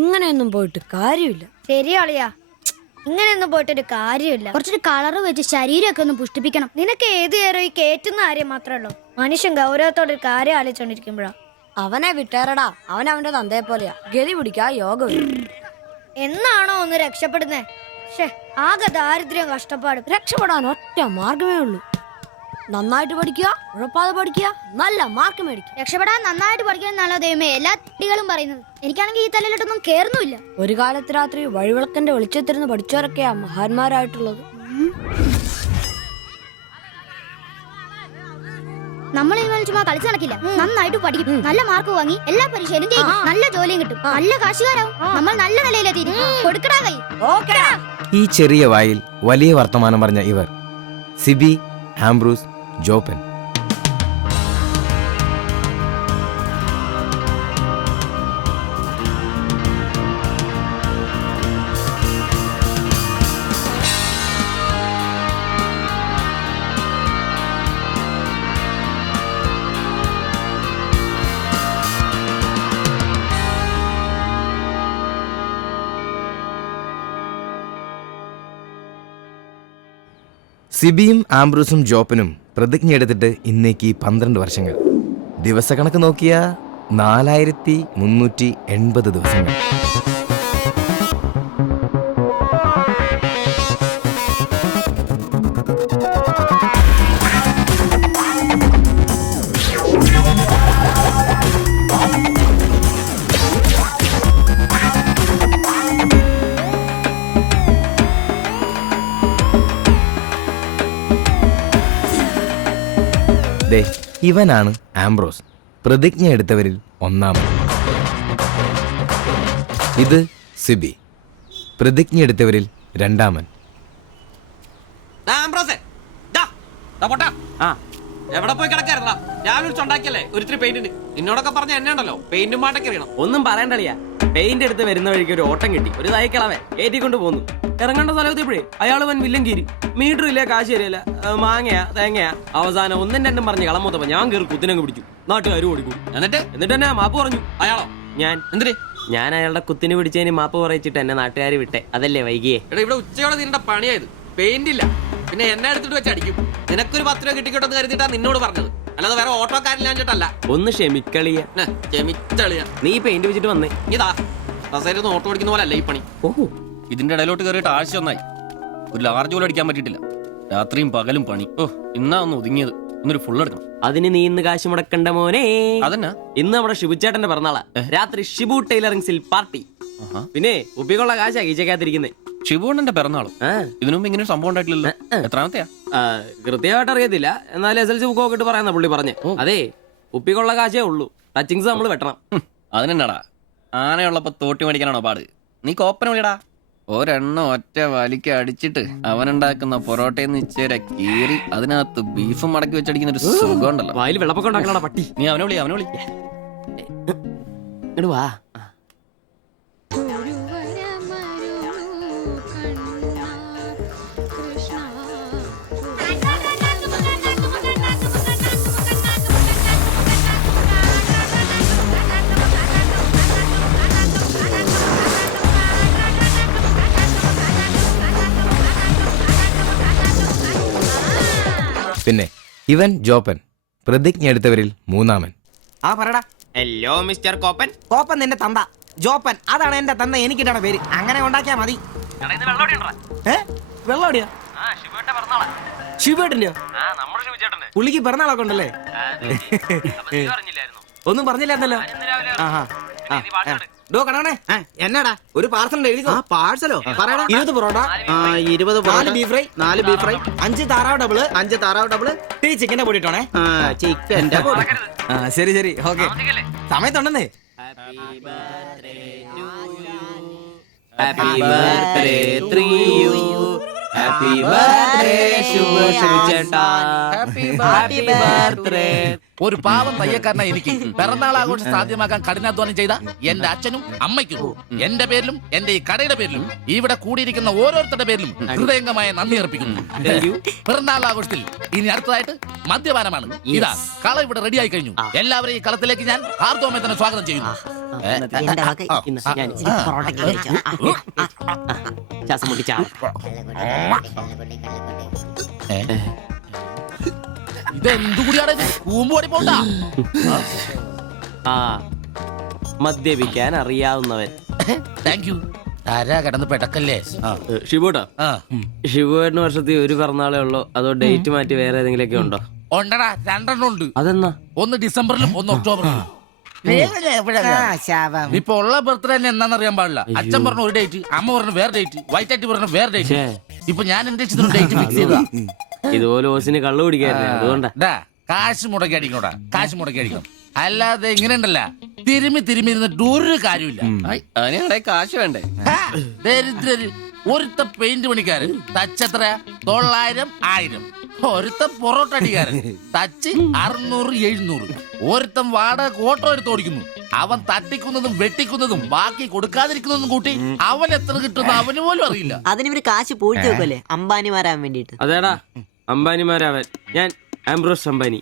ഇങ്ങനെയൊന്നും പോയിട്ട് കാര്യമില്ല. ശരിയാളിയാ, ഇങ്ങനെയൊന്നും പോയിട്ടൊരു കാര്യമില്ല. കുറച്ചൊരു കളറ് വെച്ച് ശരീരമൊക്കെ ഒന്ന് പുഷ്ടിപ്പിക്കണം. നിനക്ക് ഏത് നേരം ഈ കേറ്റുന്ന കാര്യം മാത്രമേ ഉള്ളൂ. മനുഷ്യൻ ഗൗരവത്തോടെ ഒരു കാര്യം ആലോചിച്ചോണ്ടിരിക്കുമ്പോഴാ. അവനെ വിട്ടേറടാ, അവൻ അവന്റെ തന്തയെ പോലെയാ. ഗതി പിടിക്കാ യോഗം. എന്നാണോ ഒന്ന് രക്ഷപ്പെടുന്നേ? ആകെ ദാരിദ്ര്യം കഷ്ടപ്പാടും. രക്ഷപ്പെടാൻ ഒറ്റ മാർഗമേ ഉള്ളൂ. നന്നായിട്ട് പഠിക്കുക, ഉഴപ്പാതെ പഠിക്കുക, നല്ല മാർക്ക് മേടിക്കുക. രക്ഷപ്പെടാൻ നന്നായിട്ട് പഠിക്കാന്നാണോ ദൈവമേ എല്ലാ കുട്ടികളും പറയുന്നത്? എനിക്കാണെങ്കിൽ ഈ തലയിലോട്ടൊന്നും കേറുന്നില്ല. ഒരു കാലത്ത് രാത്രി വഴിവിളക്കന്റെ വെളിച്ചത്തിരുന്ന് പഠിച്ചവരൊക്കെയാ മഹാന്മാരായിട്ടുള്ളത്. നമ്മൾ ഇതുപോലെ ചുമ്മാ കളിച്ചു നടക്കില്ല. നന്നായിട്ട് പഠിക്കും, നല്ല മാർക്ക് വാങ്ങി എല്ലാ പരീക്ഷയിലും ജയിക്കും, നല്ല ജോലിയും കിട്ടും, നല്ല കാശുകാരാവും. നമ്മൾ നല്ല നിലയിലെത്തി കൊടുക്കടാ കൈ. ഈ ചെറിയ വായിൽ വലിയ വർത്തമാനം പറഞ്ഞ ഇവർ സിബി, ആംബ്രൂസ്, ജോപ്പൻ. സിബിയും ആംബ്രൂസും ജോപ്പനും പ്രതിജ്ഞയെടുത്തിട്ട് ഇന്നേക്ക് 12 വർഷങ്ങൾ. ദിവസക്കണക്ക് നോക്കിയ 4380 ദിവസങ്ങൾ. ഇവനാണ് ആംബ്രോസ്, പ്രതിജ്ഞ എടുത്തവരിൽ ഒന്നാമൻ. ഇത് സിബി, പ്രതിജ്ഞ എടുത്തവരിൽ രണ്ടാമൻ. എവിടെ പോയി കിടക്കായിരുന്നാ? ഞാൻ വിളിച്ചുണ്ടാക്കിയല്ലേ ഒരിത്തിരി പെയിന്റിന്. നിന്നോടൊക്കെ പറഞ്ഞ എന്നെ ഉണ്ടല്ലോ പെയിന്റും പാട്ടൊക്കെ അറിയണം. ഒന്നും പറയണ്ടളിയാ. പെയിന്റ് എടുത്ത് വരുന്ന വഴിക്ക് ഒരു ഓട്ടം കിട്ടി. ഒരു തൈക്കളവൻ ഏറ്റിക്കൊണ്ട് പോന്നു. ഇറങ്ങേണ്ട സ്ഥലത്തെപ്പോഴേ അയാൾ വൻ വില്ലൻ കീരി. മീറ്റർ ഇല്ല, കാശ് തരില്ല, മാങ്ങയാ തേങ്ങയാ. അവസാനം ഒന്നും രണ്ടും പറഞ്ഞ് കളം മൊത്തപ്പോ ഞാൻ കയറി കുത്തിനങ്ങ് പിടിച്ചു. നാട്ടുകാർ ഓടിക്കും. എന്നിട്ട് എന്നെ മാപ്പ് പറഞ്ഞു. അയാളോ? ഞാൻ. എന്തിന്? ഞാൻ അയാളുടെ കുത്തിന് പിടിച്ചതിന് മാപ്പ് പറയിച്ചിട്ട് എന്നെ നാട്ടുകാർ വിട്ടെ. അതല്ലേ വൈകിയേ? ഇവിടെ ഉച്ചയോടെ തീരേണ്ട പണിയായത്. പെയിന്റ് ഇല്ല, പിന്നെ എന്നെ എടുത്തിട്ട് വെച്ച് അടിക്കും. നിനക്കൊരു 10 രൂപ കിട്ടിക്കോട്ടെന്ന് കരുതിട്ടാ നിന്നോട് പറഞ്ഞത്, അല്ലാതെ വേറെ ഓട്ടോക്കാരില്ലാഞ്ഞിട്ടല്ല. ഒന്ന് ക്ഷമിക്കളിയ. ക്ഷമിച്ചളിയ. നീ പെയിന്റ് വെച്ചിട്ട് വന്നേ. ഇതാ ബസ്സായിരുന്നു ഓട്ടോ ഓടിക്കുന്ന പോലെ അല്ല ഈ പണി. ഓഹോ, ഇതിന്റെ ഇടയിലോട്ട് കയറിയിട്ട് ആഴ്ച ഒന്നായി. ഒരു ലാർജ് പോലും അടിക്കാൻ പറ്റിയിട്ടില്ല. രാത്രിയും പകലും പണി. ഇന്നാ ഒന്ന് ഒതുങ്ങിയത്. ഇന്നൊരു ഫുൾ എടുക്കണം. അതിന് നീ ഇന്ന് കാശ് മുടക്കണ്ട മോനെ. അതന്നെ, ഇന്ന് നമ്മുടെ ഷിബുച്ചേട്ടന്റെ പിറന്നാളാ. രാത്രി ഷിബു ടൈലറിംഗ്സിൽ പാർട്ടി. പിന്നെ ഉപ്പിക്കുള്ള കാശാ കീച്ചക്കാത്തിരിക്കുന്നേ. ഷിബുണ്ണന്റെ പിറന്നാളും ഇതിനു മുമ്പ് ഇങ്ങനെ സംഭവം ഉണ്ടായിട്ടില്ലല്ലോ. എത്രാമത്തെയാ? കൃത്യമായിട്ട് അറിയത്തില്ല, എന്നാലും SLC ബുക്ക് നോക്കിട്ട് പറയാന്ന പുള്ളി പറഞ്ഞേ. അതെ, ഉപ്പിക്കുള്ള കാശേ ഉള്ളൂ, ടച്ചിങ്സ് നമ്മൾ വെട്ടണം. അതിനെന്നാടാ, ആനയുള്ളപ്പോ തോട്ടി മേടിക്കാനാണോ പാട്? നീ കോപ്പന വിളിയടാ. ഒരെണ്ണം ഒറ്റ വലിക്ക് അടിച്ചിട്ട് അവനുണ്ടാക്കുന്ന പൊറോട്ടയെന്ന് ഇച്ചേരെ കീറി അതിനകത്ത് ബീഫും മടക്കി വെച്ചടിക്കുന്ന ഒരു സുഖം ഉണ്ടല്ലോ. വായിൽ വെള്ളപ്പൊക്കം ഉണ്ടാക്കണ പട്ടി. നീ അവനെ വിളി. ഇങ്ങട് വാ. പിന്നെ ഇവൻ ജോപ്പൻ, പ്രതിജ്ഞ എടുത്തവരിൽ മൂന്നാമൻ. ആ പറടാ. Hello mister കോപ്പൻ. കോപ്പൻ നിന്റെ തന്ത, ജോപ്പൻ അതാണ് എന്റെ തന്ത, എനിക്കിട്ടാണ് പേര്. അങ്ങനെ ഉണ്ടാക്കിയാ മതി. വെള്ളോടിയാ? ശിവേട്ടന്റെയോ? പുള്ളിക്ക് പിറന്നാളൊക്കെ ഉണ്ടല്ലേ? ഒന്നും പറഞ്ഞില്ലായിരുന്നല്ലോ. കണേ എന്നാടാ ഒരു പാർസൽ എഴുതി. പാഴ്സലോ? പറയടാ. 20 parotta, 20 4 beef fry, 4 beef fry, 5 താറാവ് ഡബിള്, 5 താറാവ് ഡബിള്, ടീ ചിക്കന്റെ പൊടി ഇട്ടോണേ. ചിക്കന്റെ ശരി ശരി, ഓക്കെ. സമയത്തുണ്ടെന്നേ. Happy birthday to you. Happy birthday ശുഭേച്ഛേട്ടാ. Happy birthday. ഒരു പാവം തയ്യക്കാരനായി എനിക്ക് പിറന്നാൾ ആഘോഷം സാധ്യമാക്കാൻ കഠിനാധ്വാനം ചെയ്ത എന്റെ അച്ഛനും അമ്മയ്ക്കും എന്റെ പേരിലും എന്റെ ഈ കടയുടെ പേരിലും ഇവിടെ കൂടിയിരിക്കുന്ന ഓരോരുത്തരുടെ പേരിലും ഹൃദയംഗമായ നന്ദി അർപ്പിക്കുന്നു. പിറന്നാൾ ആഘോഷത്തിൽ ഇനി അടുത്തതായിട്ട് മദ്യപാനമാണ്. ഇതാ കള ഇവിടെ റെഡിയായി കഴിഞ്ഞു. എല്ലാവരെയും ഈ കളത്തിലേക്ക് ഞാൻ ഹാർദവമായി തന്നെ സ്വാഗതം ചെയ്യുന്നു. ഇതെന്തുകൂടിയാണ് കൂമ്പോടി പോണ്ട. ആ മദ്യപിക്കാൻ അറിയാവുന്നവൻ. Thank you. ആരാ കിടന്ന് പെടക്കല്ലേ. ഷിബുട്ടാ, ഷിബുവേട്ടന് വർഷത്തിൽ ഒരു പിറന്നാളേ ഉള്ളോ അതോ ഡേറ്റ് മാറ്റി വേറെ ഏതെങ്കിലുമൊക്കെ ഉണ്ടോ? ഉണ്ടടാ, 2 ഉണ്ട്. അതെന്നാ? ഒന്ന് ഡിസംബറിലും ഒന്ന് ഒക്ടോബറിലും. ഇപ്പൊ ഉള്ള ബർത്ത്ഡേ തന്നെ എന്താണെന്നറിയാൻ പാടില്ല. അച്ഛൻ പറഞ്ഞ ഒരു ഡേറ്റ്, അമ്മ പറഞ്ഞ വേറെ ഡേറ്റ്, വൈറ്റാറ്റി പറഞ്ഞ വേറെ ഡേറ്റ്. ഇപ്പൊ ഞാൻ എന്റെ ഡേറ്റ് ഫിക്സ് ചെയ്തതാ. ഇതുപോലെ ഓസിന് കള്ളു പിടിക്കാറില്ല, അതുകൊണ്ടാ. കാശ് മുടക്കി അടിക്കണോടാ, കാശ് മുടക്കി അടിക്കണം. അല്ലാതെ ഇങ്ങനെ ഉണ്ടല്ല തിരുമ്മി ഇരുന്നിട്ട് ഒരു കാര്യമില്ല. അതിനെ കാശ് വേണ്ടേ? ദരിദ്രര്. ഒരുത്ത പെയിന്റ് പണിക്കാരൻ തച്ചെത്ര 900 1000. ഒരുത്ത പൊറോട്ട അടിക്കാരൻ തച്ച് 600 700. ഒരുത്തൻ വാടക ഓട്ടോ എടുത്ത് ഓടിക്കുന്നു. അവൻ തട്ടിക്കുന്നതും വെട്ടിക്കുന്നതും ബാക്കി കൊടുക്കാതിരിക്കുന്നതും കൂട്ടി അവൻ എത്ര കിട്ടുന്നു അവന് പോലും അറിയില്ല. അതിനിവര് കാശ് പൂഴ്ത്തി വെക്കുമല്ലേ അംബാനിമാരാൻ വേണ്ടിട്ട്. അതേടാ, അംബാനിമാരാവൻ. ഞാൻ ആംബ്രോസ് അംബാനി.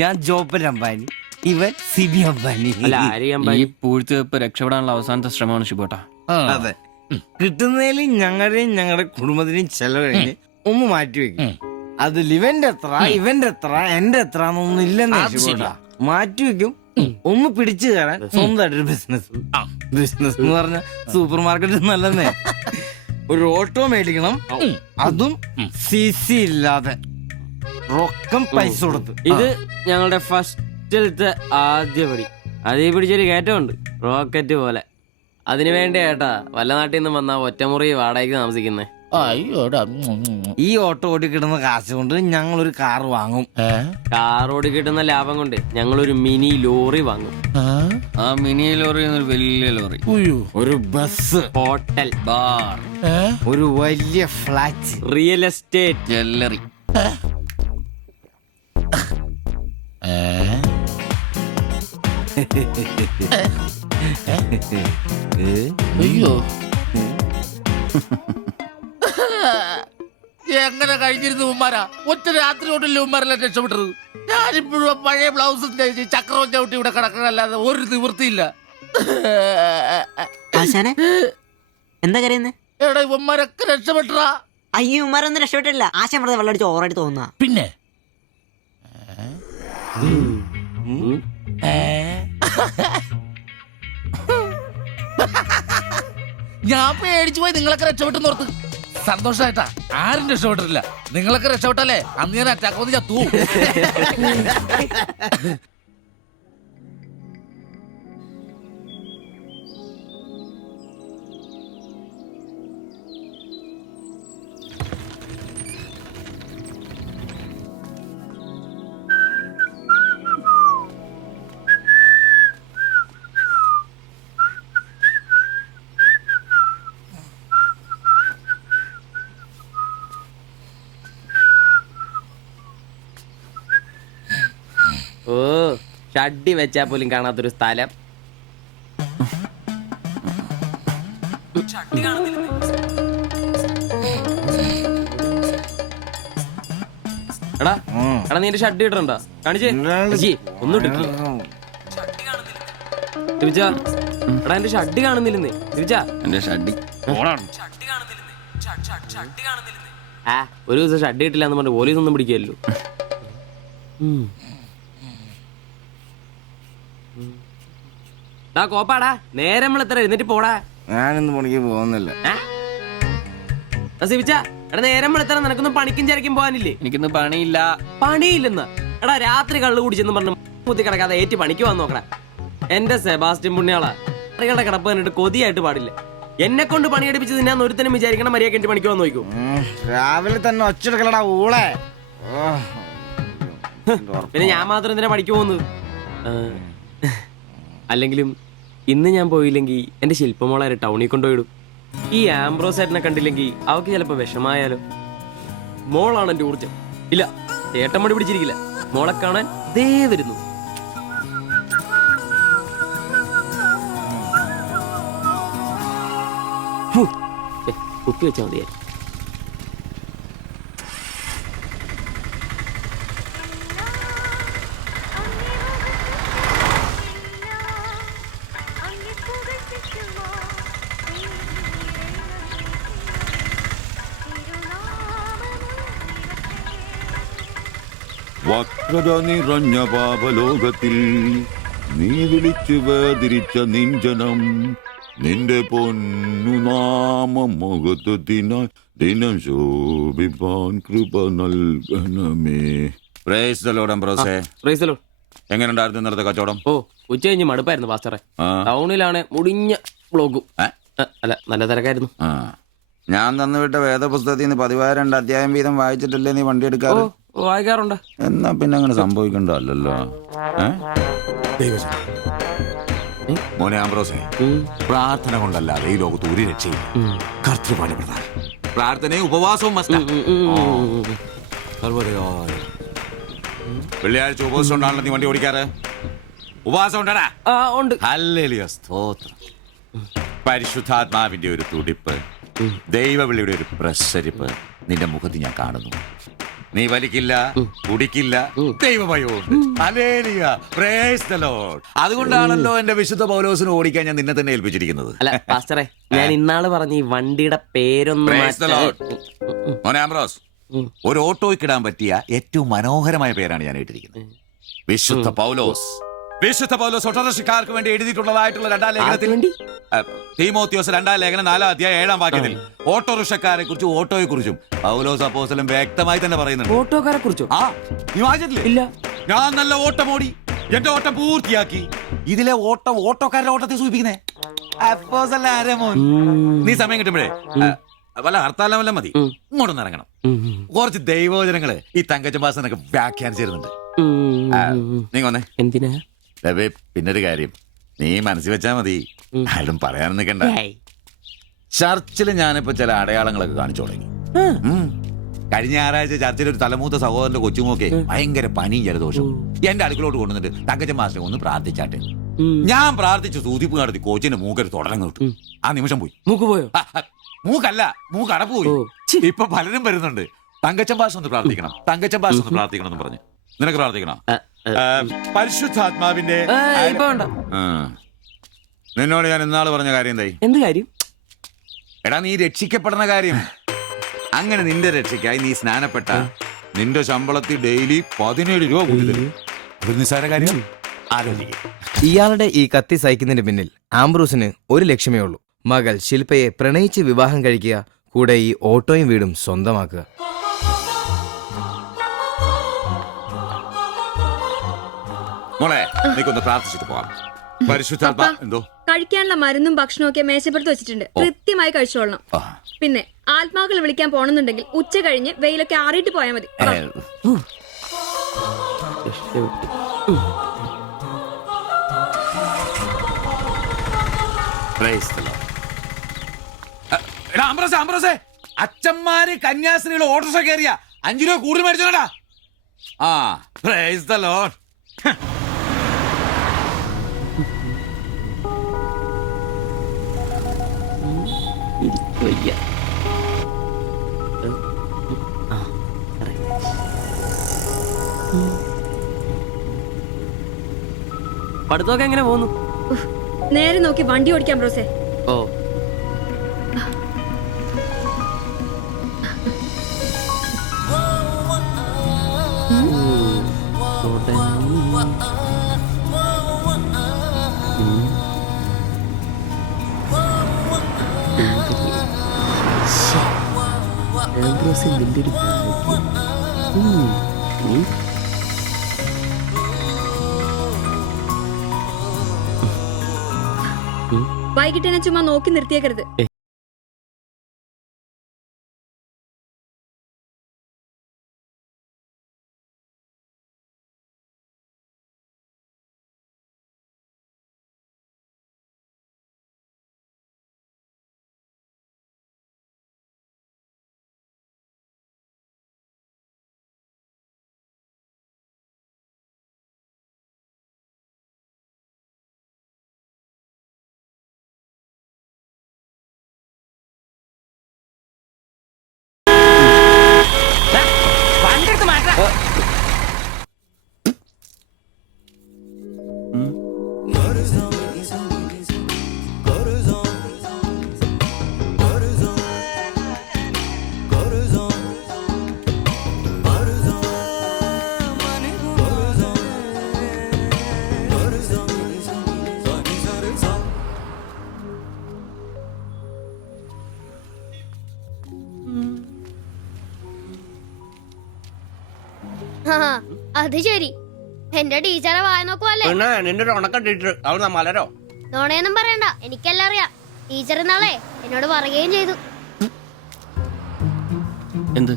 ഞാൻ ജോപ്പൻ അംബാനി, ഇവൻ സിബി അംബാനി. അല്ല, ആര്യ ഈ അംബാനി. പൂഴ്ത്തിവെപ്പ് രക്ഷപ്പെടാനുള്ള അവസാനത്തെ ശ്രമമാണ് ഷിബോട്ടാ. അതെ, കിട്ടുന്നതിൽ ഞങ്ങളുടെയും ഞങ്ങളുടെ കുടുംബത്തിന്റെയും ചെലവ് കഴിഞ്ഞ് ഒന്ന് മാറ്റി വെക്കും. അതിൽ ഇവന്റെ എത്ര ഇവന്റെ എത്ര എന്റെ എത്ര എന്നൊന്നും ഇല്ലെന്ന് മാറ്റി വെക്കും. ഒന്ന് പിടിച്ചു കയറാൻ സ്വന്തമായിട്ടൊരു ബിസിനസ്. ബിസിനസ് എന്ന് പറഞ്ഞ സൂപ്പർ മാർക്കറ്റ് നല്ലതേ. ഒരു ഓട്ടോ മേടിക്കണം, അതും CC ഇല്ലാതെ റൊക്കം പൈസ കൊടുത്ത്. ഇത് ഞങ്ങളുടെ ഫസ്റ്റിലത്തെ ആദ്യ പടി. അതീ പിടിച്ചൊരു കയറ്റമുണ്ട്, റോക്കറ്റ് പോലെ. അതിനു വേണ്ടി ഏട്ടാ വല്ല നാട്ടിൽ നിന്ന് വന്നാ ഒറ്റമുറി വാടകയ്ക്ക് താമസിക്കുന്നേ. അയ്യോടാ. ഈ ഓട്ടോ ഓടി കിട്ടുന്ന കാശ് കൊണ്ട് ഞങ്ങളൊരു കാർ വാങ്ങും. കാർ ഓടി കിട്ടുന്ന ലാഭം കൊണ്ട് ഞങ്ങളൊരു മിനി ലോറി വാങ്ങും. ആ മിനി ലോറി എന്നൊരു വലിയ ലോറി, ഒരു ബസ്, ഹോട്ടൽ, ബാർ, ഒരു വലിയ ഫ്ലാറ്റ്, റിയൽ എസ്റ്റേറ്റ്, ജ്വല്ലറി. അയ്യോ, എങ്ങനെ കഴിഞ്ഞിരുന്നു ഉമ്മാരാ? ഒറ്റ രാത്രി കൊണ്ടല്ലേ ഉമ്മാരെല്ലാം രക്ഷപ്പെട്ടത്. ഞാനിപ്പോഴും പഴയ ബ്ലൗസും ചക്രവും ചവിട്ടി ഇവിടെ കിടക്കണല്ലാതെ ഒരു നിവൃത്തിയില്ല. ആശാനെ എന്താ കരയുന്നേ? എടാ ഉമ്മാരൊക്കെ രക്ഷപ്പെട്ടാ. അയ്യോ ഉമ്മാരൊന്നും രക്ഷപ്പെട്ടില്ല. ആശാൻ വെറുതെ വെള്ളം അടിച്ച് ഓറായിട്ട് തോന്നുക. പിന്നെ ഞാൻ പേടിച്ചു പോയി. നിങ്ങളൊക്കെ രക്ഷപ്പെട്ടെന്ന് ഓർത്ത് സന്തോഷായിട്ടാ. ആരും രക്ഷപ്പെട്ടിട്ടില്ല. നിങ്ങളൊക്കെ രക്ഷപ്പെട്ടല്ലേ അന്ന് ഞാൻ അറ്റാക്ക് വന്ന് ചത്തു. ഓ ഷഡ്ഡി വെച്ചാ പോലും കാണാത്തൊരു സ്ഥലം. എടാ എടാ നീ എന്റെ ഷഡ്ഡി ഇടണ്ടോ? കാണിച്ചേ ഒന്നും എടാ എന്റെ ഷഡ്ഡി കാണുന്നില്ലെന്ന്. എന്റെ ഷഡ്ഡി ആ ഒരു ദിവസം ഷഡ്ഡി ഇട്ടില്ല എന്ന് പറഞ്ഞ് പോലീസ് ഒന്നും പിടിക്കല്ലോ. കോപ്പാടാ നേരം എത്ര എഴുന്നേറ്റ് പോടാ. ഞാനിന്ന് പണിക്ക് പോകുന്നില്ല. നസീബിച്ച എടാ നേരം എത്ര നിനക്കൊന്നും പണിക്കും ചരക്കും പോകാനില്ലേ? എനിക്കിന്ന് പണിയില്ല. പണിയില്ലെന്ന് എടാ രാത്രി കള്ളു കുടിച്ചെന്ന് പറഞ്ഞ് കുത്തി കിടക്കാതെ ഏറ്റ് പണിക്ക് വന്ന് നോക്കടാ. എന്റെ സെബാസ്റ്റ്യൻ പുണ്യാളാ കറികളുടെ കിടപ്പ് കണ്ടിട്ട് കൊതിയായിട്ട് പാടില്ല. എന്നെ കൊണ്ട് പണിയെടുപ്പിച്ച് തിന്നാന്ന് ഒരുത്തനും വിചാരിക്കണം. മര്യാദ എന്റെ പണിക്ക് വന്ന് നോക്കൂ. രാവിലെ തന്നെ ഒച്ചെടുക്കലടാ ഊളെ. പിന്നെ ഞാൻ മാത്രം എന്തിനാ പണിക്ക് പോകുന്നത്? അല്ലെങ്കിലും ഇന്ന് ഞാൻ പോയില്ലെങ്കിൽ എന്റെ ശില്പമോളെ ടൗണിൽ കൊണ്ടുപോയിടും. ഈ ആംബ്രോസ് ഏട്ടനെ കണ്ടില്ലെങ്കിൽ അവക്ക് ചിലപ്പോ വിഷമായാലോ. മോളാണ് എന്റെ ഊർജം. ഇല്ല ചേട്ടൻ മടി പിടിച്ചിരിക്കില്ല. മോളെ കാണാൻ ദേ വരുന്നു. കുത്തി വെച്ചാൽ മതിയായി. വക്രത നിറഞ്ഞ പാപലോകത്തിൽ നീ വിളിച്ചു വേദിരിച്ച നിഞ്ജനം നിന്റെ പൊന്നു നാമം മുഖത്തിനായി ദിനം ശോഭിപ്പാൻ കൃപ നൽകണമേ. പ്രൈസ് ദി ലോർഡ് അംബ്രോസേ. Praise the lord. എങ്ങനെയുണ്ടായിരുന്നു ഇന്നലത്തെ കച്ചവടം? ഓ ഉച്ച കഴിഞ്ഞ് മടുപ്പായിരുന്നു പാസ്റ്ററെ. ടൗണിലാണ് മുടിഞ്ഞ ബ്ലോഗും. അല്ല നല്ല തിരക്കായിരുന്നു. ഞാൻ തന്നുവിട്ട വേദപുസ്തകത്തിൽ നിന്ന് 12 അധ്യായം വീതം വായിച്ചിട്ടല്ലേ നീ വണ്ടി എടുക്കാറ്? വായിക്കാറുണ്ട്. എന്നാ പിന്നെ അങ്ങനെ സംഭവിക്കണ്ടല്ലോ. മോനെ ആംബ്രോസേ, പ്രാർത്ഥന കൊണ്ടല്ലാതെ ഈ ലോകത്ത് ഒരു രക്ഷയില്ല. കർത്തൃപാട് പ്രധാനം. പ്രാർത്ഥനയും ഉപവാസവും മസ്റ്റാ. വെള്ളിയാഴ്ച ഉപവാസം ഉണ്ടാണല്ലോ നീ വണ്ടി ഓടിക്കാറ്. ഉപവാസം ഉണ്ടടാ? ഉണ്ട്. ഹല്ലേലൂയ, സ്തോത്രം. പരിശുദ്ധാത്മാവിന്റെ ഒരു തുടിപ്പ്, ദൈവവിളിയുടെ ഒരു പ്രസരിപ്പ് നിന്റെ മുഖത്ത് ഞാൻ കാണുന്നു. നീ വലിക്കില്ല, കുടിക്കില്ല, ദൈവഭയമുണ്ട്. Hallelujah, praise the lord. അതുകൊണ്ടാണല്ലോ എന്റെ വിശുദ്ധ പൗലോസിനെ ഓടിക്കാൻ ഞാൻ നിന്നെ തന്നെ ഏൽപ്പിച്ചിരിക്കുന്നത്. അല്ല പാസ്റ്ററെ, ഞാൻ ഇന്നാള് പറഞ്ഞ ഈ വണ്ടിയുടെ പേരൊന്നും മോനെ ആംബ്രോസ്, ഒരു ഓട്ടോയ്ക്കിടാൻ പറ്റിയ ഏറ്റവും മനോഹരമായ പേരാണ് ഞാൻ ഇട്ടിരിക്കുന്നത്. വിശുദ്ധ പൗലോസ്. വിശുദ്ധ പൗലോസ് ഓട്ടോറിക്ഷക്കാർക്ക് വേണ്ടി എഴുതിയിട്ടുള്ളതായിട്ടുള്ള 2-ാം ലേഖനത്തിൽ, തീമോത്തിയോസ് 2-ാം ലേഖനം 4-ാം അധ്യായം 7-ാം വാക്യത്തിൽ ഓട്ടോറിക്ഷക്കാരെ കുറിച്ചും ഓട്ടോയെ കുറിച്ചും പൗലോസ് അപ്പോസ്തലൻ വ്യക്തമായി തന്നെ പറയുന്നുണ്ട്. ഓട്ടോക്കാരെ കുറിച്ചോ? നീ വായിച്ചിട്ടില്ലേ? ഇല്ല. ഞാൻ നല്ല ഓട്ടം ഓടി, എന്റെ ഓട്ടം പൂർത്തിയാക്കി. ഇതിലെ ഓട്ടം ഓട്ടോക്കാരുടെ ഓട്ടത്തെ സൂചിപ്പിക്കുന്നേ. നീ സമയം കിട്ടുമ്പോഴേ വല്ല ഹർത്താലം വല്ല മതി, ഇങ്ങോട്ടൊന്ന് ഇറങ്ങണം. കുറച്ച് ദൈവവചനങ്ങള് ഈ തങ്കച്ചമ്പാസനൊക്കെ വ്യാഖ്യാനിച്ചിരുന്നുണ്ട്. നീ വന്നേ. എന്തിനാ? പിന്നൊരു കാര്യം നീ മനസ്സിൽ വെച്ചാ മതി, ആരും പറയാൻ നിൽക്കണ്ട. ചർച്ചിൽ ഞാനിപ്പോ ചില അടയാളങ്ങളൊക്കെ കാണിച്ചു തുടങ്ങി. കഴിഞ്ഞ ഞായറാഴ്ച ചർച്ചിൽ ഒരു തലമൂത്ത സഹോദരന്റെ കൊച്ചുമോക്കെ ഭയങ്കര പനിയും ജലദോഷവും എന്റെ അടുക്കളോട്ട് കൊണ്ടുവന്നിട്ട് തങ്കച്ചൻ മാസ്റ്റർ ഒന്ന് പ്രാർത്ഥിച്ചാട്ടെ. ഞാൻ പ്രാർത്ഥിച്ചു, സൂതിപ്പ് നടത്തി കോച്ചിന്റെ മൂക്കൊരു തുടങ്ങി കിട്ടും. ആ നിമിഷം പോയി. മൂക്ക് പോയോ? മൂക്കല്ല, മൂക്ക് അടപ്പ് പോയി. ഇപ്പൊ പലരും വരുന്നുണ്ട്, തങ്കച്ചൻ ഭാഷ ഒന്ന് പ്രാർത്ഥിക്കണം, തങ്കച്ചൻ ഭാഷ ഒന്ന് പ്രാർത്ഥിക്കണം എന്ന് പറഞ്ഞു. നിനക്ക് പ്രാർത്ഥിക്കണം? പരിശുദ്ധാത്മാവിന്റെ നിന്നോട് ഞാൻ ഇന്നാള് പറഞ്ഞ കാര്യം എന്തായി? എന്ത് കാര്യം? എടാ, നീ രക്ഷിക്കപ്പെടുന്ന കാര്യം. അങ്ങനെ നിന്റെ രക്ഷയ്ക്കായി നീ സ്നാനപ്പെട്ട നിന്റെ ശമ്പളത്തിൽ ഡെയിലി 17 രൂപ കൂടി തരും. ഒരു നിസ്സാര കാര്യം ആലോചിക്കും. ഇയാളുടെ ഈ കത്തി സഹിക്കുന്നതിന് പിന്നിൽ ആംബ്രൂസിന് ഒരു ലക്ഷ്യമേ ഉള്ളൂ: മകൾ ശില്പയെ പ്രണയിച്ച് വിവാഹം കഴിക്കുക, കൂടെ ഈ ഓട്ടോയും വീടും സ്വന്തമാക്കുക. മോളെ, നീക്കൊന്ന് പ്രാർത്ഥിച്ചിട്ട് പോവാം. പരിശുദ്ധാത്മാ. എന്തോ? കഴിക്കാനുള്ള മരുന്നും ഭക്ഷണവും ഒക്കെ മേശപ്പുറത്ത് വെച്ചിട്ടുണ്ട്, കൃത്യമായി കഴിച്ചോളണം. പിന്നെ ആത്മാക്കൾ വിളിക്കാൻ പോണെന്നുണ്ടെങ്കിൽ ഉച്ച കഴിഞ്ഞ് വെയിലൊക്കെ ആറിയിട്ട് പോയാൽ മതി. അച്ഛന്മാര് കന്യാസ്ത്രീകൾ ഓട്ടോറിക്ഷ കയറിയ 5 രൂപ കൂടുതൽ മേടിച്ചോടാ. Price the Lord. പഠിത്തമൊക്കെ എങ്ങനെ പോകുന്നു? നേരെ നോക്കി വണ്ടി ഓടിക്കാം ബ്രോസേ. ഓ, ആംബ്രോസിൽ നിന്റെ ഒരു ഭാഗ്യം. വൈകിട്ട് എന്നെ ചുമ്മാ നോക്കി നിർത്തിയേക്കരുത്. അത് ശരി, എന്റെ ടീച്ചറെ വായ നോക്കുവല്ലേ? പിന്നെ നിന്റെ ഒരു ഉണക്കം ടീച്ചർ അവിടെ മലരോ നോണയൊന്നും പറയണ്ട, എനിക്കെല്ലാം അറിയാം. ടീച്ചർ നാളെ എന്നോട് പറയുകയും ചെയ്തു. എന്ത്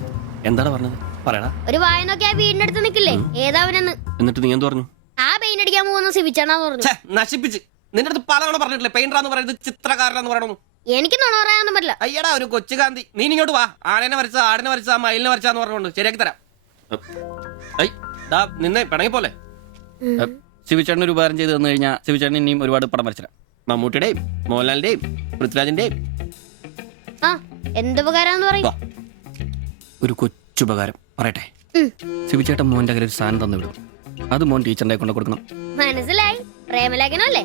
എന്താണ് പറഞ്ഞത്? പറയടാ. ഒരു വായ നോക്കിയാ വീടിന്റെ അടുത്ത് നിക്കില്ലേ, ഏതാവനെന്ന്. എന്നിട്ട് നീ എന്ത് പറഞ്ഞു? ആ പെയിന്റ് അടിക്കാൻ പോകുന്ന സിവിച്ചാണെന്ന് പറഞ്ഞു. നശിപ്പിച്ച്. നിന്റെ അടുത്ത് പലതവണ പറഞ്ഞിട്ടില്ലേ പെയിന്ററാന്ന് പറയുന്നത് ചിത്രകാരനാന്ന് പറയണു. എനിക്ക് നുണ പറയാനൊന്നും പറ്റില്ല. അയ്യടാ ഒരു കൊച്ചു കാന്തി. നീ ഇങ്ങോട്ട് വാ. ആടിനെ വരച്ച ആടിനെ വരച്ച മയിലിനെ വരച്ചാന്ന് പറഞ്ഞോണ്ട് ശരിയാക്കി തരാം. നിന്നെ പിണങ്ങി പോലെ ശിവചേട്ടൻ ഒരു ഉപകാരം ചെയ്ത് തന്നു കഴിഞ്ഞാൽ ശിവചേട്ടൻ ഇനിയും ഒരുപാട് പടം വരച്ചിടാം. മമ്മൂട്ടിയുടെയും മോഹൻലാലിന്റെയും പൃഥ്വിരാജിന്റെയും. ആ എന്തുപകാരാന്ന് പറയും? ഒരു കൊച്ചുപകാരം പറയട്ടെ. ശിവചേട്ടൻ മോന്റെ കയ്യിൽ ഒരു സാധനം തന്നു വിടും. അത് മോൻ ടീച്ചറിന്റെ കൊണ്ട് കൊടുക്കണം. മനസ്സിലായി, പ്രേമലേഖനല്ലേ?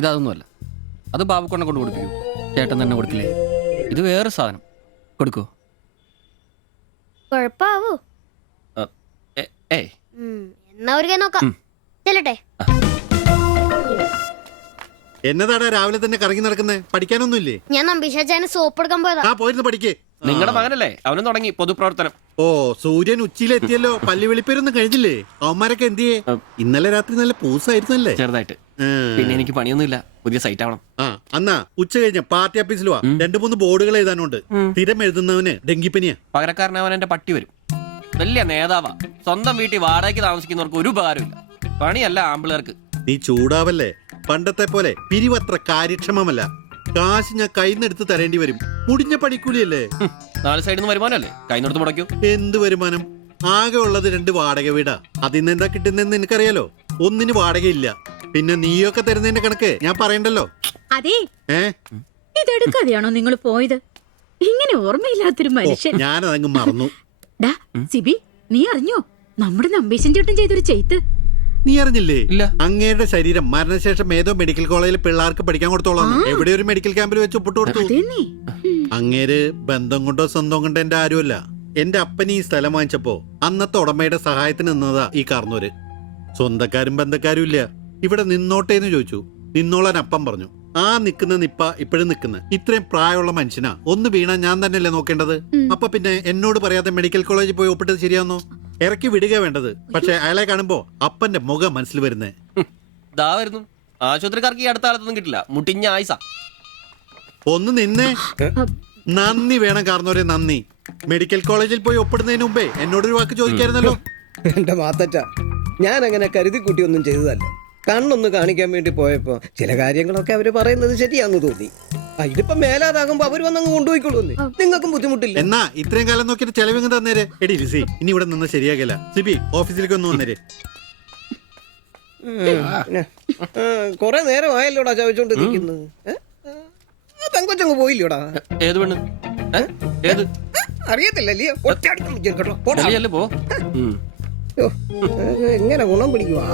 ഇതൊന്നുമല്ല, അത് ബാബുക്കൊണ്ടെ കൊണ്ട് കൊടുപ്പിക്കൂ. ചേട്ടൻ തന്നെ കൊടുക്കില്ലേ? ഇത് വേറെ സാധനം. കൊടുക്കൂ. കൊഴപ്പാവൂ? എന്നാ ഒരു കൈ നോക്കാം. ചെല്ലട്ടെ. എന്നതാടാ രാവിലെ തന്നെ കറങ്ങി നടക്കുന്നേ? പഠിക്കാനൊന്നുമില്ലേ? ഞാൻ നമ്പീശാച്ചാന് സോപ്പ് എടുക്കാൻ പോയതാ. പോയിരുന്നു പഠിക്കേ. നിങ്ങളുടെ മകനല്ലേ, അവനും തുടങ്ങി പൊതുപ്രവർത്തനം. ഓ, സൂര്യൻ ഉച്ചയിലെത്തിയല്ലോ. പല്ലി വെളിപ്പേരൊന്നും കഴിഞ്ഞില്ലേ? അവന്മാരൊക്കെ എന്തിയേ? ഇന്നലെ രാത്രി നല്ല പൂസായിരുന്നല്ലേ? ചെറുതായിട്ട്. പിന്നെ എനിക്ക് പണിയൊന്നുമില്ല, പുതിയ സൈറ്റ് ആവണം. അന്നാ ഉച്ച കഴിഞ്ഞ പാർട്ടി ഓഫീസിൽ വാ. 2-3 ബോർഡുകൾ എഴുതാനുണ്ട്. സ്ഥിരം എഴുതുന്നവന് ഡെങ്കിപ്പനിയാ. പകരക്കാരനവൻ എന്റെ പട്ടി വരും. വലിയ നേതാവാ. സ്വന്തം വീട്ടിൽ വാടകയ്ക്ക് താമസിക്കുന്നവർക്ക് ഒരു ഉപകാരമില്ല. പണിയല്ല ആമ്പിളേർക്ക്. നീ ചൂടാവല്ലേ. പണ്ടത്തെ പോലെ പിരിവത്ര കാര്യക്ഷമമല്ല. കാശ് ഞാൻ കൈന്നെടുത്ത് തരേണ്ടി വരും. മുടിഞ്ഞ പണിക്കൂലിയല്ലേ? 4 സൈഡിൽ നിന്ന് വരുമാനമല്ലേ, കൈന്നെടുത്ത് മുടക്കൂ. എന്ത് വരുമാനം? ആകെ ഉള്ളത് 2 വാടക വീടാ. അതിന്ന് എന്താ കിട്ടുന്നെന്ന് എനിക്കറിയാലോ. ഒന്നിന് വാടകയില്ല. പിന്നെ നീയൊക്കെ തരുന്നതിന്റെ കണക്ക് ഞാൻ പറയണ്ടല്ലോ. അതെ, ഇതെടുക്കാതെയാണോ നിങ്ങൾ പോയത്? ഇങ്ങനെ ഓർമ്മയില്ലാത്തൊരു മനുഷ്യൻ. ഞാനതങ്ങ് മറന്നു. സിബി, നീ അറിഞ്ഞോ നമ്മുടെ നമ്പീശൻ ചേട്ടൻ ചെയ്തൊരു ചെയ്ത്ത്? നീ അറിഞ്ഞില്ലേ? അങ്ങേരുടെ ശരീരം മരണശേഷം ഏതോ മെഡിക്കൽ കോളേജിൽ പിള്ളേർക്ക് പഠിക്കാൻ കൊടുത്തോളാം. എവിടെ ഒരു മെഡിക്കൽ ക്യാമ്പിൽ വെച്ച് ഒപ്പിട്ട് കൊടുത്തു. അങ്ങേര് ബന്ധം കൊണ്ടോ സ്വന്തം കൊണ്ടോ എന്റെ ആരുമല്ല. എന്റെ അപ്പന് ഈ സ്ഥലം വാങ്ങിച്ചപ്പോ അന്നത്തെ ഉടമയുടെ സഹായത്തിന് നിന്നതാ ഈ കാർന്നൂര്. സ്വന്തക്കാരും ബന്ധക്കാരും ഇല്ല. ഇവിടെ നിന്നോട്ടേന്ന് ചോദിച്ചു. നിന്നോളാൻ അപ്പം പറഞ്ഞു. ആ നിക്കുന്ന നിപ്പ ഇപ്പോഴും നിക്കുന്ന ഇത്രയും പ്രായമുള്ള മനുഷ്യനാ. ഒന്ന് വീണാ ഞാൻ തന്നെയല്ലേ നോക്കേണ്ടത്? അപ്പൊ പിന്നെ എന്നോട് പറയാതെ മെഡിക്കൽ കോളേജിൽ പോയി ഒപ്പിട്ടത് ശരിയാന്നോ? ഇറക്കി വിടുക വേണ്ടത്. പക്ഷെ അയാളെ കാണുമ്പോ അപ്പന്റെ മുഖം മനസ്സിൽ വരുന്നേ. വരുന്നു. ആശുപത്രിക്കാർക്ക് ഈ അടുത്ത കാലത്തൊന്നും കിട്ടില്ല. മുട്ടിഞ്ഞ ആയിസ. ഒന്ന് നിന്നേ. നന്ദി വേണം കാർന്നോരെ, നന്ദി. മെഡിക്കൽ കോളേജിൽ പോയി ഒപ്പിടുന്നതിന് മുമ്പേ എന്നോടൊരു വാക്ക് ചോദിക്കായിരുന്നല്ലോ. എന്റെ മാത്തച്ച, ഞാൻ അങ്ങനെ കരുതി കൂട്ടി ഒന്നും ചെയ്തതല്ല. കണ്ണൊന്ന് കാണിക്കാൻ വേണ്ടി പോയപ്പോ ചില കാര്യങ്ങളൊക്കെ അവര് പറയുന്നത് ശരിയാന്ന് തോന്നി. ഇതിപ്പോ മേലാതാകുമ്പോ അവര് വന്നങ്ങ് കൊണ്ടുപോയിക്കോളൂ. നിങ്ങൾക്കും ബുദ്ധിമുട്ടില്ല. എന്നാ ഇത്രയും കാലം നോക്കിയിട്ട് ചെലവിങ് തന്നേരെ. എടി ലിസി, ഇനി ഇവിടെ നിന്ന് ശരിയാകില്ല. സിബി, ഓഫീസിലേക്ക് ഒന്ന് വന്നേരെ. കൊറേ നേരം ആയല്ലോടാ ചോദിച്ചോണ്ട് നിൽക്കുന്നത്. പെങ്കൊച്ചങ്ങ് പോയില്ലോടാ. ഏത് പെണ്ണ്? ഏത് അറിയത്തില്ലല്ലേ? പോ. എങ്ങനെ ഗുണം പിടിക്കുവാ?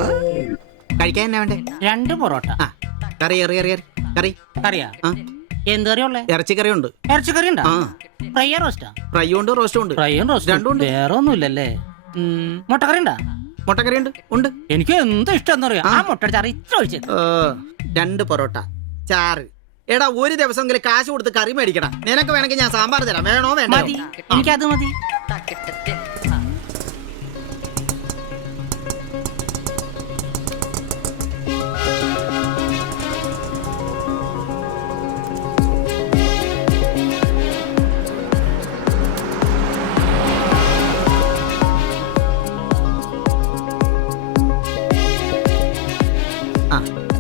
കഴിക്കാൻ എന്നാ വേണ്ടേ? 2 പൊറോട്ട. കറി കറി കറിയാ? എന്ത് കറിയുള്ളേ? ഇറച്ചിക്കറി ഉണ്ട്. ഇറച്ചിക്കറി ഉണ്ടാ? ഫ്രൈ റോസ്റ്റാ? ഫ്രൈ ഉണ്ട്, റോസ്റ്റും ഉണ്ട്. ഫ്രൈയും റോസ്റ്റും രണ്ടും ഉണ്ട്. വേറെ ഒന്നും ഇല്ലല്ലേ? മുട്ടക്കറി ഉണ്ടാ? മുട്ടക്കറി ഉണ്ട്. എനിക്ക് എന്ത് ഇഷ്ടം അറിയാം. ആ മുട്ട ചാറ് ഇത്ര ഒഴിച്ചത്. 2 പൊറോട്ട, ചാറ്, എടാ ഒരു ദിവസമെങ്കിലും കാശ് കൊടുത്ത് കറി മേടിക്കണം. നിനക്ക് വേണമെങ്കിൽ ഞാൻ സാമ്പാർ തരാം. വേണോ വേണ്ട? മതി, എനിക്കത് മതി.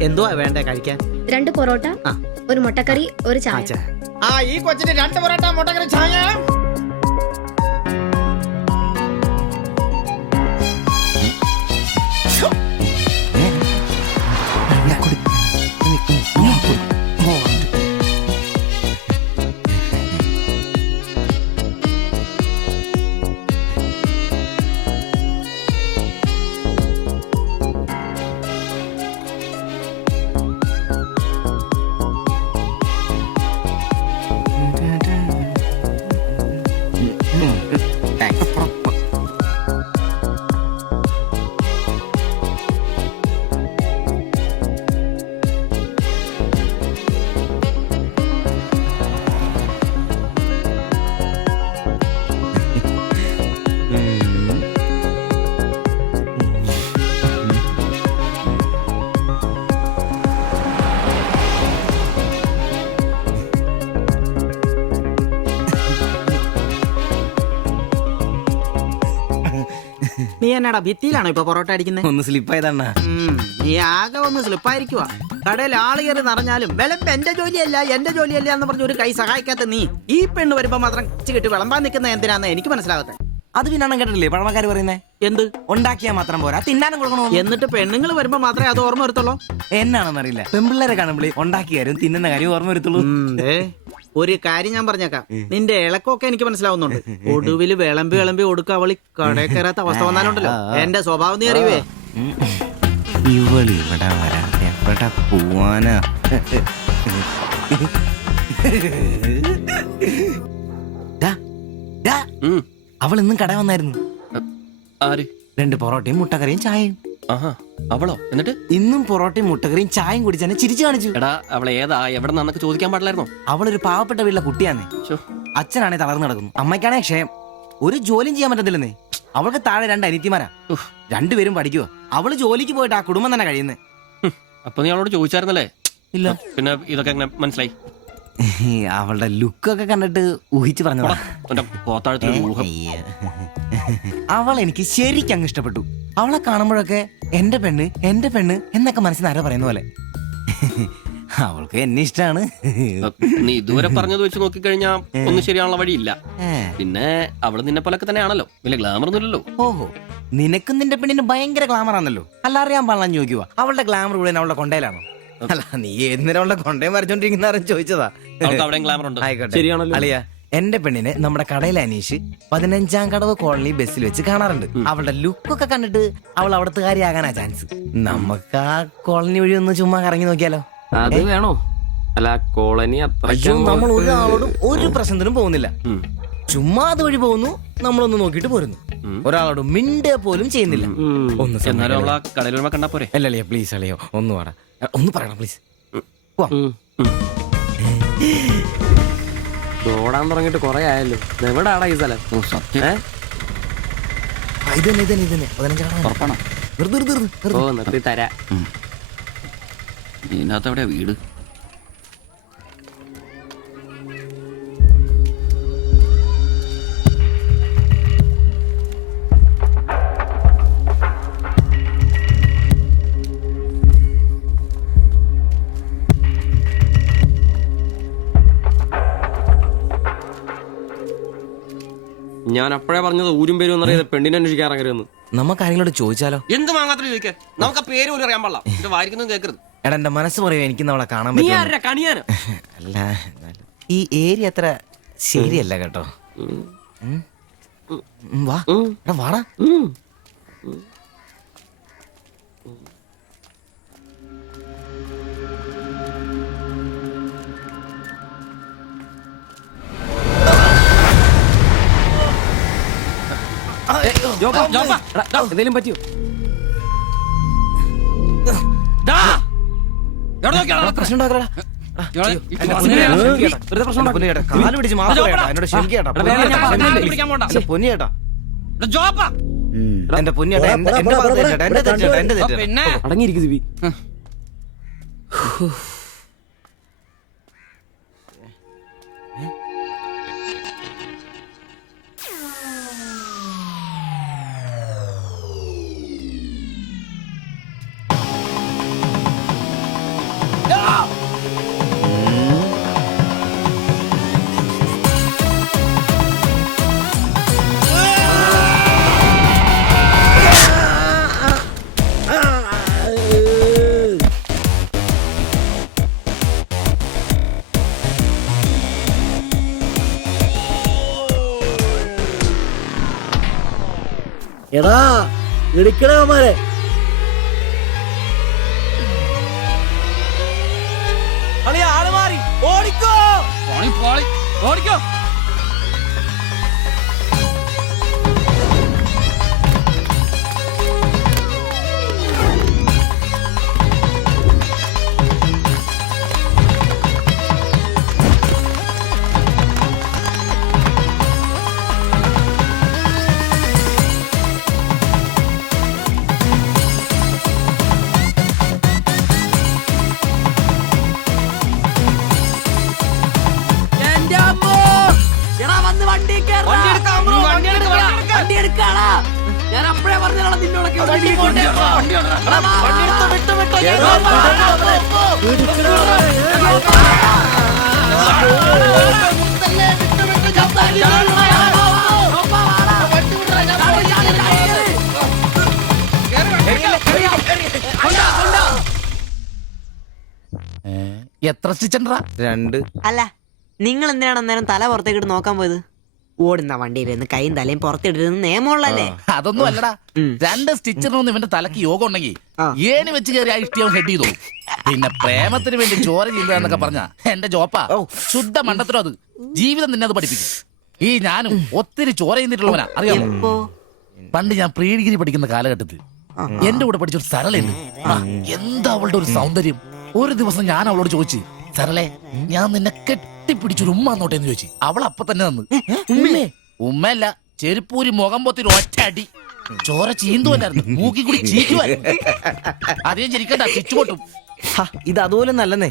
എന്തുവാ വേണ്ടേ കഴിക്കാൻ? 2 പൊറോട്ട, ഒരു മുട്ടക്കറി, ഒരു ചായ. ഈ കൊച്ചിന് 2 പൊറോട്ട, മുട്ടക്കറി, ചായ. നീ എന്നാടാ ഭിത്തിയിലാണോ ഇപ്പൊ പൊറോട്ട അടിക്കുന്നത്? ഒന്ന് സ്ലിപ്പായതണ്ണ. നീ ആകെ ഒന്ന് സ്ലിപ്പായിരിക്കുവാ. കടയിൽ ആള് കയറി നിറഞ്ഞാലും വിളമ്പ് എന്റെ ജോലിയല്ല എന്ന് പറഞ്ഞ ഒരു കൈ സഹായിക്കാത്ത നീ ഈ പെണ്ണ് വരുമ്പോ മാത്രം കിട്ടി വിളമ്പാൻ നിൽക്കുന്ന എന്തിനാന്ന് എനിക്ക് മനസ്സിലാകത്തെ. അത് പിന്നെ കേട്ടില്ലേ പഴമക്കാര് പറയുന്നേ? എന്ത് ഉണ്ടാക്കിയാൽ മാത്രം പോരാ, തിന്നാനും കൊടുക്കണോ. എന്നിട്ട് പെണ്ണുങ്ങൾ വരുമ്പോ മാത്രമേ അത് ഓർമ്മ വരുത്തുള്ളൂ. എന്നാണെന്നറിയില്ല, പെൺപിള്ളേരെ കാണുമ്പോഴേ ഉണ്ടാക്കിയ കാര്യം തിന്നുന്ന കാര്യം ഓർമ്മ വരുത്തുള്ളൂ. ഒരു കാര്യം ഞാൻ പറഞ്ഞേക്കാം, നിന്റെ ഇളക്കൊക്കെ എനിക്ക് മനസ്സിലാവുന്നുണ്ട്. ഒടുവില് വിളമ്പി കൊടുക്ക അവളി കടയിൽ കയറാത്ത അവസ്ഥ വന്നാലുണ്ടല്ലോ എന്റെ സ്വഭാവം നീ അറിയുവേ. ഇവള് ഇവിടെ വരാതെ എവിടെ പോവാനാ? അവൾ ഇന്നും കട വന്നായിരുന്നു. 2 പൊറോട്ടയും മുട്ടക്കറിയും ചായയും. അവളോ? എന്നിട്ട് ഇന്നും പൊറോട്ടയും മുട്ടക്കറിയും ചായയും കുടിച്ച് എന്നെ ചിരിച്ചു കാണിച്ചു. എടാ അവളെ ഏതാ എവിടെ നിന്നൊക്കെ ചോദിക്കാൻ പാടില്ലായിരുന്നോ? അവളൊരു പാവപ്പെട്ട വീട്ടിലെ കുട്ടിയാന്നേ. അച്ഛനാണെ തളർന്നു നടക്കുന്നു, അമ്മയ്ക്കാണെ ക്ഷയം. ഒരു ജോലിയും ചെയ്യാൻ പറ്റത്തില്ലെന്നേ. അവൾക്ക് താഴെ 2 അനിയത്തിമാരാ, 2 പേരും പഠിക്കുക. അവള് ജോലിക്ക് പോയിട്ട് ആ കുടുംബം തന്നെ കഴിയുന്നേ. അപ്പൊ നീ അവളോട് ചോദിച്ചായിരുന്നല്ലേ? ഇല്ല. പിന്നെ ഇതൊക്കെ എങ്ങനെ മനസ്സിലായി? അവളുടെ ലുക്കൊക്കെ കണ്ടിട്ട് ഊഹിച്ചു പറഞ്ഞതാ. അവൾ എനിക്ക് ശരിക്കും അങ്ങ് ഇഷ്ടപ്പെട്ടു. അവളെ കാണുമ്പോഴൊക്കെ എന്റെ പെണ്ണ് എന്നൊക്കെ മനസ്സിന് ആരോ പറയുന്ന പോലെ. അവൾക്ക് എന്നെ ഇഷ്ടാണ്. നീ ഇതുവരെ പറഞ്ഞത് വെച്ച് നോക്കിക്കഴിഞ്ഞാ ഒന്നും ശരിയാണുള്ള വഴിയില്ല. പിന്നെ അവള് നിന്നെ പോലൊക്കെ തന്നെയാണല്ലോ, വലിയ ഗ്ലാമർ ഒന്നുമില്ലല്ലോ. ഓഹോ, നിനക്കും നിന്റെ പെണ്ണിന് ഭയങ്കര ഗ്ലാമർ ആണല്ലോ. അല്ല അറിയാൻ പാടില്ല ചോദിക്കുക, അവളുടെ ഗ്ലാമർ കൂടെ അവളുടെ കൊണ്ടയിലാണോ? അല്ല, നീ ഏത് നേരം അവളുടെ കൊണ്ടയും വരച്ചോണ്ടിരിക്കുന്ന ചോദിച്ചതാ. ശരിയാണല്ലോ അളിയ, എന്റെ പെണ്ണിനെ നമ്മുടെ കടയിലെ അനീഷ് 15-ാം കടവ് കോളനി ബസ്സിൽ വെച്ച് കാണാറുണ്ട്. അവളുടെ ലുക്കൊക്കെ കണ്ടിട്ട് അവൾ അവിടുത്തെ കാര്യമാകാനാ ചാൻസ്. നമുക്ക് ആ കോളനി വഴി ഒന്ന് ചുമ്മാ കറങ്ങി നോക്കിയാലോ? അത് വേണോ? അല്ല, കോളനി അയ്യോ, നമ്മൾ ഒരാളോടും ഒരു പ്രശ്നത്തിനും പോകുന്നില്ല. ചുമ്മാ അത് വഴി പോകുന്നു, നമ്മളൊന്ന് നോക്കിട്ട് പോരുന്നു. ഒരാളോട് മിണ്ടേ പോലും ചെയ്യുന്നില്ല. അല്ലല്ലേ പ്ലീസ് അളിയോ, ഒന്ന് പറയണം പ്ലീസ്. ഓടാൻ തുടങ്ങിട്ട് കൊറേ ആയല്ലോ. എവിടാടാ ഈ സ്ഥലം? നിർത്തി തരാ. ഇതിനകത്ത് എവിടെയാ വീട്? ഞാൻ അപ്പോഴേ പറഞ്ഞത് ഊരും പേരും എന്നറിയാതെ പെണ്ണിനെ അന്വേഷിക്കാൻ ഇറങ്ങരുതെന്ന്. നമുക്ക് ആരെങ്കിലും ചോദിച്ചാലോ? എന്ത് മാങ്ങാത്രം ചോദിക്കാൻ? നമുക്ക് ആ പേര് പോലും അറിയാൻ പാടില്ല. എന്റെ വായിക്കുന്നതും കേൾക്കരുത്. എടാ, എന്റെ മനസ്സ് പറയും എനിക്ക് നമ്മളെ കാണാൻ പറ്റും. അല്ല, ഈ ഏരിയ അത്ര ശരിയല്ല കേട്ടോ. വാടാ. എന്തെങ്കിലും പറ്റിയോ? പ്രശ്നം ഉണ്ടാക്കടാ. വെറുതെ പ്രശ്നം ഉണ്ടാക്കല്ലേ? കാല് പിടിച്ച് മാപ്പ് പറയടാ, എന്നോട് ക്ഷമിക്കേട്ടാ. പൊന്നിയേട്ടാ, എന്റെ പൊന്നിയേട്ടാ, എന്റെ ഭാഗത്ത് തെറ്റേട്ടാ, എന്റെ തെറ്റേട്ടാ, എന്റെ തെറ്റേട്ടാ. പിന്നെ അടങ്ങിയിരിക്കും ദിവി. എടാ ഇടിക്കണമാരെ ആള് മാറി ഓടിക്കോ. ഓടിക്കോ. വണ്ടി എടുക്കാടാ. ഞാൻ അപ്പഴേ പറഞ്ഞാ നിന്നോടൊക്കെ എത്ര സ്റ്റിച്ചണ്ടാ? 2. അല്ല നിങ്ങൾ എന്തിനാണ് അന്നേരം തല പുറത്തേക്കിട്ട് നോക്കാൻ പോയത്? ഓടുന്ന വണ്ടിയിലിരുന്ന് കൈയും തലയും പുറത്തിട്ടിരുന്ന് നിയമമുള്ളല്ലേ? അതൊന്നും അല്ലടാ. 2 സ്റ്റിച്ചറിനൊന്നും ഇവന്റെ തലക്ക് യോഗം ഉണ്ടെങ്കിൽ ഏണി വെച്ച് കയറി ആ ഇഷ്ടിയാവും ഹെഡ് ചെയ്തോ. പിന്നെ പ്രേമത്തിന് വേണ്ടി ചോര ചെയ്യുന്നതെന്നൊക്കെ പറഞ്ഞ എന്റെ ജോപ്പാ ശുദ്ധ മണ്ടത്തിലോ. അത് ജീവിതം നിന്നെ അത് പഠിപ്പിക്കും. ഈ ഞാനും ഒത്തിരി ചോര ചെയ്യുന്നിട്ടുള്ളവനാ, അറിയാമോ? പണ്ട് ഞാൻ പ്രീ ഡിഗ്രി പഠിക്കുന്ന കാലഘട്ടത്തിൽ എന്റെ കൂടെ പഠിച്ചൊരു സരളയുണ്ട്. എന്താ അവളുടെ ഒരു സൗന്ദര്യം. ഒരു ദിവസം ഞാൻ അവളോട് ചോദിച്ചു, സരളെ ഞാൻ നിന്നെ കെട്ടിപ്പിടിച്ചൊരു ഉമ്മ എന്നോട്ടെന്ന് ചോദിച്ചു. അവൾ അപ്പൊ തന്നെ തന്നു. ഉമ്മയല്ല, ചെരുപ്പൂരി മുഖം പൊത്തിരി ഒറ്റ അടി. ചോര ചീന്തുവല്ലായിരുന്നു, മൂക്കി കൂടി ചീറ്റുവായിരുന്നു. അധികം ചിരിക്കണ്ട, ചിച്ചു പൊട്ടും. ഇത് അതുപോലെ നല്ലെന്നേ.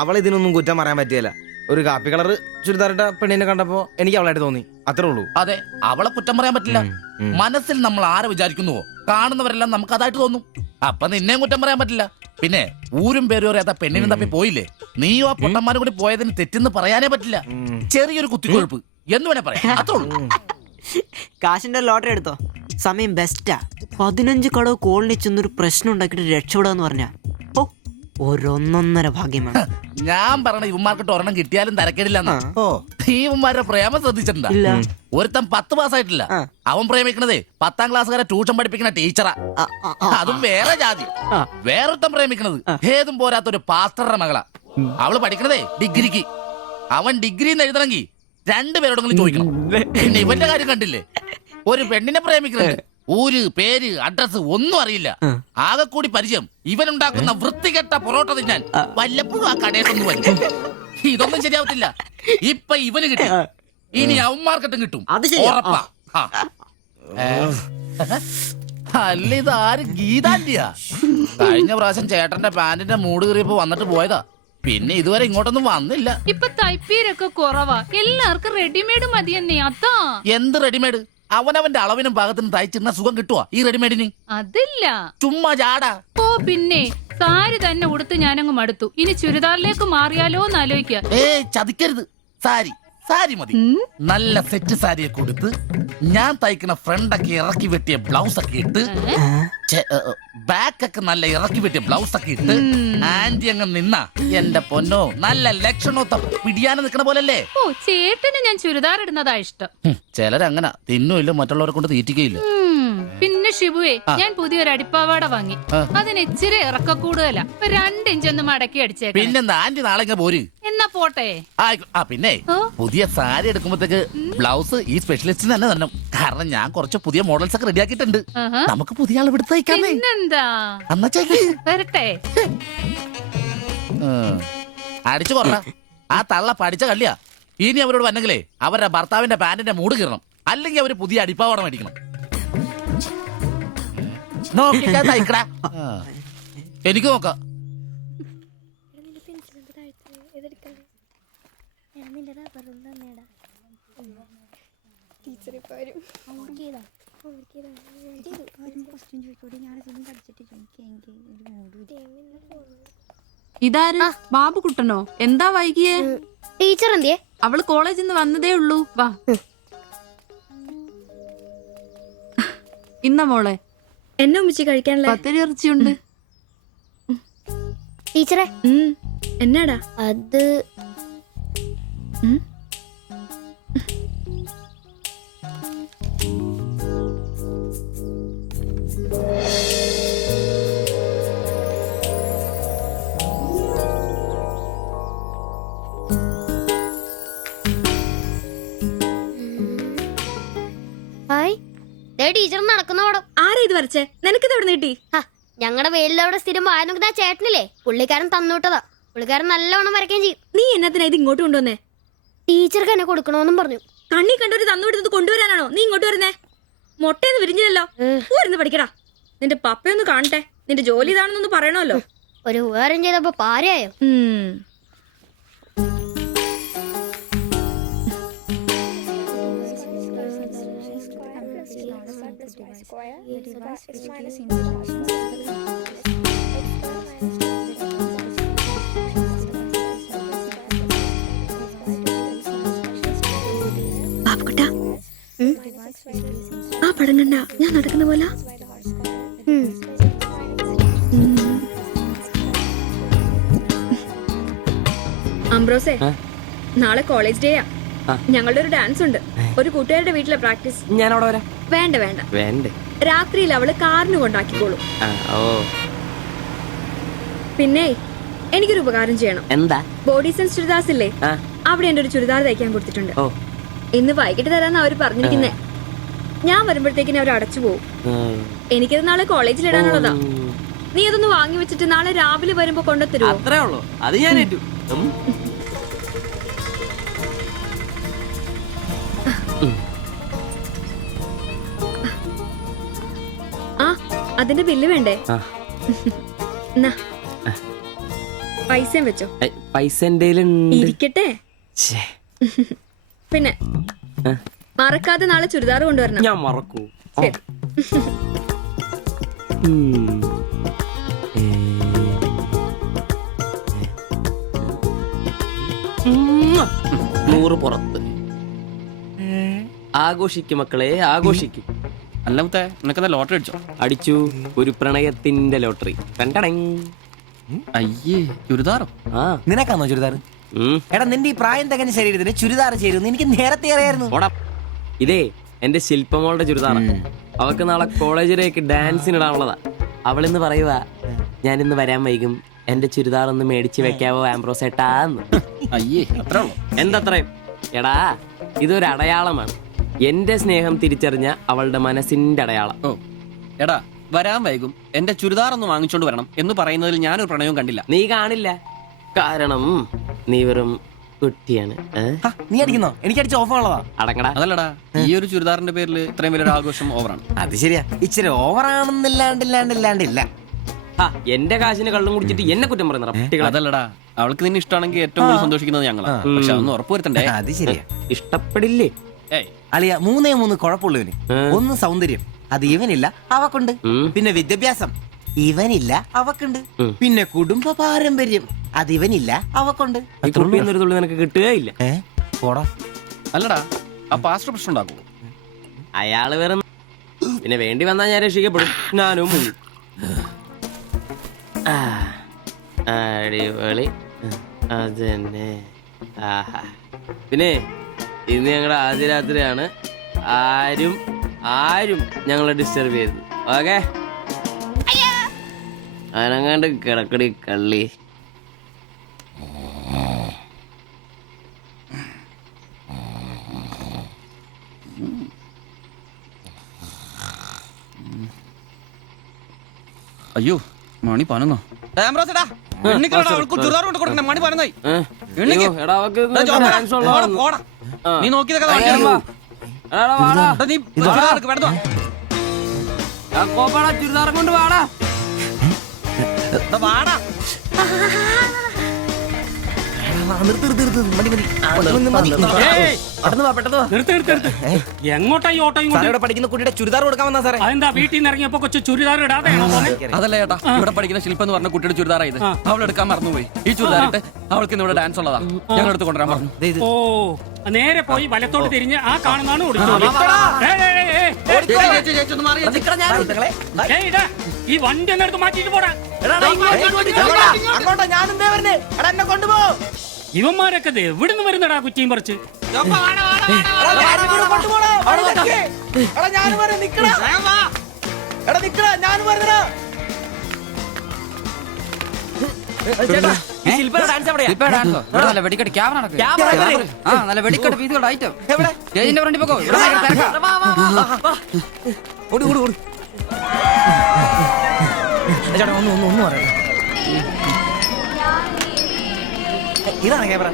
അവളെ ഇതിനൊന്നും കുറ്റം പറയാൻ പറ്റിയല്ല. ഒരു കാപ്പി കളർ ചുരിദാറിട്ട പെണ്ണിനെ കണ്ടപ്പോ എനിക്ക് അവളായിട്ട് തോന്നി, അത്രേ ഉള്ളൂ. അതെ, അവളെ കുറ്റം പറയാൻ പറ്റില്ല. മനസ്സിൽ നമ്മൾ ആരെ വിചാരിക്കുന്നുവോ കാണുന്നവരെല്ലാം നമുക്ക് അതായിട്ട് തോന്നും. അപ്പൊ നിന്നെയും കുറ്റം പറയാൻ പറ്റില്ല. പിന്നെ ഊരും പേരും അറിയാത്ത പെണ്ണിനും തപ്പി പോയില്ലേ, നീയും ആ പൊട്ടന്മാരും കൂടി പോയതിന് തെറ്റെന്ന് പറയാനേ പറ്റില്ല. ചെറിയൊരു കുത്തിക്കൊഴുപ്പ് എന്ന് വേണേ പറയാം, അത്രേ ഉള്ളൂ. കാശിന്റെ ലോട്ടറി എടുത്തോ, സമയം ബെസ്റ്റാ. 15 കടവ് കോളിനി ചെന്നൊരു പ്രശ്നം ഉണ്ടാക്കിട്ട് രക്ഷപ്പെടാന്ന് പറഞ്ഞ ഒരൊന്നൊന്നര ഭാഗ്യമാണ്. ഞാൻ പറഞ്ഞ ഇവന്മാർക്കിട്ട് ഒരെണ്ണം കിട്ടിയാലും തരക്കേടില്ലെന്നാ. ഇവന്മാരുടെ പ്രേമം ശ്രദ്ധിച്ചിട്ടുണ്ടാ? ഒരുത്തൻ 10 പാസ്സായിട്ടില്ല. അവൻ പ്രേമിക്കണതേ 10ാം ക്ലാസ്സുകാരെ ട്യൂഷൻ പഠിപ്പിക്കുന്ന ടീച്ചറാ. അതും വേറെ ജാതി. വേറൊരുത്തൻ പ്രേമിക്കണത് ഏതും പോരാത്തൊരു പാസ്റ്ററുടെ മകളാ. അവള് പഠിക്കണതേ ഡിഗ്രിക്ക്. അവൻ ഡിഗ്രി എഴുതണമെങ്കിൽ 2 പേരോടെങ്കിലും ചോദിക്കണം. പിന്നെ ഇവന്റെ കാര്യം കണ്ടില്ലേ, ഒരു പെണ്ണിനെ പ്രേമിക്കുന്നുണ്ട്. ഊര്, പേര്, അഡ്രസ് ഒന്നും അറിയില്ല. ആകെ കൂടി പരിചയം ഇവനുണ്ടാക്കുന്ന വൃത്തികെട്ട പൊറോട്ട തിന്നാൻ വല്ലപ്പോഴും ആ കടയിലൊന്നും വരും. ഇതൊന്നും ശരിയാവത്തില്ല. ഇപ്പൊ ഇവന് കിട്ടി, ഇനി അവന്മാർക്കിട്ടും കിട്ടും, ഉറപ്പാ. അല്ല, ഇത് ആര് ഗീതാന്റിയാ? കഴിഞ്ഞ പ്രാവശ്യം ചേട്ടന്റെ പാന്റിന്റെ മൂട് കയറിയപ്പോ വന്നിട്ട് പോയതാ. പിന്നെ ഇതുവരെ ഇങ്ങോട്ടൊന്നും വന്നില്ല. ഇപ്പൊ തയ്പ്പീരൊക്കെ കുറവാ, എല്ലാവർക്കും റെഡിമെയ്ഡ് മതിയെന്നേ. അതാ. എന്ത് റെഡിമെയ്ഡ്? അവനവന്റെ അളവിനും പാകത്തിനും തയ്ച്ചിരുന്ന സുഖം കിട്ടുവാ ഈ റെഡിമെയ്ഡിന്? അതില്ല, ചുമ്മാ ജാടാ. ഓ പിന്നെ സാരി തന്നെ ഉടുത്ത് ഞാനങ്ങ് മടുത്തു. ഇനി ചുരിദാറിലേക്ക് മാറിയാലോ എന്ന് ആലോചിക്കുക. ചതിക്കരുത്. സാരി മതി. നല്ല സെറ്റ് സാരിയെ കൊടുത്ത് ഞാൻ തയ്ക്കുന്ന ഫ്രണ്ടൊക്കെ ഇറക്കി വെട്ടിയ ബ്ലൗസ് ഒക്കെ ഇട്ട്, ബാക്കൊക്കെ നല്ല ഇറക്കി വെട്ടിയ ബ്ലൗസ് ഒക്കെ ഇട്ട് ആന്റി അങ്ങ് നിന്ന എന്റെ പൊന്നോ നല്ല ലക്ഷണോ പിടിയാനെ നിക്കണ പോലല്ലേ. ഓ, ചേട്ടന് ഞാൻ ചുരിദാർ ഇടുന്നതാ ഇഷ്ടം. ചിലരങ്ങനെ തിന്നുമില്ല, മറ്റുള്ളവരെ കൊണ്ട് തീറ്റിക്കയില്ല. പിന്നെ ഷിബുവേ, ഞാൻ പുതിയൊരു അടിപ്പാവാട വാങ്ങി. അതിന് ഇച്ചിരി ഇറക്ക കൂടുതലാ. 2 ഇഞ്ച് ഒന്ന് മടക്കി അടിച്ചേക്കാം. പിന്നെന്താ ആന്റി നാളെ പോര്. എന്നാ പോട്ടെ. പിന്നെ പുതിയ സാരി എടുക്കുമ്പോഴത്തേക്ക് ബ്ലൗസ് ഈ സ്പെഷ്യലിസ്റ്റിന് തന്നെ തന്നെ. കാരണം ഞാൻ കുറച്ച് പുതിയ മോഡൽസ് ഒക്കെ റെഡിയാക്കിയിട്ടുണ്ട്. നമുക്ക് പുതിയ ആൾ എടുത്ത് തയ്ക്കാന്നേ. പിന്നെന്താ, എന്നാ വരട്ടെ. അടിച്ചു കൊറ. ആ തള്ള പഠിച്ച കള്ളിയാ. ഇനി അവരോട് വന്നെങ്കിലേ അവരുടെ ഭർത്താവിന്റെ പാന്റിന്റെ മൂട് കീറണം, അല്ലെങ്കിൽ അവര് പുതിയ അടിപ്പാവട മേടിക്കണം. നോക്കിക്കാൻ തയ്ക്കടാ. എനിക്ക് നോക്കാം. ഇതാര്? ബാബുക്കുട്ടനോ? എന്താ വൈകിയേ? ടീച്ചർ എന്തിയെ? അവള് കോളേജിൽ നിന്ന് വന്നതേ ഉള്ളൂ. വാ. ഇന്ന മോളെ എന്നെ ഉമ്മിച്ച് കഴിക്കാനുള്ള പത്തിരി ഇറച്ചിയുണ്ട്. ടീച്ചറെ എന്നാടാ അത്? ടീച്ചർ നടക്കുന്ന പടം. ആരാ ഇത് വരച്ചേ? നിനക്കിത് എവിടെ കിട്ടി? ഞങ്ങളുടെ വീട്ടിലവിടെ സ്ഥിരം വായ നോക്കുന്ന ചേട്ടനില്ലേ, പുള്ളിക്കാരൻ തന്നുവിട്ടതാ. പുള്ളിക്കാരൻ നല്ലവണ്ണം വരയ്ക്കുകയും ചെയ്യും. നീ എന്നത്തിനാ ഇത് ഇങ്ങോട്ട് കൊണ്ടുവന്നേ? ടീച്ചർക്ക് എന്നെ കൊടുക്കണമെന്നും പറഞ്ഞു. കണ്ണി കണ്ടൊരു തന്നുവിട്ടത് കൊണ്ടുവരാനാണോ നീ ഇങ്ങോട്ട് വരുന്നേ? മുട്ടയൊന്നും വിരിഞ്ഞില്ലല്ലോ. പോയിരുന്നു പഠിക്കടാ. നിന്റെ പപ്പയൊന്ന് കാണട്ടെ. നിന്റെ ജോലി ഇതാണെന്നൊന്ന് പറയണമല്ലോ. ഒരു ഉപകാരം ചെയ്തപ്പോ പാരയായോ? ബാബുക്കുട്ടാ, ആ പടം കണ്ട ഞാൻ നടക്കുന്ന പോലെ? അംബ്രോസേ, നാളെ കോളേജ് ഡേയാ. ഞങ്ങളുടെ ഒരു ഡാൻസ് ഉണ്ട്. ഒരു കൂട്ടുകാരുടെ വീട്ടിലെ പ്രാക്ടീസ്. ഞാൻ അവിടെ വരാം. വേണ്ട വേണ്ട വേണ്ടേ? രാത്രിയിൽ അവള് കാറിന് കൊണ്ടാക്കിക്കോളും. പിന്നെ എനിക്കൊരു ഉപകാരം ചെയ്യണം. എന്താ? ബോഡി സെൻസ് ചുരിദാർസ് ഇല്ലേ, അവിടെ എന്റെ ഒരു ചുരിദാർ തയ്ക്കാൻ കൊടുത്തിട്ടുണ്ട്. ഇന്ന് വൈകിട്ട് തരാന്ന് അവര് പറഞ്ഞിരിക്കുന്നേ. ഞാൻ വരുമ്പോഴത്തേക്കിന് അവർ അടച്ചു പോകും. എനിക്കത് നാളെ കോളേജിൽ ഇടാനുള്ളതാ. നീ അതൊന്ന് വാങ്ങി വെച്ചിട്ട് നാളെ രാവിലെ വരുമ്പോ കൊണ്ടുത്തരുമോ? അത്രേ ഉള്ളൂ. അത് ഞാൻ ഏറ്റു. ആ, അതിന്റെ ബില്ല് വേണ്ടേ? പൈസയും വെച്ചോ. പൈസ ഇരിക്കട്ടെ. പിന്നെ മറക്കാതെ നാളെ ചുരിദാർ കൊണ്ടുവരണം. ഞാൻ മറക്കൂ. ശരി. നൂറ് പുറത്ത്. ആഘോഷിക്കും മക്കളെ, ആഘോഷിക്കും. അല്ല മുത്തേ, നിനക്കെന്താ ലോട്ടറി അടിച്ചോ? അടിച്ചു. ഒരു പ്രണയത്തിന്റെ ലോട്ടറി. അയ്യേ, ചുരിദാറോ? നിനക്കാന്നോ ചുരിദാർ? എടാ, നിന്റെ ഈ പ്രായം തികഞ്ഞ ശരീരത്തിന് ചുരിദാർ ചേരുന്നു എനിക്ക് നേരത്തെ അറിയായിരുന്നു. ഇതേ എന്റെ ശില്പമോളുടെ ചുരിദാറാ. അവൾക്ക് നാളെ കോളേജിലേക്ക് ഡാൻസിനിടാനുള്ളതാ. അവളിന്ന് പറയുവാ, ഞാനിന്ന് വരാൻ വൈകും, എന്റെ ചുരിദാർ ഒന്ന് മേടിച്ച് വെക്കാവോ ആംബ്രോസേട്ടാന്ന്. അയ്യേ, അത്ര ഉള്ളു. എന്തത്രയും? എടാ, ഇതൊരു അടയാളമാണ്. എന്റെ സ്നേഹം തിരിച്ചറിഞ്ഞ അവളുടെ മനസ്സിന്റെ അടയാളം. ഓ എടാ, വരാൻ വൈകും, എന്റെ ചുരിദാർ ഒന്ന് വാങ്ങിച്ചോണ്ട് വരണം എന്ന് പറയുന്നതിൽ ഞാനൊരു പ്രണയവും കണ്ടില്ല. നീ കാണില്ല, കാരണം നീ വെറും കുട്ടിയാണ്. നീ അടിക്കുന്നോ? എനിക്ക് അടിച്ച ഓഫറുള്ളതാ. അടങ്ങടാ. അതല്ലടാ, ഈ ഒരു ചുരിദാറിന്റെ പേരിൽ ഇത്രയും വലിയൊരു ആഘോഷം ഓവറാണ്. അത് ശരിയാ, ഇച്ചിരി ഓവറാണെന്നില്ലാണ്ടില്ല. എന്റെ കാശിന് കള്ളും കുടിച്ചിട്ട് എന്നെ കുറ്റം പറയുന്ന. അതല്ലടാ, അവൾക്ക് നിന്നെ ഇഷ്ടമാണെങ്കിൽ ഏറ്റവും കൂടുതൽ സന്തോഷിക്കുന്നത് ഞങ്ങളാ. പക്ഷെ അതൊന്ന് ഉറപ്പുവരുത്തണ്ടേ. അത് ശരിയാ. ഇഷ്ടപ്പെടില്ലേ? അളിയ, 3 കുഴപ്പമുള്ളവന്. ഒന്ന് സൗന്ദര്യം, അത് ഇവനില്ല, അവക്കുണ്ട്. പിന്നെ വിദ്യാഭ്യാസം, ഇവനില്ല, അവക്കുണ്ട്. പിന്നെ കുടുംബ പാരമ്പര്യം, അത് ഇവനില്ല, അവക്കുണ്ട്. ഒരു തുള്ളി നിനക്ക് കിട്ടുകയില്ല. അല്ലടാ, ആ പാസ്റ്റർ പ്രശ്നം ഉണ്ടാക്കുമോ? അയാള് വേറെ. പിന്നെ വേണ്ടി വന്നാൽ ഞാൻ രക്ഷിക്കപ്പെടും. ഞാനും മുങ്ങും. അടിപൊളി. അതന്നെ. പിന്നെ ഇന്ന് ഞങ്ങളുടെ ആദ്യ രാത്രിയാണ്. ആരും ഞങ്ങളെ ഡിസ്റ്റർബ് ചെയ്തു. ഓക്കെ, അനങ്ങാണ്ട് കിടക്കടി കള്ളി. അയ്യോ, മണി 11. മണി പറഞ്ഞായി എടാ അവക്ക് ഡാൻസ് ഉള്ളതാണ്. നീ നോക്കിയതൊക്കെ എടാ വാടാ കോപ്പാടാ ചുരിദാറും കൊണ്ട് വാടാ. വാടാ എങ്ങോട്ടാ ഈ ഓട്ടോയും കൊണ്ട്? പഠിക്കുന്ന കുട്ടിയുടെ ചുരിദാർ കൊടുക്കാൻ വന്നാ സാറേ. അതെന്താ വീട്ടിൽ നിന്ന് ഇറങ്ങിയപ്പോ കൊച്ചു ചുരിദാർ ഇടാതെ അതല്ല ചേട്ടാ, ഇവിടെ പഠിക്കുന്ന ശില്പ എന്ന് പറഞ്ഞ കുട്ടിയുടെ ചുരിദാറായത്. അവൾ എടുക്കാൻ മറന്നുപോയി. ഈ ചുരിദാറിട്ട് അവൾക്ക് ഇന്ന് ഇവിടെ ഡാൻസ് ഉള്ളതാ. ഞങ്ങൾ എടുത്ത് കൊണ്ടുവരാൻ പറഞ്ഞു. ഓ നേരെ പോയി വലത്തോട്ട് തിരിഞ്ഞ് ആ കാണുന്നതാണ് ഈ വണ്ടി എന്നെടുത്ത് മാറ്റിട്ട് പോടാ. ഇവന്മാരൊക്കെ എവിടുന്ന് വരുന്നടാ കുറ്റിയും പറിച്ച്? വെടിക്കെട്ട് ക്യാമറ നല്ല വെടിക്കെട്ട് വീതികളുടെ ഐറ്റം സ്റ്റേജിന്റെ ഫ്രണ്ടിൽ പോകോ. ഒന്നും പറയാം. ഇതാണ് ക്യാമറ.